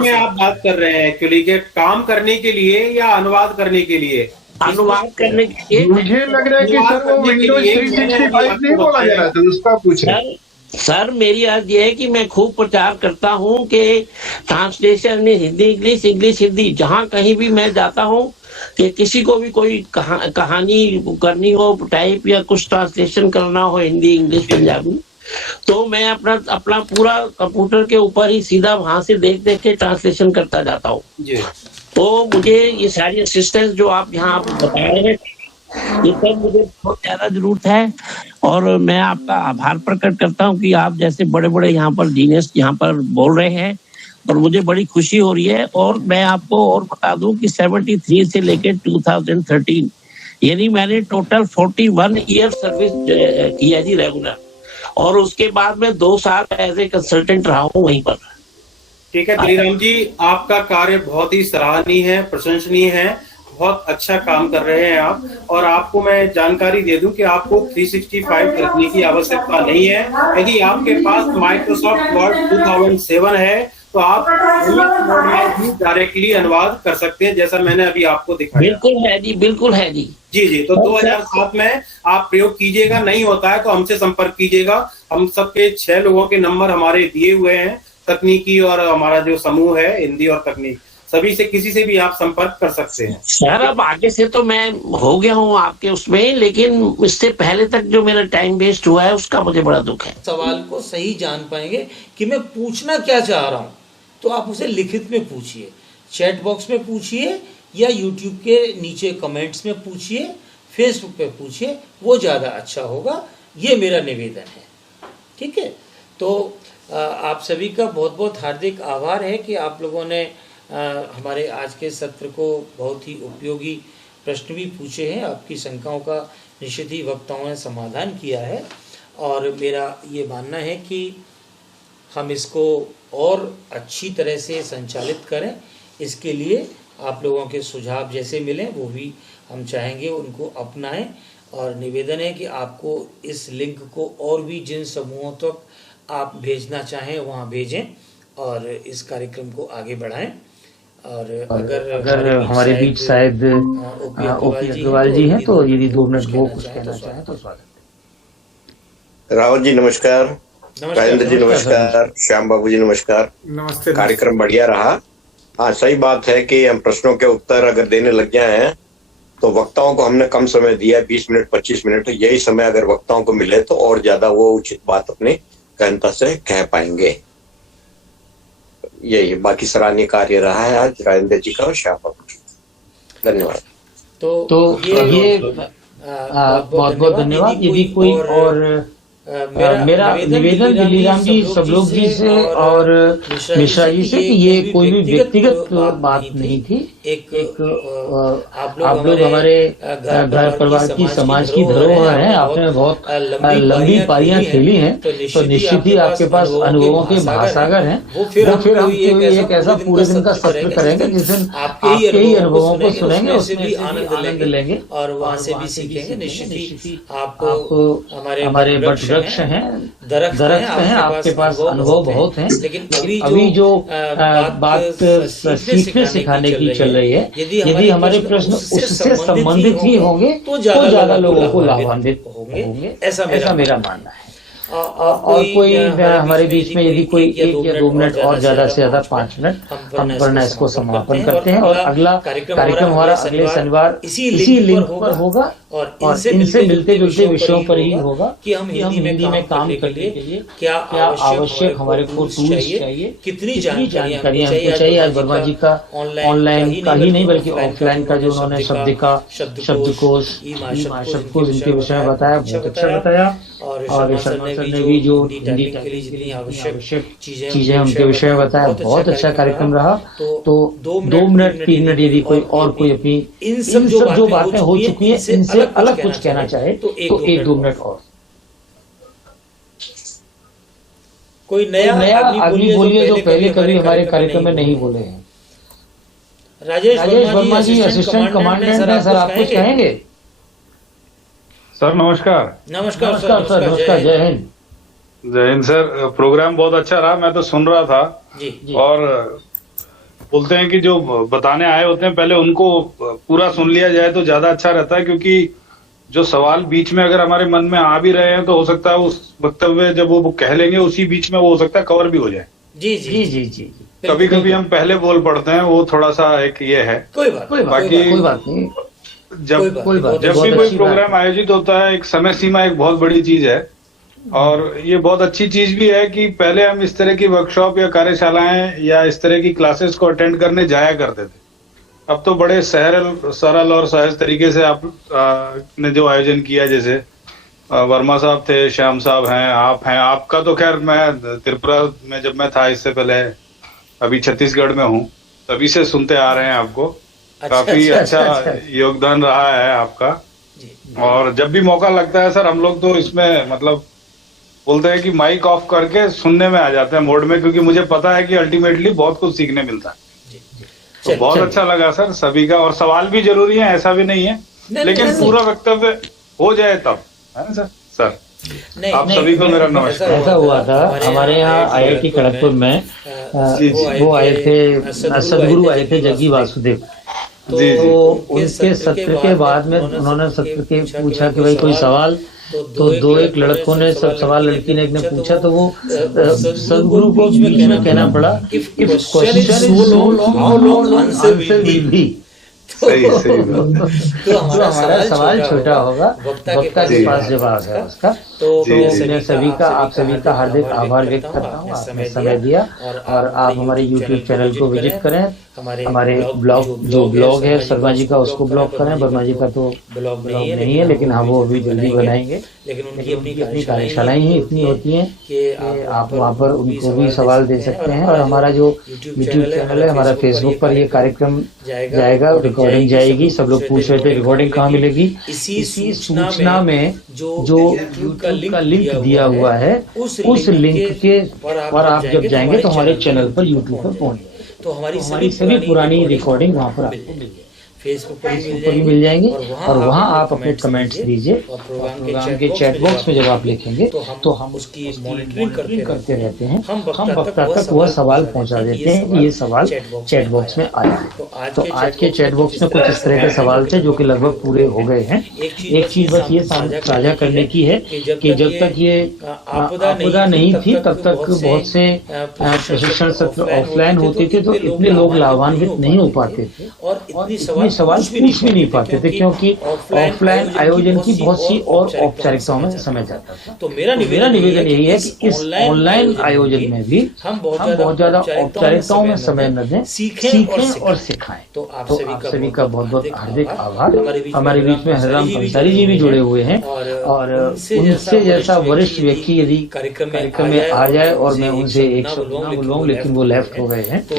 में आप बात कर रहे हैं एक्चुअली कि काम करने के लिए या अनुवाद करने के लिए? अनुवाद करने के लिए। मुझे लग रहा है कि सर वो विंडोज 365 नहीं बोला जा रहा था, उसका पूछ रहे। सर मेरी अर्ज ये है कि मैं खूब प्रचार करता हूँ कि ट्रांसलेशन में हिंदी इंग्लिश, इंग्लिश हिंदी, जहाँ कहीं भी मैं जाता हूँ कि किसी को भी कोई कहानी करनी हो, टाइप या कुछ ट्रांसलेशन करना हो हिंदी इंग्लिश पंजाबी, तो मैं अपना पूरा कंप्यूटर के ऊपर ही सीधा वहां से देख के ट्रांसलेशन करता जाता हूँ। तो मुझे ये सारी असिस्टेंस जो आप यहाँ बता रहे हैं, ये सब मुझे बहुत ज्यादा जरूरत है और मैं आपका आभार प्रकट करता हूँ कि आप जैसे बड़े बड़े यहाँ पर जीनियस यहाँ पर बोल रहे हैं और मुझे बड़ी खुशी हो रही है। और मैं आपको और बता दूं कि 73 से लेकर 2013 यानी मैंने टोटल 41 ईयर सर्विस किया जी रेगुलर, और उसके बाद में 2 साल एज ए कंसल्टेंट रहा हूँ वहीं पर। ठीक है दिलीराम जी, आपका कार्य बहुत ही सराहनीय है, प्रशंसनीय है, बहुत अच्छा काम कर रहे हैं आप। और आपको मैं जानकारी दे दूं कि आपको 365 खरीदने की आवश्यकता नहीं है। यदि आपके पास माइक्रोसॉफ्ट वर्ड 2007 है तो आप भी डायरेक्टली अनुवाद कर सकते हैं, जैसा मैंने अभी आपको दिखाया। बिल्कुल है जी, बिल्कुल है जी। जी तो 2007 में आप प्रयोग कीजिएगा, नहीं होता है तो हमसे संपर्क कीजिएगा। हम सबके 6 लोगों के नंबर हमारे दिए हुए हैं, तकनीकी और हमारा जो समूह है हिंदी और तकनीक, सभी से किसी से भी आप संपर्क कर सकते हैं। सर अब आगे से तो मैं हो गया हूँ आपके उसमें, लेकिन इससे पहले तक जो मेरा टाइम वेस्ट हुआ है उसका मुझे बड़ा दुख है। सवाल को सही जान पाएंगे कि मैं पूछना क्या चाह रहा हूँ, तो आप उसे लिखित में पूछिए, चैट बॉक्स में पूछिए या यूट्यूब के नीचे कमेंट्स में पूछिए, फेसबुक पे पूछिए, वो ज़्यादा अच्छा होगा। ये मेरा निवेदन है, ठीक है। तो आप सभी का बहुत बहुत हार्दिक आभार है कि आप लोगों ने हमारे आज के सत्र को बहुत ही उपयोगी प्रश्न भी पूछे हैं। आपकी शंकाओं का निश्चित ही वक्ताओं ने समाधान किया है और मेरा ये मानना है कि हम इसको और अच्छी तरह से संचालित करें। इसके लिए आप लोगों के सुझाव जैसे मिलें वो भी हम चाहेंगे उनको अपनाएं। और निवेदन है कि आपको इस लिंक को और भी जिन समूहों तक आप भेजना चाहें वहाँ भेजें और इस कार्यक्रम को आगे बढ़ाएं। और अगर हमारे बीच शायद ओपी अग्रवाल जी हैं तो यदि 2 मिनट वो कुछ कहना चाहें तो स्वागत। रावत जी नमस्कार, राजेंद्र जी नमस्कार, श्याम बाबू जी नमस्कार। नमस्ते। कार्यक्रम बढ़िया रहा। हाँ सही बात है कि हम प्रश्नों के उत्तर अगर देने लग गए हैं तो वक्ताओं को हमने कम समय दिया, 20 मिनट 25 मिनट। यही समय अगर वक्ताओं को मिले तो और ज्यादा वो उचित बात अपनी गहनता से कह पाएंगे। यही बाकी सराहनीय कार्य रहा है आज राजेंद्र जी का और श्याम बाबू जी। धन्यवाद। तो ये बहुत बहुत धन्यवाद। यदि कोई और मेरा निवेदन दिलीराम जी, सबलोग जी से और मिश्रा जी से कि ये कोई भी व्यक्तिगत बात नहीं थी। एक आप लोग हमारे घर परिवार की, समाज की धरोहर है। आपने बहुत लंबी पारियां खेली हैं, तो निश्चित ही आपके पास अनुभवों के महासागर हैं। वो फिर हम एक ऐसा पूरे दिन का सत्र करेंगे जिस दिन आपके ही अनुभवों को सुनेंगे, उससे भी आनंद लेंगे और वहाँ से भी सीखेंगे। निश्चित ही आपको हमारे वट वृक्ष हैं, दरख्त हैं, आपके पास अनुभव बहुत हैं। लेकिन अभी जो बात सीखने सिखाने की चल रही है, यदि हमारे प्रश्न उससे संबंधित ही होंगे तो ज्यादा लोगों को लाभान्वित होंगे, ऐसा मेरा मानना है। और कोई हमारे बीच में यदि कोई 1 या 2 मिनट और ज्यादा से ज्यादा 5 मिनट हम वरना इसको समापन करते हैं। और अगला कार्यक्रम हमारा अगले शनिवार इसी लिंक पर होगा और इनसे मिलते जुलते विषयों पर ही होगा कि हम हिंदी में काम करने के लिए क्या आवश्यक हमारे को टूल्स चाहिए, कितनी जानकारियां हमको चाहिए। आज वर्मा जी का ऑनलाइन का ही नहीं बल्कि ऑफलाइन का जो उन्होंने शब्दकोश, शब्दकोश इनके विषय में बताया, बहुत अच्छा बताया। और शर्मा सर ने भी जो हिंदी के लिए जितनी आवश्यक चीजें उनके विषय में बताया, बहुत अच्छा कार्यक्रम रहा। तो 2 मिनट 3 मिनट यदि कोई अपनी इन सब जो बातें हो चुकी है इनसे अलग कुछ कहना चाहे तो 1-2 मिनट और। कोई नया आदमी बोलिए जो पहले कभी हमारे कार्यक्रम में नहीं बोले हैं। राजेश वर्मा जी असिस्टेंट कमांडेंट है सर, आप कुछ कहेंगे? सर नमस्कार। नमस्कार सर, नमस्कार, जय हिंद। जय हिंद सर। प्रोग्राम बहुत अच्छा रहा, मैं तो सुन रहा था जी। और बोलते हैं कि जो बताने आए होते हैं पहले उनको पूरा सुन लिया जाए तो ज्यादा अच्छा रहता है, क्योंकि जो सवाल बीच में अगर हमारे मन में आ भी रहे हैं तो हो सकता है उस वक्तव्य जब वो कह लेंगे उसी बीच में वो हो सकता है कवर भी हो जाए। जी जी जी जी। कभी कभी हम पहले बोल पड़ते हैं, वो थोड़ा सा एक ये है। बाकी कोई बात नहीं। जब भी कोई प्रोग्राम आयोजित होता है एक समय सीमा एक बहुत बड़ी चीज है। और ये बहुत अच्छी चीज भी है कि पहले हम इस तरह की वर्कशॉप या कार्यशालाएं या इस तरह की क्लासेस को अटेंड करने जाया करते थे। अब तो बड़े सरल और सहज तरीके से आप ने जो आयोजन किया, जैसे वर्मा साहब थे, श्याम साहब हैं, आप हैं। आपका तो खैर मैं त्रिपुरा में जब मैं था इससे पहले, अभी छत्तीसगढ़ में हूँ, तभी से सुनते आ रहे हैं आपको। काफी अच्छा योगदान रहा है आपका। और जब भी मौका लगता है सर हम लोग तो इसमें मतलब बोलते हैं कि माइक ऑफ करके सुनने में आ जाते हैं मोड में, क्योंकि मुझे पता है कि अल्टीमेटली बहुत कुछ सीखने मिलता है। तो बहुत अच्छा लगा सर सभी का। और सवाल भी जरूरी है, ऐसा भी नहीं है, लेकिन पूरा वक्तव्य हो जाए तब, है ना सर? आप सभी को मेरा नमस्कार। ऐसा हुआ था हमारे यहाँ IIT खड़गपुर में, वो आए थे सदगुरु आए थे जग्गी वासुदेव। तो उनके सत्र के बाद में उन्होंने सत्र के पूछा कि भाई कोई सवाल, तो 2-1 लड़कों ने सब सवाल, लड़की ने एक ने पूछा, तो वो सदगुरु को बीच में कहना पड़ा if question is so long answer will be. तो हमारा सवाल छोटा होगा, वक्ता के पास जवाब है उसका। तो मैं सभी का, आप सभी का हार्दिक आभार व्यक्त करता हूँ, आपने समय दिया। और आप हमारे YouTube चैनल को विजिट करें, हमारे ब्लॉग है शर्मा जी का, उसको ब्लॉग करें। वर्मा जी का तो ब्लॉग नहीं है, लेकिन हम वो अभी जल्दी बनाएंगे। लेकिन उनकी अपनी कार्यशालाएं ही इतनी होती हैं कि आप वहाँ पर उनको भी सवाल दे सकते हैं। और हमारा जो YouTube चैनल है, हमारा Facebook पर ये कार्यक्रम जाएगा, रिकॉर्डिंग जाएगी। सब लोग पूछ रहे थे रिकॉर्डिंग कहाँ मिलेगी। इसी सूचना में जो YouTube का लिंक दिया हुआ है, उस लिंक के पर आप जब जाएंगे तो हमारे चैनल पर YouTube पर पहुंच जाएंगे। तो हमारी सभी पुरानी रिकॉर्डिंग वहाँ पर आपको मिल जाएगी, फेसबुक पर भी मिल जाएंगे। और वहाँ आप अपने कमेंट्स दीजिए। और प्रोग्राम के चैट बॉक्स में जब आप लिखेंगे तो हम उसकी मॉनिटरिंग करते रहते हैं। हम वक्ता तक वह सवाल पहुँचा देते हैं कि ये सवाल चैट बॉक्स में आया है। तो आज के चैट बॉक्स में कुछ इस तरह के सवाल थे जो कि लगभग पूरे हो गए हैं। एक चीज बस ये साझा करने की है कि जब तक ये आपदा नहीं थी तब तक बहुत से प्रशिक्षण सत्र ऑफलाइन होते थे, तो इतने लोग लाभान्वित नहीं हो पाते थे और इतनी सवाल पूछ भी नहीं पाते थे, क्योंकि ऑफलाइन आयोजन की बहुत सी और औपचारिकताओं में समय जाता था। तो मेरा निवेदन यही है कि इस ऑनलाइन आयोजन में भी हम बहुत ज्यादा औपचारिकताओं में समय न दें, सीखें और सिखाएं। तो आप सभी का बहुत बहुत हार्दिक आभार। हमारे बीच में हरिराम पंसारी जी भी जुड़े हुए हैं, और उनसे जैसा वरिष्ठ व्यक्ति यदि कार्यक्रम में आ जाए और मैं उनसे एक शब्द ना बोलूं, लेकिन वो लेफ्ट हो गए हैं, तो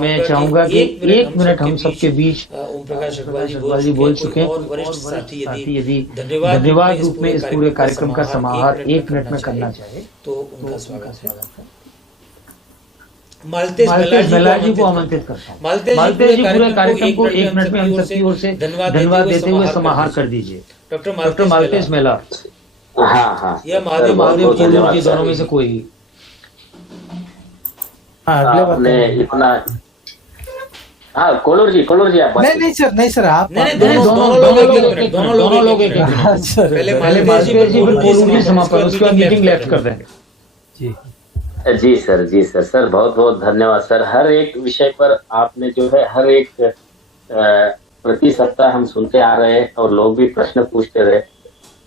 मैं चाहूंगा कि 1 मिनट हम सबके बीच ओम प्रकाश अग्रवाल जी बोल चुके हैं, और वरिष्ठ साथी यदि धन्यवाद रूप में इस पूरे कार्यक्रम का समाहार 1 मिनट में करना चाहे तो उनका स्वागत है। मालतेज मेला जी को आमंत्रित करता हूँ। मालतेज जी पूरे कार्यक्रम को 1 मिनट में हम सबकी ओर से धन्यवाद देते हुए समाहार कर दीजिए। डॉक्टर मालतेज मेला। हाँ, यह महादेव जी दोनों में से कोई। आपने इतना, हाँ, कोलोर जी आप नहीं सर आप दोनों लोग एक पहले मालतेज जी बोलूंगी समापन, उसके बाद मीटिंग लेफ्ट कर देंगे। जी सर बहुत बहुत धन्यवाद सर। हर एक विषय पर आपने जो है हर एक प्रति सप्ताह हम सुनते आ रहे हैं, और लोग भी प्रश्न पूछते रहे।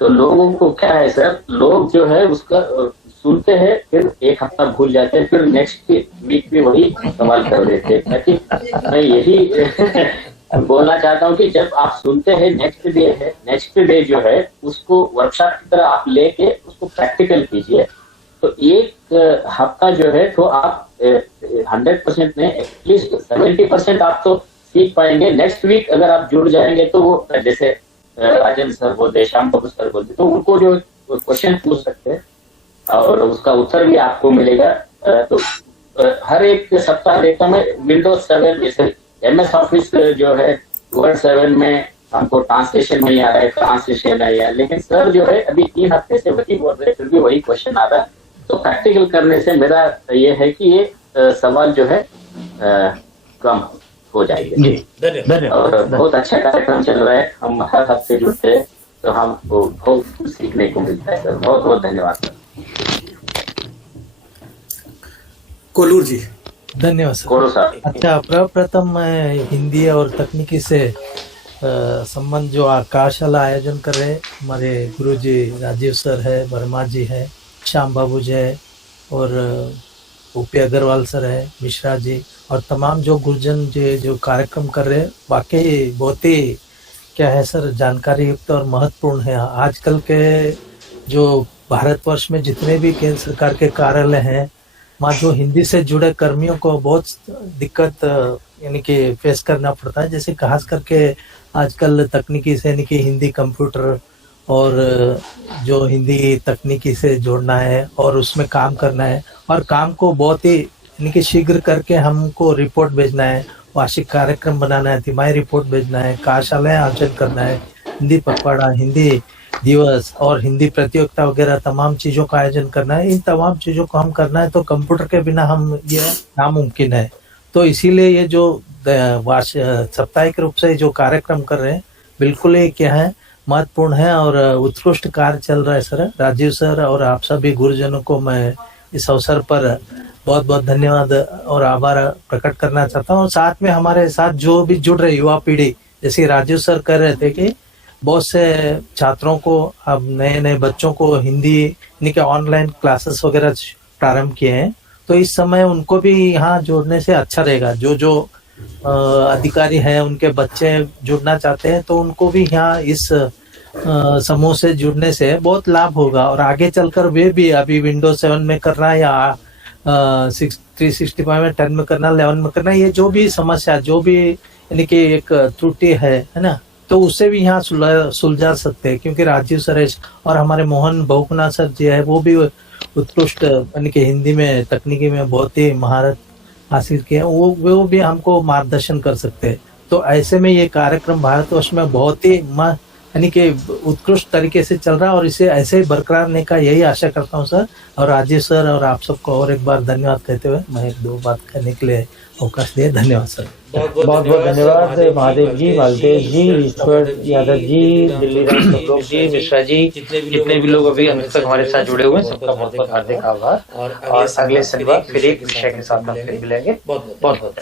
तो लोगों को क्या है सर, लोग जो है उसका सुनते हैं, फिर 1 हफ्ता भूल जाते हैं, फिर नेक्स्ट वीक भी वही सवाल कर देते हैं। ताकि मैं यही बोलना चाहता हूँ कि जब आप सुनते हैं नेक्स्ट डे जो है उसको वर्कशॉप की तरह आप लेके उसको प्रैक्टिकल कीजिए। तो 1 हफ्ता जो है तो आप 100% में एटलीस्ट 70% आप तो सीख पाएंगे। नेक्स्ट वीक अगर आप जुड़ जाएंगे तो वो जैसे राजन सर बोलते, श्याम बाबू सर बोलते, तो उनको जो क्वेश्चन पूछ सकते हैं और उसका उत्तर भी आपको मिलेगा। तो हर एक सप्ताह देखता मैं विंडोज 7 जैसे MS ऑफिस जो है वर्ड 7 में आपको ट्रांसलेशन नहीं आ रहा है, ट्रांसलेशन नहीं आ, लेकिन सर जो है अभी 3 हफ्ते से वही बोल रहे, फिर भी वही क्वेश्चन आ रहा है। तो प्रैक्टिकल करने से मेरा ये है कि ये सवाल जो है कम हो जाएंगे। और बहुत अच्छा कार्यक्रम चल रहा है, हम हर हफ्ते जुड़ते हैं तो हमको बहुत सीखने को मिलता है सर। बहुत बहुत धन्यवाद सर। कोलूर जी। धन्यवाद सर। अच्छा, प्रथम मैं हिंदी और तकनीकी से संबंध जो कार्यशाला आयोजन कर रहे हैं, हमारे गुरुजी राजीव सर है, वर्मा जी है, श्याम बाबू जी है, और ओपी अग्रवाल सर है, मिश्रा जी, और तमाम जो गुरुजन जी जो कार्यक्रम कर रहे हैं, वाकई बहुत ही क्या है सर, जानकारी युक्त और महत्वपूर्ण है। आजकल के जो भारतवर्ष में जितने भी केंद्र सरकार के कार्यालय हैं, वहाँ जो हिंदी से जुड़े कर्मियों को बहुत दिक्कत यानी कि फेस करना पड़ता है। जैसे खास करके आजकल तकनीकी से यानी कि हिंदी कंप्यूटर और जो हिंदी तकनीकी से जोड़ना है और उसमें काम करना है, और काम को बहुत ही यानी कि शीघ्र करके हमको रिपोर्ट भेजना है, वार्षिक कार्यक्रम बनाना है, तिमाही रिपोर्ट भेजना है, कार्यशालाएं आयोजन करना है, हिंदी पखवाड़ा, हिंदी दिवस और हिंदी प्रतियोगिता वगैरह तमाम चीज़ों का आयोजन करना है। इन तमाम चीज़ों को हम करना है तो कंप्यूटर के बिना हम ये नामुमकिन है। तो इसीलिए ये जो साप्ताहिक रूप से जो कार्यक्रम कर रहे हैं बिल्कुल ही क्या है महत्वपूर्ण है और उत्कृष्ट कार्य चल रहा है सर। राजीव सर और आप सभी गुरुजनों को मैं इस अवसर पर बहुत बहुत धन्यवाद और आभार प्रकट करना चाहता हूँ। और साथ में हमारे साथ जो भी जुड़ रहे युवा पीढ़ी, जैसे राजीव सर कह रहे थे कि बहुत से छात्रों को, अब नए नए बच्चों को हिंदी यानी कि ऑनलाइन क्लासेस वगैरह प्रारंभ किए हैं, तो इस समय उनको भी यहाँ जोड़ने से अच्छा रहेगा। जो जो अधिकारी हैं उनके बच्चे जुड़ना चाहते हैं तो उनको भी यहाँ इस समूह से जुड़ने से बहुत लाभ होगा। और आगे चलकर वे भी अभी विंडोज 7 में करना या 365 में 10 में करना, 11 में करना, ये जो भी समस्या, जो भी यानी कि एक त्रुटि है ना, तो उससे भी यहाँ सुलझा सकते हैं। क्योंकि राजीव सरेश और हमारे मोहन बहुगुणा सर जी है, वो भी उत्कृष्ट यानी कि हिंदी में तकनीकी में बहुत ही महारत हासिल किए, वो भी हमको मार्गदर्शन कर सकते हैं। तो ऐसे में ये कार्यक्रम भारतवर्ष में बहुत ही यानी कि उत्कृष्ट तरीके से चल रहा है और इसे ऐसे ही बरकरार रहने का यही आशा करता हूँ सर। और राजीव सर और आप सबको और एक बार धन्यवाद कहते हुए मैं 1-2 बात करने के लिए अवकाश दिए। धन्यवाद सर। बहुत बहुत धन्यवाद महादेव जी, मालतेज जी, ईश्वर यादव जी, दिल्ली राज जी, मिश्रा जी, जितने भी लोग अभी अंत तक हमारे साथ जुड़े हुए हैं, सबका बहुत बहुत हार्दिक आभार। और अगले शनिवार फिर एक विषय के साथ हम फिर मिलेंगे। बहुत बहुत